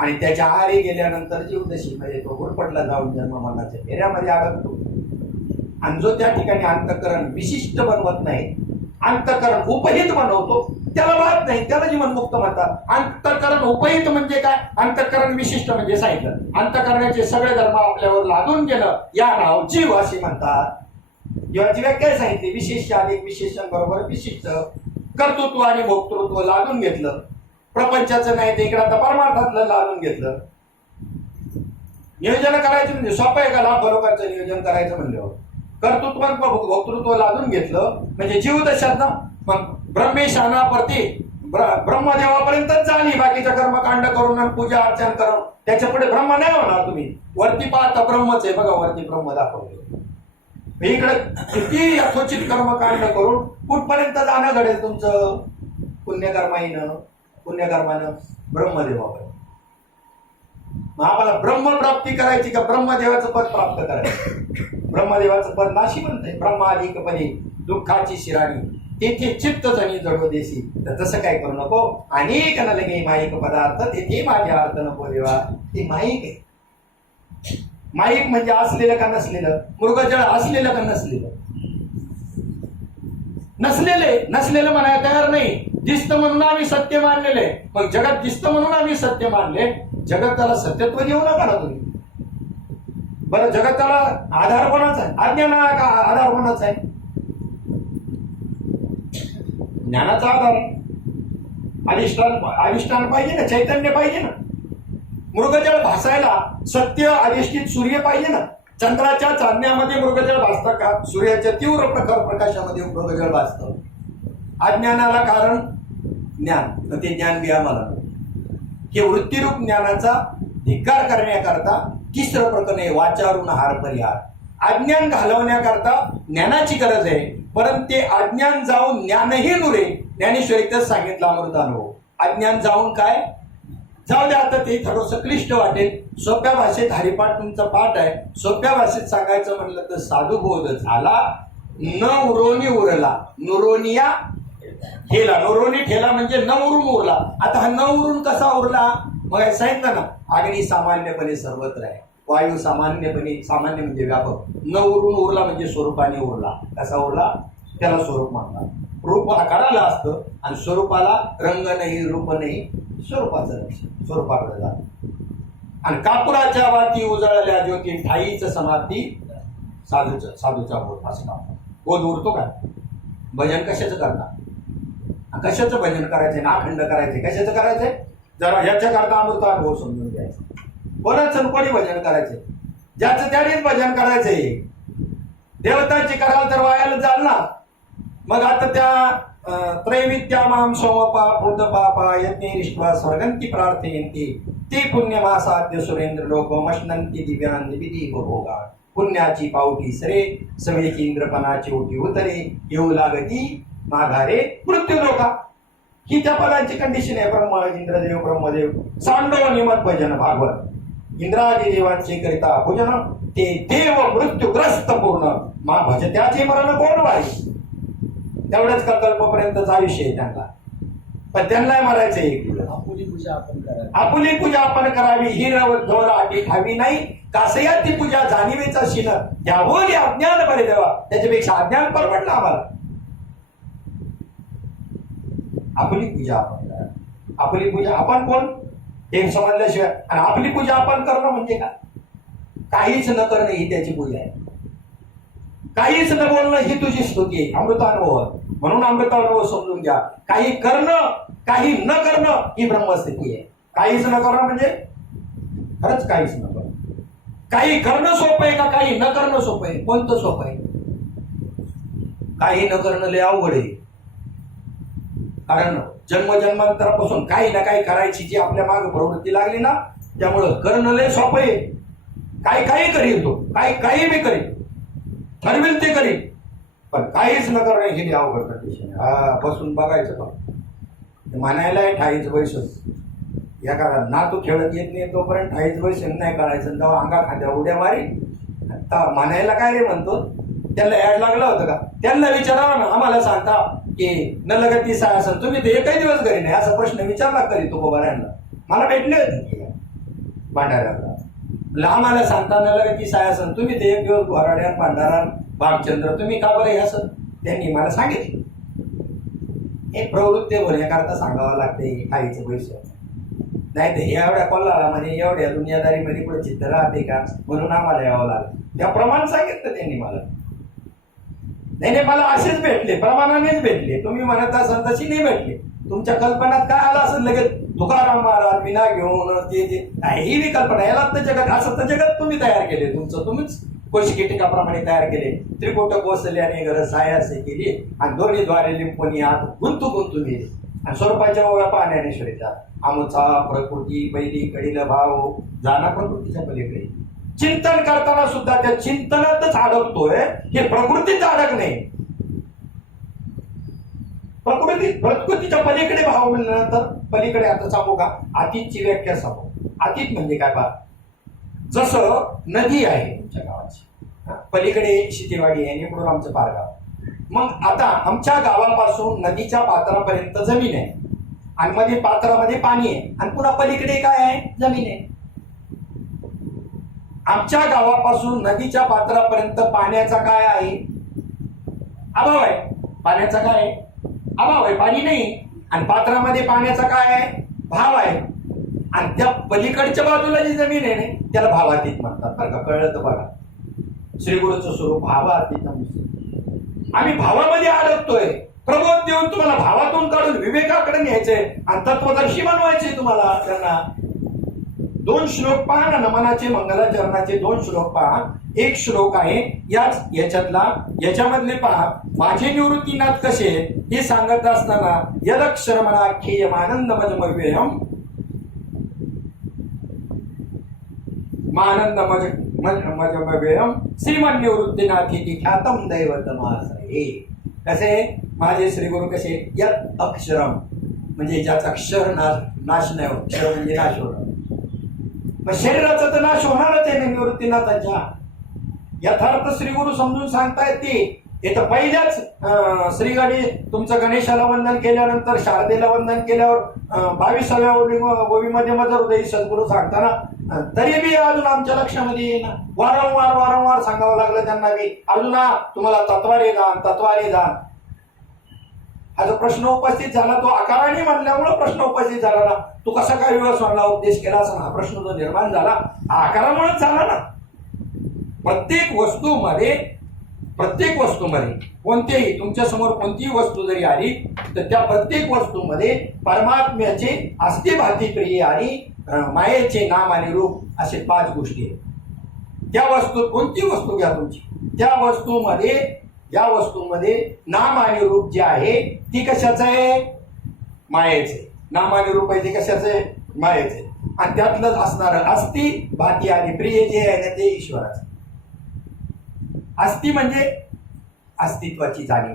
आणि त्याच्या आहारी गेल्यानंतर जीवदशीमध्ये तो गुरपटला जाऊन जन्ममरणाच्या फेऱ्यामध्ये अडकतो. आणि जो त्या ठिकाणी अंतःकरण विशिष्ट बनवत नाही, अंतःकरण उपहित बनवतो, त्याला वाद नाही, त्याला जीवनमुक्त म्हणतात. अंतःकरण उपहित म्हणजे काय, अंतःकरण विशिष्ट म्हणजे सांगितलं. अंतःकरणाचे सगळे धर्म आपल्यावर लादून गेलं, या नाव जीव असे म्हणतात. जीवाची व्याख्या सांगितली, विशेष अधिक विशेषण बरोबर विशिष्ट, कर्तृत्व आणि भोक्तृत्व लादून घेतलं. प्रपंचाचं नाही ते इकडे आता परमार्थातलं लादून घेतलं. नियोजन करायचं म्हणजे सोपं आहे का, लाखो लोकांचं नियोजन करायचं म्हणल्यावर कर्तृत्व भोक्तृत्व लादून घेतलं म्हणजे जीवदशात ना. मग ब्रह्मेशानाप्रती ब्रह्मदेवापर्यंतच झाली. बाकीचं कर्मकांड करून आणि पूजा अर्चन करून त्याच्या पुढे ब्रह्म नाही होणार. तुम्ही वरती पाहता ब्रह्मच आहे, बघा वरती ब्रह्म दाखवले. इकडे किती यथोचित कर्मकांड करून कुठपर्यंत जाणं घडेल तुमचं, पुण्यकर्मानं ब्रह्मदेवापर्यंत. मग आम्हाला ब्रह्मप्राप्ती करायची का ब्रह्मदेवाचं पद प्राप्त करायचं. ब्रह्मदेवाचं पद नाशी म्हणतंय, ब्रह्माधिक पदी दुःखाची शिराणी तेथे चित्त जणी जडो देशी. तर तसं काय करू नको. अनेक न लगे माईक पदार्थ तेथे माझ्या अर्थ नको देवा. ते माईक आहे. माईक म्हणजे असलेलं का नसलेलं, मृगजळ असलेलं का नसलेलं. नसलेलं म्हणायला तयार नाही. दिसतं म्हणून आम्ही सत्य मानलेले. मग जगात दिसतं म्हणून आम्ही सत्य मानले. जगताला सत्यत्व देऊ नका ना तुम्ही. बरं, जगताला आधार कोणाचा आहे, अज्ञानाला का आधार कोणाचा आहे, ज्ञानाचा आधार आहे. अधिष्ठान पाहिजे ना, चैतन्य पाहिजे ना. मृगजळ भासायला सत्य अधिष्ठित सूर्य पाहिजे ना. चंद्राच्या चांदण्यामध्ये मृगजळ भासतं का, सूर्याच्या तीव्र प्रखर प्रकाशामध्ये मृगजळ भासतं. अज्ञानाला कारण ज्ञान, ते ज्ञान बी आम्हाला हे वृत्तीरूप ज्ञानाचा धिक्कार करण्याकरता तिसरं प्रकरण आहे, वाचारून हार परिहार. अज्ञान घालवण्याकरता ज्ञानाची गरज आहे, परंतु ते अज्ञान जाऊन ज्ञानही नुरे. ज्ञानेश्वरीतच सांगितलं अमृतानुभव. अज्ञान जाऊन काय, जाऊ द्या आता ते थोडंसं क्लिष्ट वाटेल. सोप्या भाषेत हरिपाठ तुमचा पाठ आहे. सोप्या भाषेत सांगायचं म्हणलं तर साधुबोध झाला, न उरोनी उरला, नुरोनिया ठेला. नुरोनी ठेला म्हणजे न उरून उरला. आता हा न उरून कसा उरला, मग सांगितलं ना, अग्नी सामान्यपणे सर्वत्र आहे, वायू सामान्य म्हणजे व्यापक. न उरून उरला म्हणजे स्वरूपाने उरला. कसा उरला, त्याला स्वरूप म्हणतात. रूप आकाराला असतं आणि स्वरूपाला रंग नाही, रूप नाही, स्वरूपाचं लक्षण स्वरूपाकडे जात. आणि कापुराच्या वाती उजळल्या ज्योती ठाईच समाप्ती साधूचा बोध. असं काम बोध उरतो का. भजन कशाचं करता, कशाचं भजन करायचंय, नाखंड करायचंय, कशाचं करायचंय, जरा याच्या करता अमृतानुभव समजून घ्यायचं. कोणाचं कोणी भजन करायचंय, ज्याचं त्यानेच भजन करायचंय. देवतांची कराल तर वायाला जाल ना. मग आता त्या त्रैविद्या माम सोमपा भूत पापा यज्ञ स्वर्गंती प्रार्थयंती ते पुण्यमासाद्य सुरेंद्र लोक मश्नंती दिव्यान विधी भोगा. पुण्याची पावटी सरे सवेची इंद्रपणाची ओटी उतरे येऊ लागती माघारे मृत्यू लोका. ही त्या पदांची कंडिशन आहे. ब्रह्मदेव सांडव निमत भजन भागवत इंद्रादी देवांचे करिता पूजन ते देव मृत्यूग्रस्त पूर्ण मा भजत्याचे मरण कोण वारी. तेवढ्याच कल्पपर्यंतचा आयुष्य आहे त्यांना, पण त्यांना मरायचं एक दिवस. आपुली पूजा आपण करावी. आपुली पूजा आपण करावी ही रवर आटी खावी नाही. कासया ती पूजा जाणीवेचा शिन त्यावर अज्ञान बरे देवा. त्याच्यापेक्षा अज्ञान परवडलं आम्हाला. आपली पूजा आपण करा. आपली पूजा आपण कोण हे समजल्याशिवाय. आणि आपली पूजा आपण करणं म्हणजे काय? काहीच न करणं ही त्याची पूजा आहे. काहीच न बोलणं ही तुझी स्तुती आहे. अमृतानुभव म्हणून अमृतानुभव समजून घ्या. काही करणं काही न करणं ही ब्रह्मस्थिती आहे. काहीच न करणं म्हणजे खरंच काहीच न करणं. काही करणं सोपं आहे का काही न करणं सोपं आहे? कोणतं सोपं आहे? काही न करणं लय अवघड आहे. कारण जन्मजन्मांतरापासून काही ना काही करायची जी आपल्या मागे प्रवृत्ती लागली ना, त्यामुळं करणं लय सोपं आहे. काही करील तो, काही बी करील, ठरवेल ते करील, पण काहीच न करणं हे अवघड कंडिशन आहे. बसून बघायचं पण म्हणायला ठाईच बैसून एखादा ना तू खेळत येत नाही तोपर्यंत ठाईच बैसून नाही करायचं. तेव्हा अंगा खांद्या उड्या मारी. म्हणायला काय रे म्हणतो? त्यांना ऍड लागलं होतं का? त्यांना विचारावं ना. आम्हाला सांगता की न लगती साय असेल तुम्ही ते एकही दिवस घरी नाही असा प्रश्न विचारला करी तो बाबाऱ्यांना. मला भेटले होते भांडाऱ्याला. आम्हाला सांगता न लगती साय असेल तुम्ही ते एक दिवस घोराड्यान भांडारा भागचंद्र तुम्ही का बरं हे असं त्यांनी मला सांगितलं. हे प्रवृत्ती होण्याकरता सांगावं लागते खायचं पैसे. नाही तर एवढ्या कोल्हारामध्ये एवढ्या दुनियादारीमध्ये पुढे चित्र राहते का म्हणून आम्हाला यावं लागलं. त्याप्रमाणे सांगितलं त्यांनी मला. नाही मला असेच भेटले, प्रमाणानेच भेटले. तुम्ही म्हणत असाल तशी नाही भेटले. तुमच्या कल्पनात काय आलं असेल लगेच तुकाराम महाराज विना घेऊन ते ही बी कल्पना. याला तर जगत असं तर जगत तुम्ही तयार केले. तुमचं तुम्हीच कोशिकीटिकाप्रमाणे तयार केले. त्रिकोट कोसल्याने गरज सायासे केली आणि दोन्ही द्वारे लिंपणी आत गुंतू गेली आणि स्वरूपाच्या ओव्या पाण्याने श्रेचा आमुचा प्रकृती पहिली कडील भाव जाना प्रकृतीच्या पलीकडे. चिंतन करताना सुद्धा त्या चिंतनातच अडकतोय. हे प्रकृतीच अडक नाही. प्रकृतीच्या पलीकडे भाव मिळाल्यानंतर पलीकडे आता सांगू का? अतीतची व्याख्या सांगू. अतीत म्हणजे काय पहा. जसं नदी आहे तुमच्या गावाची, पलीकडे शितेवाडी आहे, पुढून आमचं पारगाव. मग आता आमच्या गावापासून नदीच्या पात्रापर्यंत जमीन आहे आणि मध्ये पात्रामध्ये पाणी आहे आणि पुन्हा पलीकडे काय आहे? जमीन आहे. आमच्या गावापासून नदीच्या पात्रापर्यंत पाण्याचा काय आहे? अभाव आहे. पाण्याचा काय आहे? अभाव आहे. पाणी नाही. आणि पात्रामध्ये पाण्याचा काय आहे? भाव आहे. आणि त्या पलीकडच्या बाजूला जी जमीन आहे ना त्याला भावातीत म्हणतात. बरं का? कळलं तर बघा. श्रीगुरूचं स्वरूप भावातीत. आम्ही भावामध्ये अडकतोय. प्रबोध देऊन तुम्हाला भावातून काढून विवेकाकडे न्यायचंय आणि तत्वदर्शी बनवायचे तुम्हाला. त्यांना 2 श्लोक पहा ना. नमनाचे मंगलाचरणाचे 2 श्लोक पहा. एक श्लोक आहे याच्यामधले पहा. माझे निवृत्तीनाथ कसे हे सांगत असताना यदक्षरमणाख्येयम आनंदमजमव्ययम मानंदमजमव्ययम श्रीमन निवृत्तीनाथी ख्यातम दैवतमाश्रये. कसे माझे श्रीगुरु कसे? यत अक्षरम म्हणजे ज्याचा अक्षर नाश नाही होत. अक्षर म्हणजे नाश होणं. मग शरीराचा तर नाश होणारच आहे निवृत्तीनाथांच्या. यथार्थ श्रीगुरु समजून सांगतायत ते. इथं पहिल्याच श्रीगणी तुमचं गणेशाला वंदन केल्यानंतर शारदेला वंदन केल्यावर 22व्या ओवीमध्ये मजर सद्गुरू सांगताना तरी बी अजून आमच्या लक्षामध्ये येईना. वारंवार सांगावं लागलं त्यांना बी. अजून तुम्हाला तत्वारे जा. हा जो प्रश्न उपस्थित झाला तो आकाराने म्हणल्यामुळे प्रश्न उपस्थित झाला ना. तू कसा काय विवस्वांना उपदेश केला असा हा प्रश्न जो निर्माण झाला आकारामुळेच झाला ना. प्रत्येक वस्तूमध्ये कोणतेही तुमच्या समोर कोणतीही वस्तू जरी आली तर त्या प्रत्येक वस्तूमध्ये परमात्म्याचे अस्तिभाती प्रिय आणि मायेचे नाम आणि रूप असे 5 गोष्टी आहेत. त्या वस्तूत कोणती वस्तू घ्या तुमची त्या वस्तूमध्ये नाम आणि रूप जे आहे ती कशाचं आहे? मायेचे. नाम आणि रूप आहे ते कशाचं आहे? मायेचे. आणि त्यातलं असणारं अस्ति भाती आणि प्रिय जे आहे ना ते ईश्वराचं. अस्ति म्हणजे अस्तित्वाची जाणीव.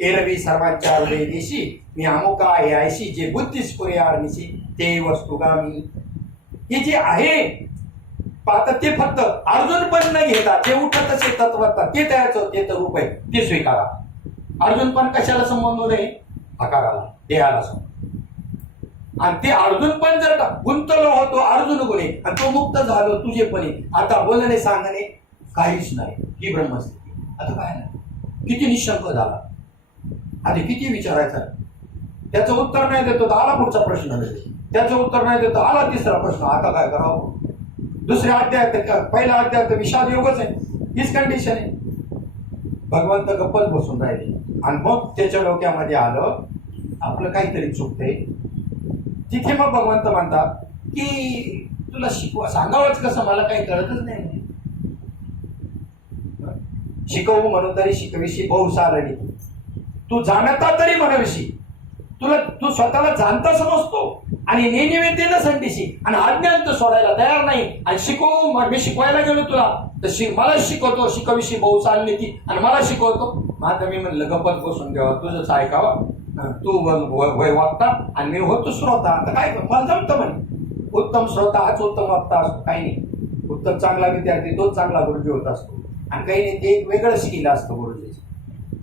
एरवी सर्वांच्या हृदय देशी मी अमुका आहे ऐशी जे बुद्धी स्फुरे आरनिशी ते वस्तुगामी. हे जे आहे आता ते फक्त अर्जुन पण न घेता जे उठत तसे तत्वता ते त्याचं ते तर रूप आहे ते स्वीकारा. अर्जुन पण कशाला संबंध नाही? आकाराला, देहाला संबंध. आणि ते अर्जुन पण जर का गुंतलो होतो अर्जुन गुणे आणि तो मुक्त झालो तुझेपणे, आता बोलणे सांगणे काहीच नाही, ही ब्रह्मस्थिती. आता काय नाही, किती निशंक झाला, आधी किती विचारायचं, त्याचं उत्तर नाही देतो तर आला पुढचा प्रश्न मिळेल, त्याचं उत्तर नाही देतो आला तिसरा प्रश्न. आता काय करावं? दुसऱ्या अध्यायात पहिला अध्यायात विषाद योगच आहे, हीच कंडिशन आहे. भगवंत गप्पच बसून राहिले आणि मग त्याच्या डोक्यामध्ये आलं आपलं काहीतरी चुकतंय. तिथे मग भगवंत म्हणतात की तुला शिकवा सांगावंच कसं, मला काही कळतच नाही. शिकवू म्हणून तरी शिकविशी बहु सारणी, तू जाणता तरी म्हणविशी. तू स्वतःला जाणता समजतो आणि नेनिवेद्य संतीशी आणि अज्ञान तर सोडायला तयार नाही. आणि शिकवू मी शिकवायला गेलो तुला तर मला शिकवतो, शिकविशी बहु चालली ती आणि मला शिकवतो. मग आता मी म्हणलं गप्पत बसून घ्यावं, तुझंच ऐकावं, तू वय वागता आणि मी होतो श्रोता. आता काय मला जमतं म्हणे, उत्तम श्रोता हाच उत्तम वक्ता असतो. काही नाही, उत्तम चांगला विद्यार्थी तोच चांगला गुरुजी होत असतो. आणि काही नाही, ते एक वेगळं स्किल असतं गुरुजीचं.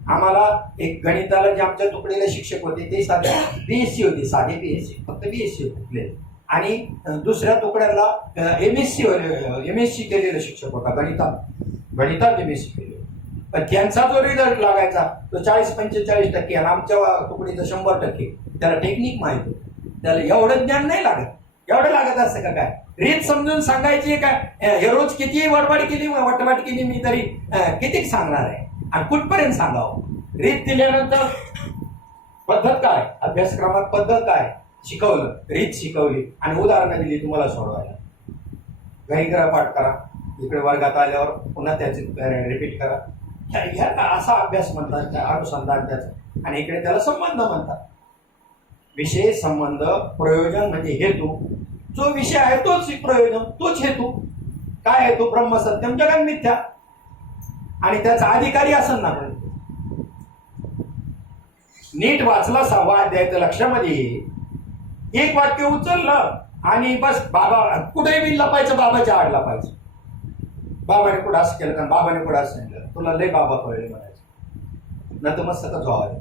आम्हाला एक गणिताला जे आमच्या तुकडीला शिक्षक होते ते साधे BSc होते, साधे BSc, फक्त BSc होते. आणि दुसऱ्या तुकड्याला MSc केलेला शिक्षक होता, गणितात MSc केले. पण त्यांचा जो रिझल्ट लागायचा तो 40-45% आणि आमच्या तुकडीचं 100%. त्याला टेक्निक माहित होतं, त्याला एवढं ज्ञान नाही लागत. एवढं लागत असतं का काय? रीत समजून सांगायची काय? हे रोज किती वटवाट केली मी तरी किती सांगणार आहे आणि कुठपर्यंत सांगावं? रीत दिल्यानंतर पद्धत काय, अभ्यासक्रमात पद्धत काय शिकवलं, रीत शिकवली आणि उदाहरणं दिली तुम्हाला सोडवायला. घरी करा, पाठ करा, इकडे वर्गात आल्यावर पुन्हा त्याचे रिपीट करा. ह्या असा अभ्यास म्हणतात, अनुसंधान त्याचं. आणि इकडे त्याला संबंध म्हणतात. विषय, संबंध, प्रयोजन म्हणजे हेतू. जो विषय आहे तोच प्रयोजन, तोच हेतू. काय हेतू? ब्रह्मसत्यम जगन मिथ्या. आणि त्याचा अधिकारी असेल ना, नीट वाचला 6वा अध्याय तर लक्षामध्ये एक वाक्य उचललं आणि बस बाबा कुठेही बी लपायचं, बाबाच्या आड लपायचं. बाबाने कुठं असं केलं का, बाबाने कुठं असं सांगितलं, तुला लय बाबा कळले म्हणायचं, न तर मस्त का व्हावं.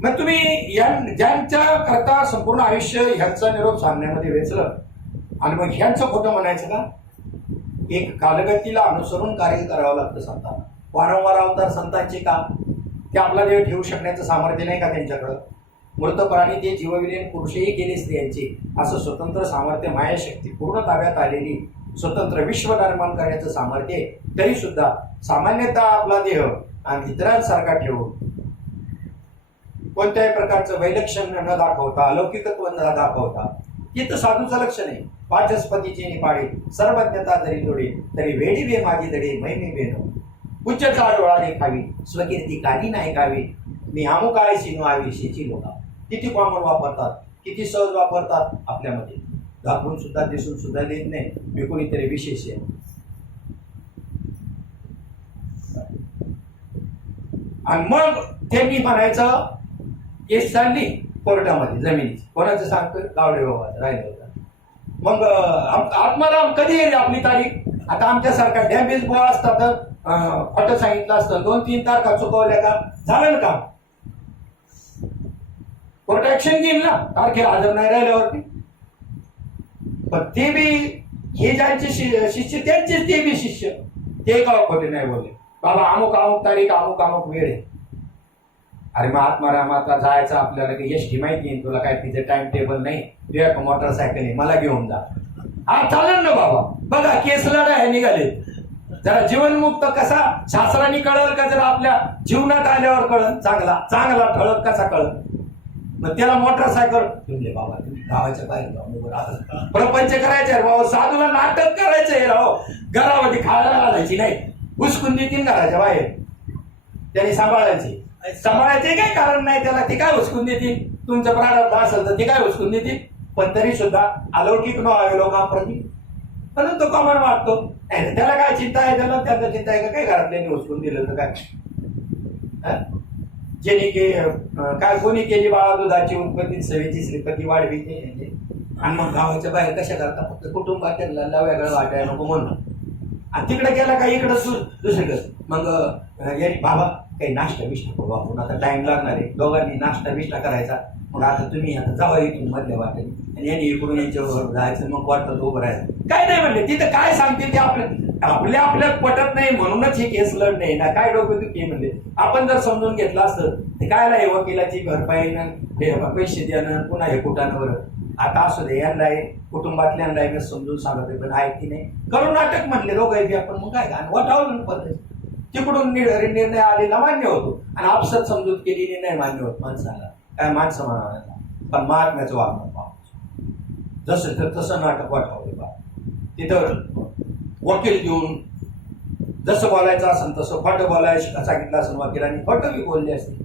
मग तुम्ही ज्यांच्या करता संपूर्ण आयुष्य ह्यांचा निरोप सांगण्यामध्ये वेचलं आणि मग ह्यांचं खोटं म्हणायचं का? एक कालगतीला अनुसरून कार्य करावं लागतं संतांना. वारंवार अवतार संतांचे का? ते आपला देव ठेवू शकण्याचं सामर्थ्य नाही का त्यांच्याकडं? मृत प्राणी ते जीवविलीन पुरुषही केले स्त्रियांचे, असं स्वतंत्र सामर्थ्य, मायाशक्ती पूर्ण ताब्यात आलेली स्वतंत्र विश्व निर्माण करण्याचं सामर्थ्य आहे. तरी सुद्धा सामान्यतः आपला देह आणि इतरांसारखा ठेवून कोणत्याही प्रकारचं वैलक्षण्य न दाखवता, अलौकिकत्व न दाखवता, हे तर साधूचं लक्षण आहे. वाचस्पतीचे निपाडे सर्वज्ञता जरी जोडे, तरी वेडी वे माझी दडे मैमी बेनो. उच्चचा डोळा देखावी, स्वकीर्ती काही नाही गावी, मी आमुकाळे सिनो आवी शेची लोका. किती कॉमन वापरतात, किती सहज वापरतात आपल्यामध्ये. दाखवून सुद्धा दिसून सुद्धा देत नाही मी कोणीतरी विशेष आहे. आणि मग त्यांनी म्हणायचं केस चालली कोर्टामध्ये जमिनीची, कोणाचं सांगतो? गावडे बाबा राहिलं होतं. मग आत्माराम कधी येईल आपली तारीख? आता आमच्यासारखा डॅमेज बुवा असतात तर खोटं सांगितलं असतं, 2-3 तारखा चुकवल्या का झालं ना काम. कोर्ट ऍक्शन घेईल ना तारखेला हजर नाही राहिल्यावरती. पण ते बी हे ज्यांचे शिष्य त्यांचेच ते बी शिष्य, ते का खोटे नाही बोलले. बाबा अमुक अमुक तारीख, अमुक अमुक वेळ आहे. अरे मग आत्मारामाला जायचं आपल्याला की एसटी माहिती आहे तुला, काय तिथे टाइम टेबल नाही, तुझ्या मोटरसायकल आहे, मला घेऊन जा. हा चालेल ना बाबा. बघा केस लढाया निघाले. जरा जीवनमुक्त कसा शास्त्राने कळल का? जरा आपल्या जीवनात आल्यावर कळल. चांगला ठळक कसा कळल? मग त्याला मोटरसायकल तुम्ही बाबा, तुम्ही गावाच्या बाहेर जाऊ, प्रपंच करायचे बाबा, साधूला नाटक करायचंय राव. घरामध्ये खायला घालायची नाही, हुसकून देतील घराच्या बाहेर, त्याने सांभाळायचे काही कारण नाही त्याला. ते काय हुसकून देतील? तुमचं प्रारब्ध असेल तर ते काय हुसकून देतील? पण तरी सुद्धा अलौकिक न व्हावे लोकांप्रती म्हणून तो कॉमन वाटतो. त्याला काय चिंता आहे? त्याला चिंता आहे का काय घरातल्याने हुसकून दिलं तर काय? ज्याने काय कोणी केली बाळा दुधाची उत्पत्ती सवेची श्रीपती वाढवी, आणि मग गावाच्या बाहेर कशा करता फक्त कुटुंबाच्या वेगळं वाटायला नको म्हणून. आणि तिकडे गेला का इकडं दुसरीकडे मग याने बाबा काही नाश्ता बिष्टा करू आपण, आता टाइम लागणार आहे, दोघांनी नाश्ता बिष्टा करायचा. मग आता तुम्ही आता जावा इथून मधल्या वाटेने आणि यांनी इकडून यांच्यावर जायचं, मग वाटतं उभं राहायचं. काय नाही म्हणले तिथं, काय सांगतील ते आपल्यात पटत नाही म्हणूनच हे केस लढणे ना, काय डोकं दुखी म्हणले. आपण जर समजून घेतलं असतं ते कायला हे वकिलाची भरपाई पैसे देणं पुन्हा हे कुटांवर. आता असू दे, यांना कुटुंबातल्यांना मी समजून सांगतोय पण आहे की नाही, करू नाटक म्हणले दोघं बी आपण, मग काय का वटावलं पद्धत. तिकडून निर्णय आलेला मान्य होतो आणि आपसत समजूत केलेली नाही मान्य होत माणसाला, काय माणसं म्हणावं. पण महात्म्याचं वागणं पाहू, जसं तर तसं नाटक वाटावले बा. तिथं वकील देऊन जसं बोलायचं असेल तसं फट बोलायला सांगितलं असेल वकिलांनी, फट बी बोलली असते.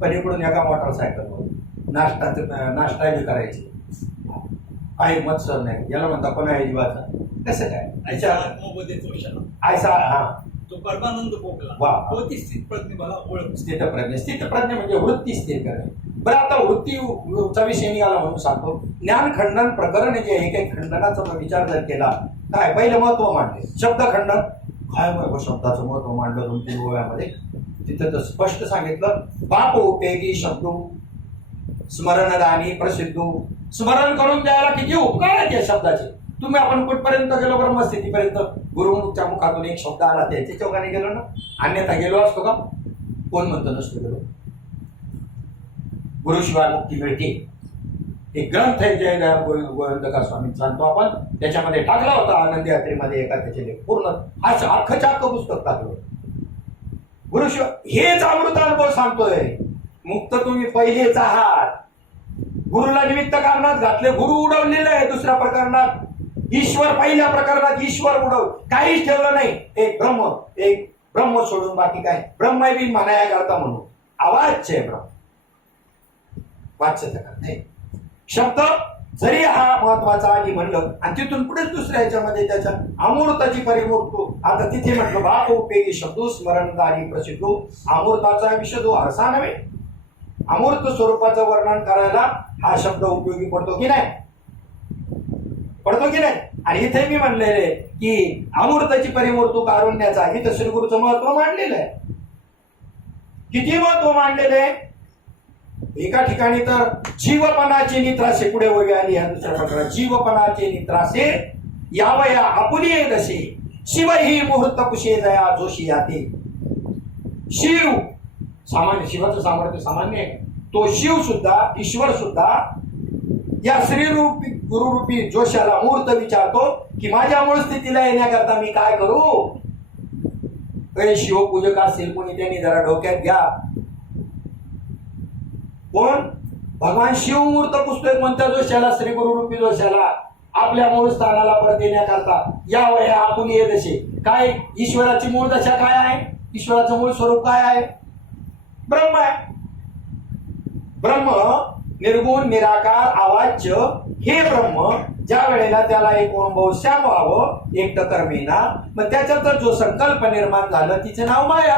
पण इकडून एका मोटरसायकलवर नाश्ता बी करायची, काही मत्सर नाही. याला म्हणता पण आहे जीवाचा कसं काय ऐसा. हा तो परमानंद पोकला तो ती स्थितप्रज्ञ मला ओळख. स्थितप्रज्ञ म्हणजे वृत्ती स्थिर करणे. बरं, आता वृत्तीचा विषय निघाला म्हणून सांगतो. ज्ञान खंडन प्रकरण जे आहे, काही खंडनाचा विचार जर केला काय पहिलं महत्व मांडले शब्द खंडन. काय शब्दाचं महत्व मांडलं 2-3 ओव्यामध्ये. तिथं तर स्पष्ट सांगितलं, बाप उपयोगी शब्दो स्मरणदानी प्रसिद्धो. स्मरण करून द्यायला किती उपकार आहेत या शब्दाचे. तुम्ही आपण कुठपर्यंत गेलो ब्रह्मस्थितीपर्यंत, गुरुमुखच्या मुखातून एक शब्द आला त्याच्या चौकाने गेलो ना, अन्यथा गेलो असतो का? कोण म्हणतो नसतो गेलो. गुरुशिवाय मुक्ती मिळते. एक ग्रंथ आहे जय गोविंदका स्वामी सांगतो आपण, त्याच्यामध्ये टाकला होता आनंद यात्रेमध्ये एका त्याचे पूर्ण अख्खं पुस्तक टाकलं. गुरुशिवाय हेच अमृत अनुभव सांगतोय. मुक्त तुम्ही पहिलेच आहात. गुरुला निमित्त कारणात घातले, गुरु उडवलेले आहे. दुसऱ्या प्रकरणात ईश्वर, पहिल्या प्रकरणात ईश्वर उडव, काहीच ठेवलं नाही. एक ब्रह्म सोडून बाकी काय. ब्रह्म बी म्हणाया करता म्हणून आवाज आहे ब्रह्म, वाच्यता नाही शब्द. जरी हा महत्वाचा आधी म्हणलं आणि तिथून पुढे दुसऱ्या ह्याच्यामध्ये त्याच्या अमूर्ताची परिमूर्तो. आता तिथे म्हटलं बाप उपयोगी शब्दो स्मरणदारी प्रसिद्धो. अमूर्ताचा विषय हरसा नव्हे, अमूर्त स्वरूपाचं वर्णन करायला हा शब्द उपयोगी पडतो की नाही, पडतो की नाही. आणि इथे मी म्हणलेले की अमूर्ताची परिमूर्तो कारुण्याचा, इथं श्रीगुरूचं महत्व मांडलेलं आहे. किती महत्व मांडलेलं आहे. एका ठिकाणी तर जीवपणाचे नित्रासे पुढे वगैरे आली. ह्या दुसऱ्या प्रकारात जीवपणाचे नित्रासे यावया आपुली दशे शिव ही मुहूर्त कुशे जया जोशी याते. शिव सामान्य, शिवाचं सामर्थ्य सामान्य आहे. तो शिव सुद्धा, ईश्वर सुद्धा या श्रीरूपी गुरुरूपी जोशाला मूर्त विचारतो की माझ्या मूळ स्थितीला येण्याकरता मी काय करू. शिवपूजक असेल कोणी त्यांनी जरा डोक्यात घ्या. कोण? भगवान शिव मूर्त पुस्तक म्हणत्या जोशाला, श्री गुरुरूपी जोशाला आपल्या मूळ स्थानाला परत येण्याकरता या वया आपण ये दशे. काय ईश्वराची मूळ दशा काय आहे? ईश्वराचं मूळ स्वरूप काय आहे? ब्रह्म आहे. ब्रह्म निर्गुण निराकार अवाच्य हे ब्रह्म ज्या वेळेला त्याला एक बहुश्याम व्हावं एक कर्मेना, मग त्याच्यात जो संकल्प निर्माण झालं तिचं नाव माया.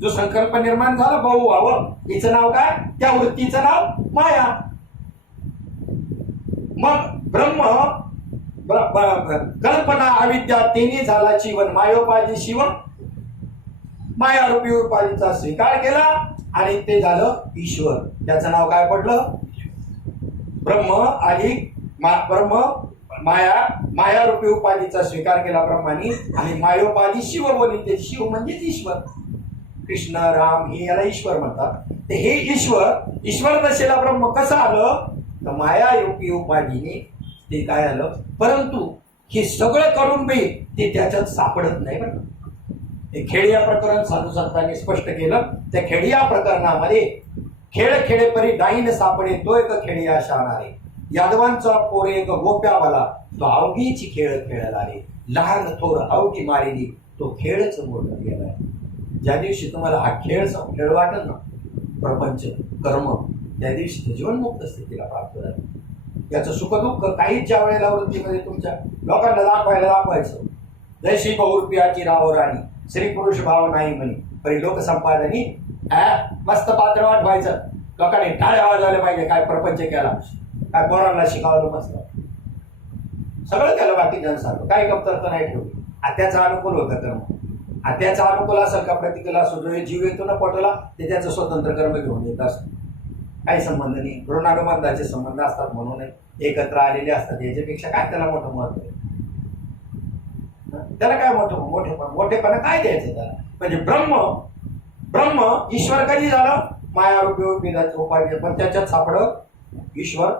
जो संकल्प निर्माण झाला बहु व्हावं, हिचं नाव काय? त्या वृत्तीचं नाव माया. मग ब्रह्म कल्पना अविद्या तेनी झाला जीवन मायोपाधी शिव. मायारूपी उपाधीचा स्वीकार केला आणि ते झालं ईश्वर. त्याचं नाव काय पडलं? ब्रह्म अधिक ब्रह्म माया. मायारूपी उपाधीचा स्वीकार केला ब्रह्मानी आणि मायोपाधी शिव बोलली. ते शिव म्हणजेच ईश्वर. कृष्ण राम हे याला ईश्वर म्हणतात. ते हे ईश्वर दशेला ब्रह्म कसं आलं तर मायारूपी उपाधीने ते काय आलं. परंतु हे सगळं करून बी ते त्याच्यात सापडत नाही. बरं, हे खेडिया प्रकरण साधू संतांनी स्पष्ट केलं. त्या खेडिया प्रकरणामध्ये खेळ खेळेपरी डाईन सापडे तो एक खेडिया शाणारे. यादवांचा पोरे एक गोप्या वाला तो अवघीची खेळ खेळायला रे. लहान थोर अवघी मारेली तो खेळच मोठं गेलाय. ज्या दिवशी तुम्हाला हा खेळ वाटत ना, प्रपंच कर्म, त्या दिवशी ते जीवनमुक्त स्थितीला प्राप्त झालं. याचं सुखदुःख काहीच ज्या वेळेला वृत्तीमध्ये तुमच्या लोकांना दाखवायचं. जैशी बहुरूपियाची राहो राणी श्री पुरुष भाव नाही म्हणे परी लोकसंपादनी. मस्त पात्र वाटवायचं, लोकांनी टाळ्या वाजवल्या पाहिजे. काय प्रपंच केला काय पोरांना शिकावलं मस्त, सगळं त्याला बाकीच्यांसारखं काही कमतरता नाही ठेवली. आत्याचा अनुकूल होता कर्म. आत्याचा अनुकूल असेल का प्रतिकूल असो, जो जीव येतो ना पोटाला ते त्याचं स्वतंत्र कर्म घेऊन येत असतं. काही संबंध नाही. ऋणानुबंधाचे संबंध असतात म्हणून एकत्र आलेले असतात. याच्यापेक्षा काय त्याला मोठं महत्व आहे? त्याला काय मोठेपणा काय द्यायचं त्याला? म्हणजे ब्रह्म ईश्वर कधी झालं? मायारूपी उपाधी, पण त्याच्यात सापडं ईश्वर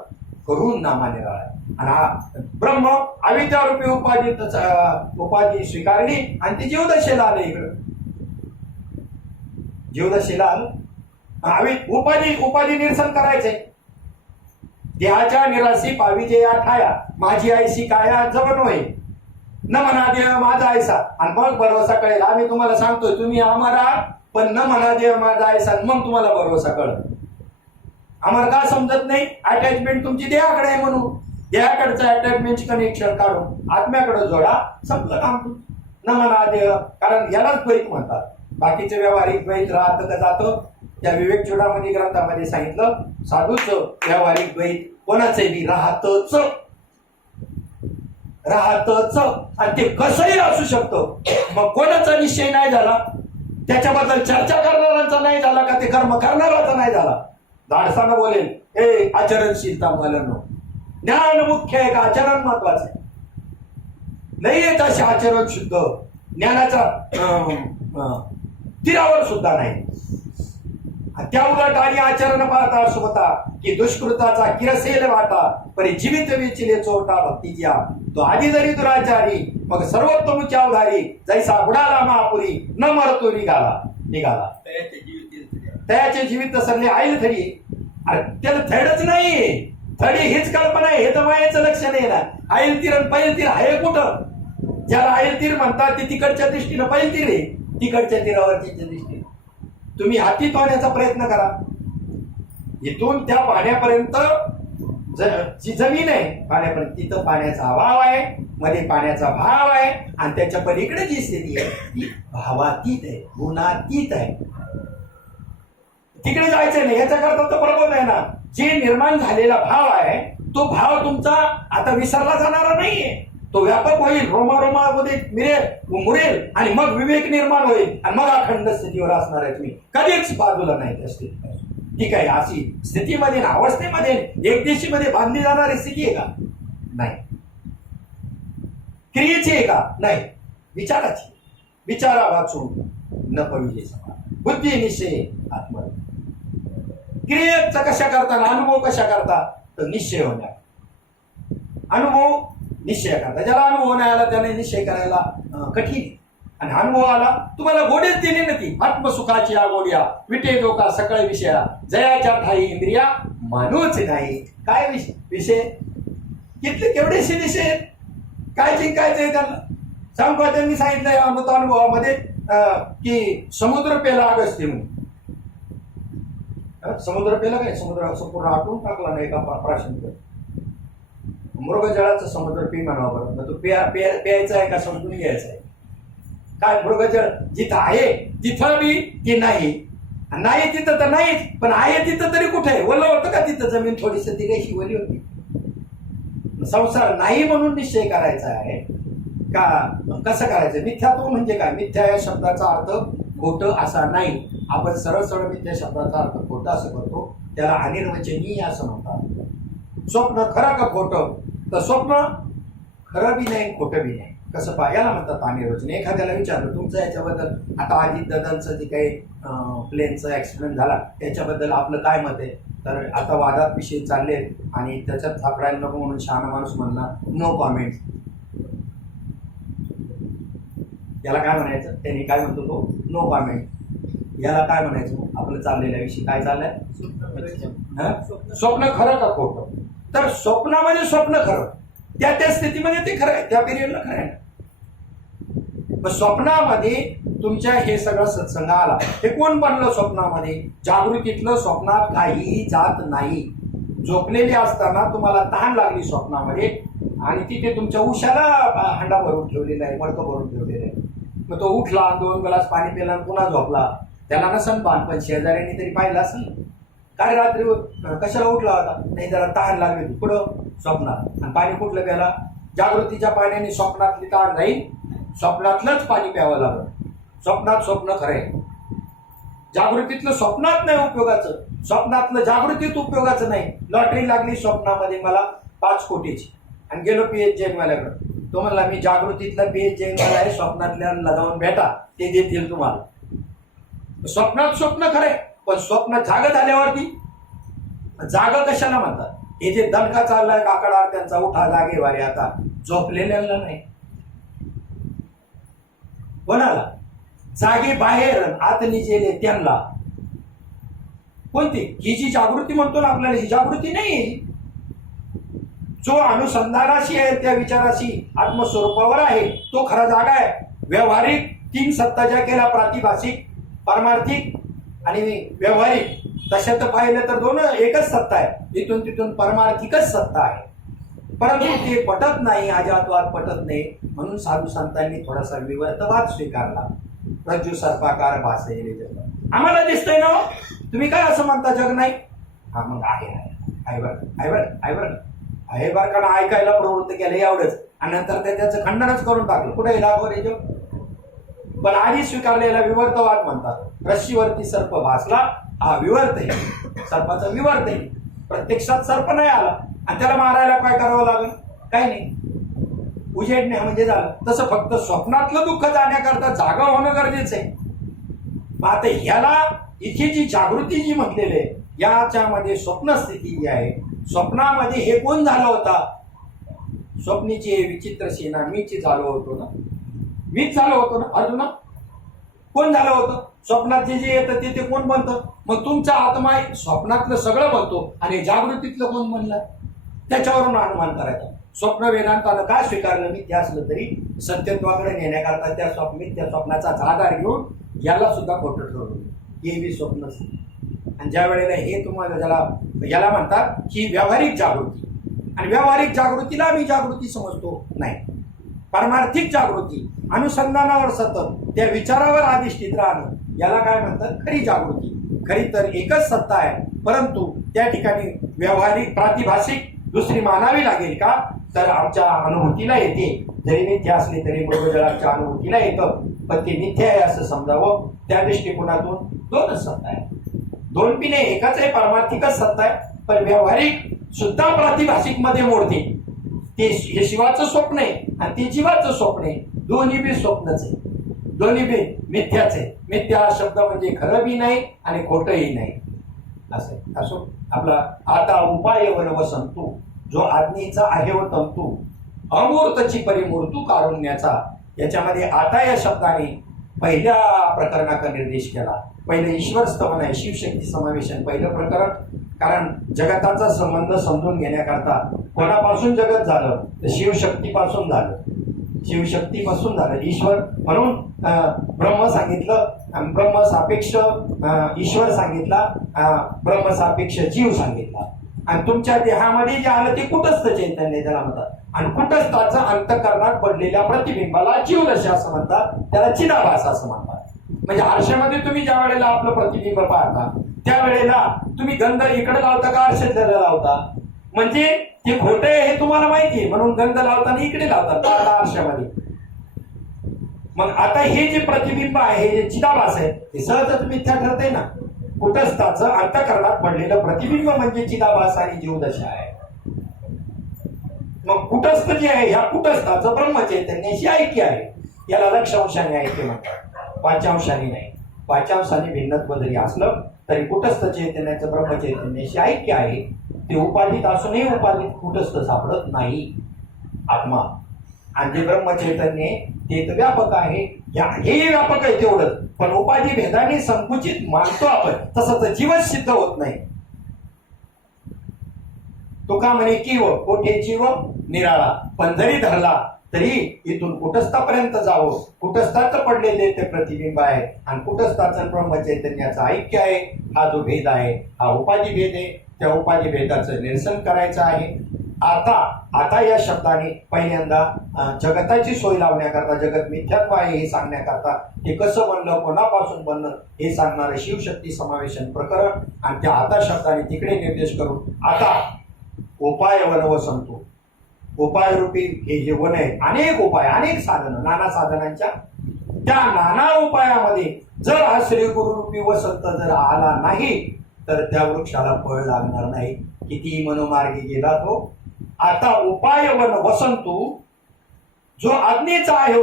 करून नामाने राहिला. आणि हा ब्रह्म अविद्यारूपी उपाधी स्वीकारली आणि ती जीवदशेला आले. इकडं जीवदशेला आलं. उपाधी निरसन करायचंय. देहाच्या निराशी पाविजे या ठाया, माझी आईशी काया जवळ होय, न म्हणा देह माझा आयसा. आणि मग भरोसा कळेल. आम्ही तुम्हाला सांगतोय तुम्ही आम्हाला, पण न म्हणा देह माझा आयसा, मग तुम्हाला भरोसा कळेल. आम्हाला का समजत नाही? अटॅचमेंट तुमची देहाकडे आहे म्हणून. देहाकडचं अटॅचमेंट कनेक्शन काढून आत्म्याकडे जोडा, संपलं काम. न म्हणा देह, कारण यालाच द्वैत म्हणतात. बाकीचे व्यावहारिक द्वैत राहतं का जातं? त्या विवेक चूडामणी ग्रंथामध्ये सांगितलं साधूच व्यावहारिक द्वैत कोणाचे बी राहतच. आणि ते कसंही असू शकतं. मग कोणाचा निश्चय नाही झाला? त्याच्याबद्दल चर्चा करणाऱ्यांचा नाही झाला का? ते कर्म करणाराचा नाही झाला? धाडसानं बोलेल हे आचरणशीलता मुलांनो, ज्ञान मुख्य आहे का आचरण महत्वाचं आहे? नाही येत असे आचरण शुद्ध, ज्ञानाचा तीरावर सुद्धा नाही. त्या उलट आणि आचरण पाहता सुमता की दुष्कृताचा किरसेल वाटा, परी जीवित विचिले चोटा भक्तीच्या, तो आधी जरी दुराचारी मग सर्वोत्तम अवधारी, जैसा बुडाला महापुरी न मरतो निघाला. त्याचे जीवित सरले आईल थडी. अरे त्याला थडच नाही, थडी हीच कल्पना आहे. हे तर मायेचं लक्षण आहे ना. आईल तीर आणि पैल तीर आहे कुठं? ज्याला आईल तीर म्हणतात ते तिकडच्या दृष्टीनं पैल तीर आहे, तिकडच्या तीरावरच्या दृष्टीने. तुम्ही हाती होण्याचा प्रयत्न करा. इथून त्या पाण्यापर्यंत जी जमीन आहे पाण्यापर्यंत, तिथं पाण्याचा अभाव आहे, मध्ये पाण्याचा भाव आहे, आणि त्याच्या पलीकडे जी स्थिती आहे ती भावातीत आहे, गुणातीत आहे. तिकडे जायचं नाही. याचा करता तर प्रबोध आहे ना. जे निर्माण झालेला भाव आहे तो भाव तुमचा आता विसरला जाणारा नाहीये. तो व्यापक होईल, रोमामध्ये मुरेल आणि मग विवेक निर्माण होईल आणि मग अखंड स्थितीवर असणार आहे. तुम्ही कधीच बाजूला नाही त्या स्थितीत. ठीक आहे, अशी स्थितीमध्ये अवस्थेमध्ये एकदेशीमध्ये बांधली जाणारी स्थिती आहे का? नाही. क्रियेची आहे का? नाही. विचाराची. विचारा वाचून न पविजे समा, बुद्धी निश्चय आत्म. क्रियेचा कशा करता, अनुभव कशा करता? तर निश्चय होण्या. अनुभव निश्चय करता. ज्याला अनुभव नाही आला त्याने निश्चय करायला कठीण. आणि अनुभव आला तुम्हाला गोडीच दिली ना ती आत्मसुखाची आगोड्या, विटे डोका सकाळी विषया, जयाच्या ठाई इंद्रिया मानूच नाही. काय विषय किती केवढेसे विषय काय जिंकायचंय त्यांना? सांगू का? त्यांनी सांगितलंय अमृत अनुभवामध्ये की समुद्र पेला अगस्त्य म्हणून. समुद्र पेला काय? समुद्र संपूर्ण आटून टाकला नाही का प्राशंकर. मृगजळाचं समुद्र पी म्हणावा बरं. तो प्यायचा आहे का समजून घ्यायचा आहे? काय मृगजळ जिथं आहे तिथं बी ते नाही तिथं तर नाहीच, पण आहे तिथं तरी कुठे आहे? ओलं होतं का तिथं? जमीन थोडीशी ती काही शिवली होती. संसार नाही म्हणून निश्चय करायचा आहे का? कसं करायचं? मिथ्यात्व म्हणजे काय? मिथ्या या शब्दाचा अर्थ खोटं असा नाही. आपण सरळ सरळ मिथ्या शब्दाचा अर्थ खोटं असं करतो, त्याला अनिर्वचनीय असं म्हणतात. स्वप्न खरं का खोटं? तर स्वप्न खरं बी नाही, खोटं बी नाही. कसं याला म्हणतात अनिर्वचन. एखाद्याला विचारलं तुमचं याच्याबद्दल, आता अजित दादांचं जे काही प्लेनचा ऍक्सिडेंट झाला त्याच्याबद्दल आपलं काय मत आहे? तर आता वादात विषय चालले आणि त्याच्यात सापडायला नको म्हणून शहाणा माणूस म्हणला नो कॉमेंट. याला काय म्हणायचं? त्यांनी काय म्हणतो तो नो कॉमेंट. याला काय म्हणायचं? आपलं चाललेल्या विषयी काय चाललंय? स्वप्न खरं का खोटं? तर स्वप्नामध्ये स्वप्न खरं, त्या स्थितीमध्ये ते खरं आहे, त्या पिरियडला खरं आहे. मग स्वप्नामध्ये तुमच्या हे सगळं सत्संग आला, हे कोण बनलं स्वप्नामध्ये? जागृतीतलं स्वप्नात काहीही जात नाही. झोपलेली असताना तुम्हाला तहान लागली स्वप्नामध्ये आणि तिथे तुमच्या उशाला हांडा भरून ठेवलेला आहे, मडकं भरून ठेवलेलं आहे. मग तो उठला, 2 ग्लास पाणी पिला, पुन्हा झोपला. त्याला नसन पान, पण शेजाऱ्यांनी तरी पाहिलं असेल. काय रात्री कशाला उठला होता? नाही जरा तहान लागली होती. कुठं? स्वप्नात. आणि पाणी कुठलं प्याला? जागृतीच्या पाण्याने स्वप्नातली तहान जाईल, स्वप्नातलंच पाणी प्यावं लागलं. स्वप्नात स्वप्न खरंय, जागृतीतलं स्वप्नात नाही उपयोगाचं, स्वप्नातलं जागृतीत उपयोगाचं नाही. लॉटरी लागली स्वप्नामध्ये मला 5 कोटीची आणि गेलो पीएच जैनवाल्याकडे. तो म्हणला मी जागृतीतला पीएच जैनवाला आहे, स्वप्नातल्या जाऊन भेटा, ते देतील तुम्हाला. स्वप्नात स्वप्न खरंय, पण स्वप्न जाग झाल्यावरती जाग कशाला म्हणतात? हे जे दणका चाललाय काकडा त्यांचा उठा जागे वारे, आता झोपलेल्याला नाही. कोणाला? जागे बाहेर आत निजेले त्यांना. कोणती? ही जी जागृती म्हणतो ना आपल्याला, ही जागृती नाही. जो अनुसंधानाशी आहे, त्या विचाराशी आत्मस्वरूपावर आहे, तो खरा जागा आहे. व्यावहारिक 3 सत्ता ज्या केल्या, प्रातिभाषिक, पारमार्थिक आणि व्यावहारिक, तशा तर पाहिलं तर 2 एकच सत्ता आहे. इथून तिथून पारमार्थिकच सत्ता आहे. परंतु ते पटत नाही, अजातवाद पटत नाही. म्हणून साधू संतांनी थोडासा विवर्तवाद स्वीकारला. रज्जू सर्पाकार भास जग. आम्हाला दिसतंय ना, तुम्ही काय असं म्हणता जग नाही? हा मग आहे बरं कारण ऐकायला प्रवृत्त केलं एवढंच, आणि नंतर त्याचं खंडनच करून टाकलं. कुठे दाखव रे जग? पण आधी स्वीकारलेला विवर्तवाद म्हणतात. रश्शीवरती सर्प भासला, हा विवर्त आहे, सर्पाचा विवर्त आहे. प्रत्यक्षात सर्प नाही आला आणि त्याला मारायला काय करावं लागेल? काही नाही, उजेडणे म्हणजे झालं. तसं फक्त स्वप्नातलं दुःख जाण्याकरता जागा होणं गरजेचं आहे. मग आता ह्याला इथे जी जागृती जी म्हटलेली आहे, याच्यामध्ये स्वप्नस्थिती जी आहे, स्वप्नामध्ये हे कोण झालं होता? स्वप्नीची विचित्र सेना मीच झालो होतो ना, मीच झालो होतो ना अर्जुना. कोण झालं होतं? स्वप्नात जे जे येतं ते कोण बनतं? मग तुमचा आत्मा स्वप्नातलं सगळं बनतो आणि जागृतीतलं कोण बनलं? त्याच्यावरून अनुमान करायचा. स्वप्न वेदांतानं काय स्वीकारलं? मिथ्या असलं तरी सत्यत्वाकडे नेण्याकरता त्या स्वप्नाचा आधार घेऊन याला सुद्धा खोटं ठरवलं. हे बी स्वप्न. आणि ज्या वेळेला हे तुम्हाला याला म्हणतात ही व्यावहारिक जागृती, आणि व्यावहारिक जागृतीला आम्ही जागृती समजतो नाही. पारमार्थिक जागृती, अनुसंधानावर सतत त्या विचारावर अधिष्ठित राहणं, याला काय म्हणतात? खरी जागृती. खरी तर एकच सत्ता आहे, परंतु त्या ठिकाणी व्यावहारिक प्रातिभाषिक दुसरी मानावी लागेल का? तर आमच्या अनुभूतीला येते. जरी मिथ्या असली तरी मृगजळाच्या अनुभूतीला येतं, पण ते मिथ्या आहे असं समजावं. त्या दृष्टिकोनातून 2च सत्ता आहे. 2 बी नाही, एकच आहे, पारमार्थिकच सत्ता आहे. पण व्यावहारिक सुद्धा प्रातिभाषिक मध्ये मोडते. ते हे शिवाचं स्वप्न आहे आणि ते जीवाचं स्वप्न आहे. दोन्ही बी स्वप्नच आहे, दोन्ही बी मिथ्याच आहे. मिथ्या शब्द म्हणजे खरं बी नाही आणि खोटंही नाही असं. असो आपला आता उपाय वन वसंतू, जो आज्ञेचा आहे व तंतू, अमूर्तची परिमूर्तू कारुण्याचा. याच्यामध्ये आता या शब्दाने पहिल्या प्रकरणाचा निर्देश केला. पहिलं ईश्वर स्तवन आहे, शिवशक्ती समावेशन पहिलं प्रकरण. कारण जगताचा संबंध समजून घेण्याकरता कोणापासून जगत झालं? तर शिवशक्तीपासून झालं, शिवशक्तीपासून झालं ईश्वर. म्हणून ब्रह्म सांगितलं, ब्रह्म सापेक्ष ईश्वर सांगितला, ब्रह्म सापेक्ष जीव सांगितला. आणि तुमच्या देहामध्ये जे आलं ते कुटस्थ चैतन्य त्याला म्हणतात. आणि कुटस्थाचं अंतःकरणात पडलेल्या प्रतिबिंबाला जीवदशा असं म्हणतात, त्याला चिदाभास असं म्हणतात. म्हणजे आरशामध्ये तुम्ही ज्या वेळेला आपलं प्रतिबिंब पाहता त्यावेळेला तुम्ही गंध इकडे लावता का आरशाला लावता? म्हणजे ते खोटं आहे हे तुम्हाला माहिती आहे, म्हणून गंध लावताना इकडे लावतात आरशामध्ये. मग आता हे जे प्रतिबिंब आहे, हे जे चिदाभास आहे, ते सहजच मिथ्या ठरते ना. कुटस्थाचं अंतःकरणात पडलेलं प्रतिबिंब म्हणजे चिदाभास आणि जीवदशा आहे. मग कुटस्थ जे आहे, ह्या कुटस्थाचं ब्रह्मचैतन्याशी ऐक्य आहे. याला लक्षांशाने ऐक्य म्हणतात, वाचांशाने नाही. वाचांशाने भिन्नत्व जरी असलं तरी कुटस्थ चैतन्याचं ब्रह्मचैतन्याशी ऐक्य आहे. ते उपाधित असूनही उपाधित कुटस्थ सापडत नाही आत्मा. आणि जे ब्रह्मचैतन्य ते तर व्यापक आहे, हे व्यापक आहे तेवढंच. पण उपाधी भेदाने संकुचित मानतो आपण, तसं तर जीवच सिद्ध होत नाही. तुका म्हणे किव कोठे जीव निराळा, पण जरी धरला तरी इथून कुटस्थापर्यंत जावं. कुटस्थाचं पडलेले ते प्रतिबिंब आहे आणि कुटस्थाचं ब्रह्मचैतन्याचं ऐक्य आहे. हा जो भेद आहे हा उपाधी भेद आहे. त्या उपाधी भेदाचं निरसन करायचं आहे. आता या शब्दाने पहिल्यांदा जगताची सोय लावण्याकरता, जगत मिथ्यात्व आहे हे सांगण्याकरता, ते कसं बनलं, कोणापासून बनलं हे सांगणारं शिवशक्ती समावेशन प्रकरण आणि त्या आता शब्दाने तिकडे निर्देश करून आता उपाय वन वसंतो, उपाय रूपी हे जे वन आहे, अनेक उपाय, अनेक साधनं, नाना साधनांच्या त्या नाना उपायामध्ये जर हा श्री गुरुरूपी वसंत जर आला नाही तर त्या वृक्षाला फळ लागणार नाही, कितीही मनोमार्गी गेला तो. आता उपाय वन वसंतू, जो आज्ञेचा आहे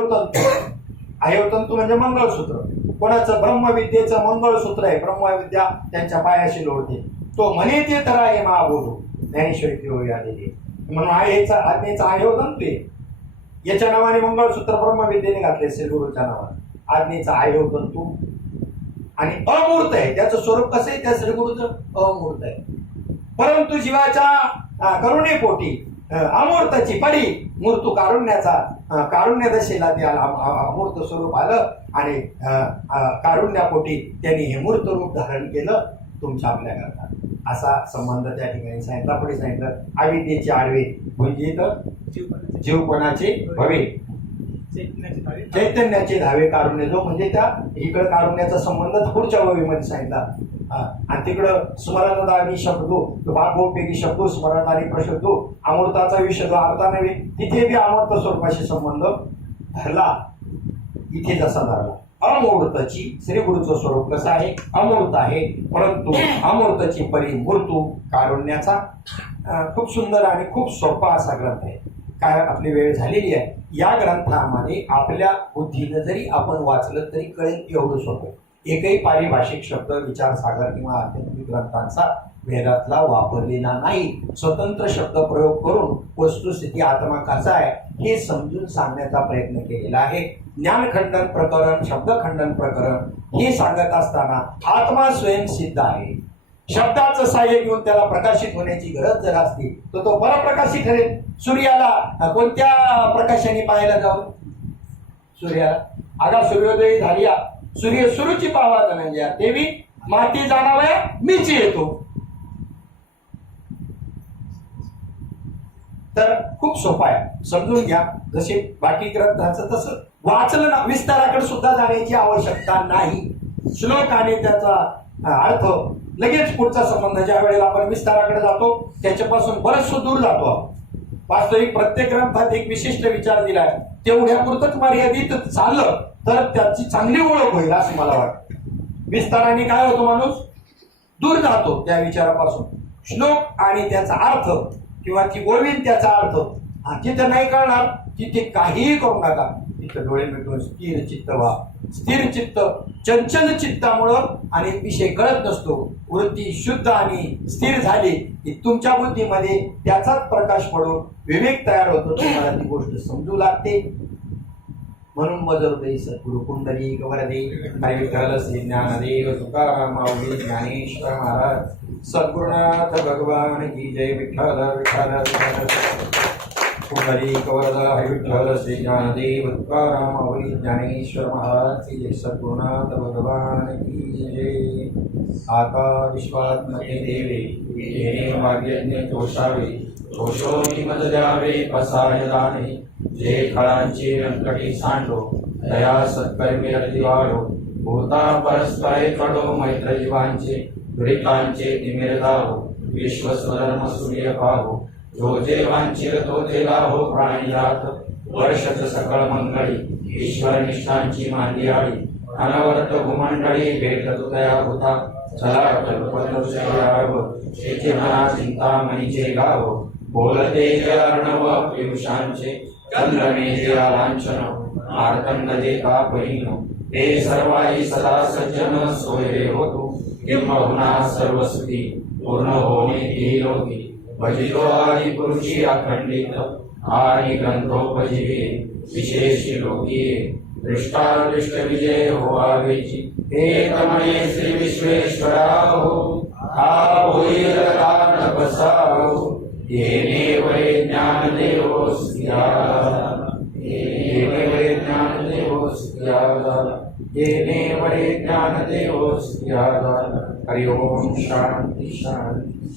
म्हणजे मंगळसूत्र, कोणाचं ब्रह्मविद्येचं मंगळसूत्र आहे, ब्रह्मविद्या त्यांच्या पायाशी लोळते, तो म्हणे ते तर आहे मा बोलू ज्ञानेश्वरी होई आलेली म्हणून आज्ञेचा आहे होतं ते, याच्या नावाने मंगळसूत्र ब्रह्मविद्येने घातले श्री गुरुच्या नावाने, आज्ञेचा आहे होतं तू. आणि अमूर्त आहे, त्याचं स्वरूप कसं आहे, त्या श्री गुरुचं अमूर्त आहे, परंतु जीवाच्या करुणेपोटी अमूर्ताची पडी मूर्त कारुण्य दशेला त्याला अमूर्त स्वरूप आलं आणि कारुण्यापोटी त्यांनी हे मूर्त रूप धारण केलं तुमच्या आपल्याकरता. असा संबंध त्या ठिकाणी सांगितला. पुढे सांगितलं अविद्येचे आडवे म्हणजे इथं जीवपणाचे भवे, चैतन्याचे धावे कारुण्य जो म्हणजे त्या इकडं कारुण्याचा संबंध पुढच्या ओळीमध्ये सांगितला. आणि तिकडं स्मरणदानी शब्दो, भागोपैकी शब्दो स्मरणदानी प्रशब्दो, अमृताचा विषय जो अर्था नव्हे, तिथे बी अमृत स्वरूपाशी संबंध धरला, इथे जसा धरला. अमूर्तची श्री गुरुचं स्वरूप कसं आहे, अमूर्त आहे, परंतु अमूर्तची परी मूर्तू कारुण्याचा. खूप सुंदर आणि खूप सोपा असा ग्रंथ आहे. काय आपली वेळ झालेली आहे. या ग्रंथामध्ये आपल्या बुद्धीनं जरी आपण वाचलं तरी कळेल एवढं सोपं. एकही पारिभाषिक शब्द विचारसागर किंवा आध्यात्मिक ग्रंथांचा वेदातला वापरलेला नाही. स्वतंत्र शब्द प्रयोग करून वस्तुस्थिती आत्मा कसा आहे हे समजून सांगण्याचा प्रयत्न केलेला आहे. ज्ञानखंडन प्रकरण, शब्दखंडन प्रकरण हे सांगत असताना आत्मा स्वयंसिद्ध आहे. शब्दाचं सहाय्य घेऊन त्याला प्रकाशित होण्याची गरज जर असती तर तो परप्रकाशित ठरेल. सूर्याला कोणत्या प्रकाशाने पाहायला जावं? सूर्याला आगा सूर्योदय झालिया, सूर्य सुरुची पावा धनंजया, देवी माती जाणावया मीची येतो. तर खूप सोपा आहे, समजून घ्या. जसे बाकी ग्रंथांचं तसं वाचलं ना, विस्ताराकडे सुद्धा जाण्याची आवश्यकता नाही. श्लोक आणि त्याचा अर्थ लगेच पुढचा संबंध, ज्या वेळेला आपण विस्ताराकडे जातो त्याच्यापासून बरंच दूर जातो. वास्तविक प्रत्येक ग्रंथात एक विशिष्ट विचार दिलाय, तेवढ्यापुरतच मर्यादित चाललं तर त्याची चांगली ओळख होईल असं मला वाटतं. विस्ताराने काय होतो, माणूस दूर जातो त्या विचारापासून. श्लोक आणि त्याचा अर्थ किंवा ती ओळवीन त्याचा अर्थ जिथं नाही कळणार तिथे काहीही करू नका, तिथं डोळे मिटून स्थिर चित्त व्हा. स्थिर चित्त चंचल चित्तामुळं अनेक विषय कळत नसतो. वृत्ती शुद्ध आणि स्थिर झाली की तुमच्या बुद्धीमध्ये त्याचाच प्रकाश पडून विवेक तयार होतो, तुम्हाला ती गोष्ट समजू लागते. म्हणून मजरुदयी सद्गुरु कुंडली वरदे हरी विठ्ठल श्री ज्ञानदेव तुकाराम माऊली ज्ञानेश्वर महाराज सद्गुरुनाथ भगवान की जय. विठ्ठल विठ्ठल कुंडली वरदा हरी विठ्ठल श्री ज्ञानदेव तुकाराम माऊली ज्ञानेश्वर महाराज की जय. सद्गुरुनाथ भगवान की जय. आता विश्वात्मके देवे येणे भाग्यज्ञ तोषावे, तोषोनी मज द्यावे पसाय दाने. जे खळांची व्यंकटी सांडो, दया सत्कर्मी रती वाढो. भूता परस्परे कडो मैत्र जीवांचे, दुरितांचे निमिर दाहो. विश्वस्वधर्म सूर्य पाहो, जो जे वांचिर तो ते लाहो. प्राणी जात वर्षच सकळ मंगळी, ईश्वर निष्ठांची मांदियाळी. अनवर्त भूमंडळी भेटतो तया होता. चला कल्पतो श्रेयाव, शेती मना चिंतामणीचे गाव. बोलते जे अर्णव पियुषांचे, चंद्रने जे लांछन. मार्तंड जे का बहिनो, ते सर्वाई सदा सज्जन. सोयरे होतो किंबहुना सर्वस्वी, पूर्ण होणे ती लोकी. भजितो आदि पुरुषी अखंडित, आणि ग्रंथोपजीवे विशेषी लोकी. दृष्टादृष्ट विजय होवावेची, एक म्हणे श्री विश्वेश्वरा हो. हा होईल रान बसावो, येणे वै ज्ञानदेवो स्त्रिया. येणे वै ज्ञानदेवो स्त्रिया, येणे वै ज्ञानदेवो स्त्रिया. हरि ओम शांती शांती.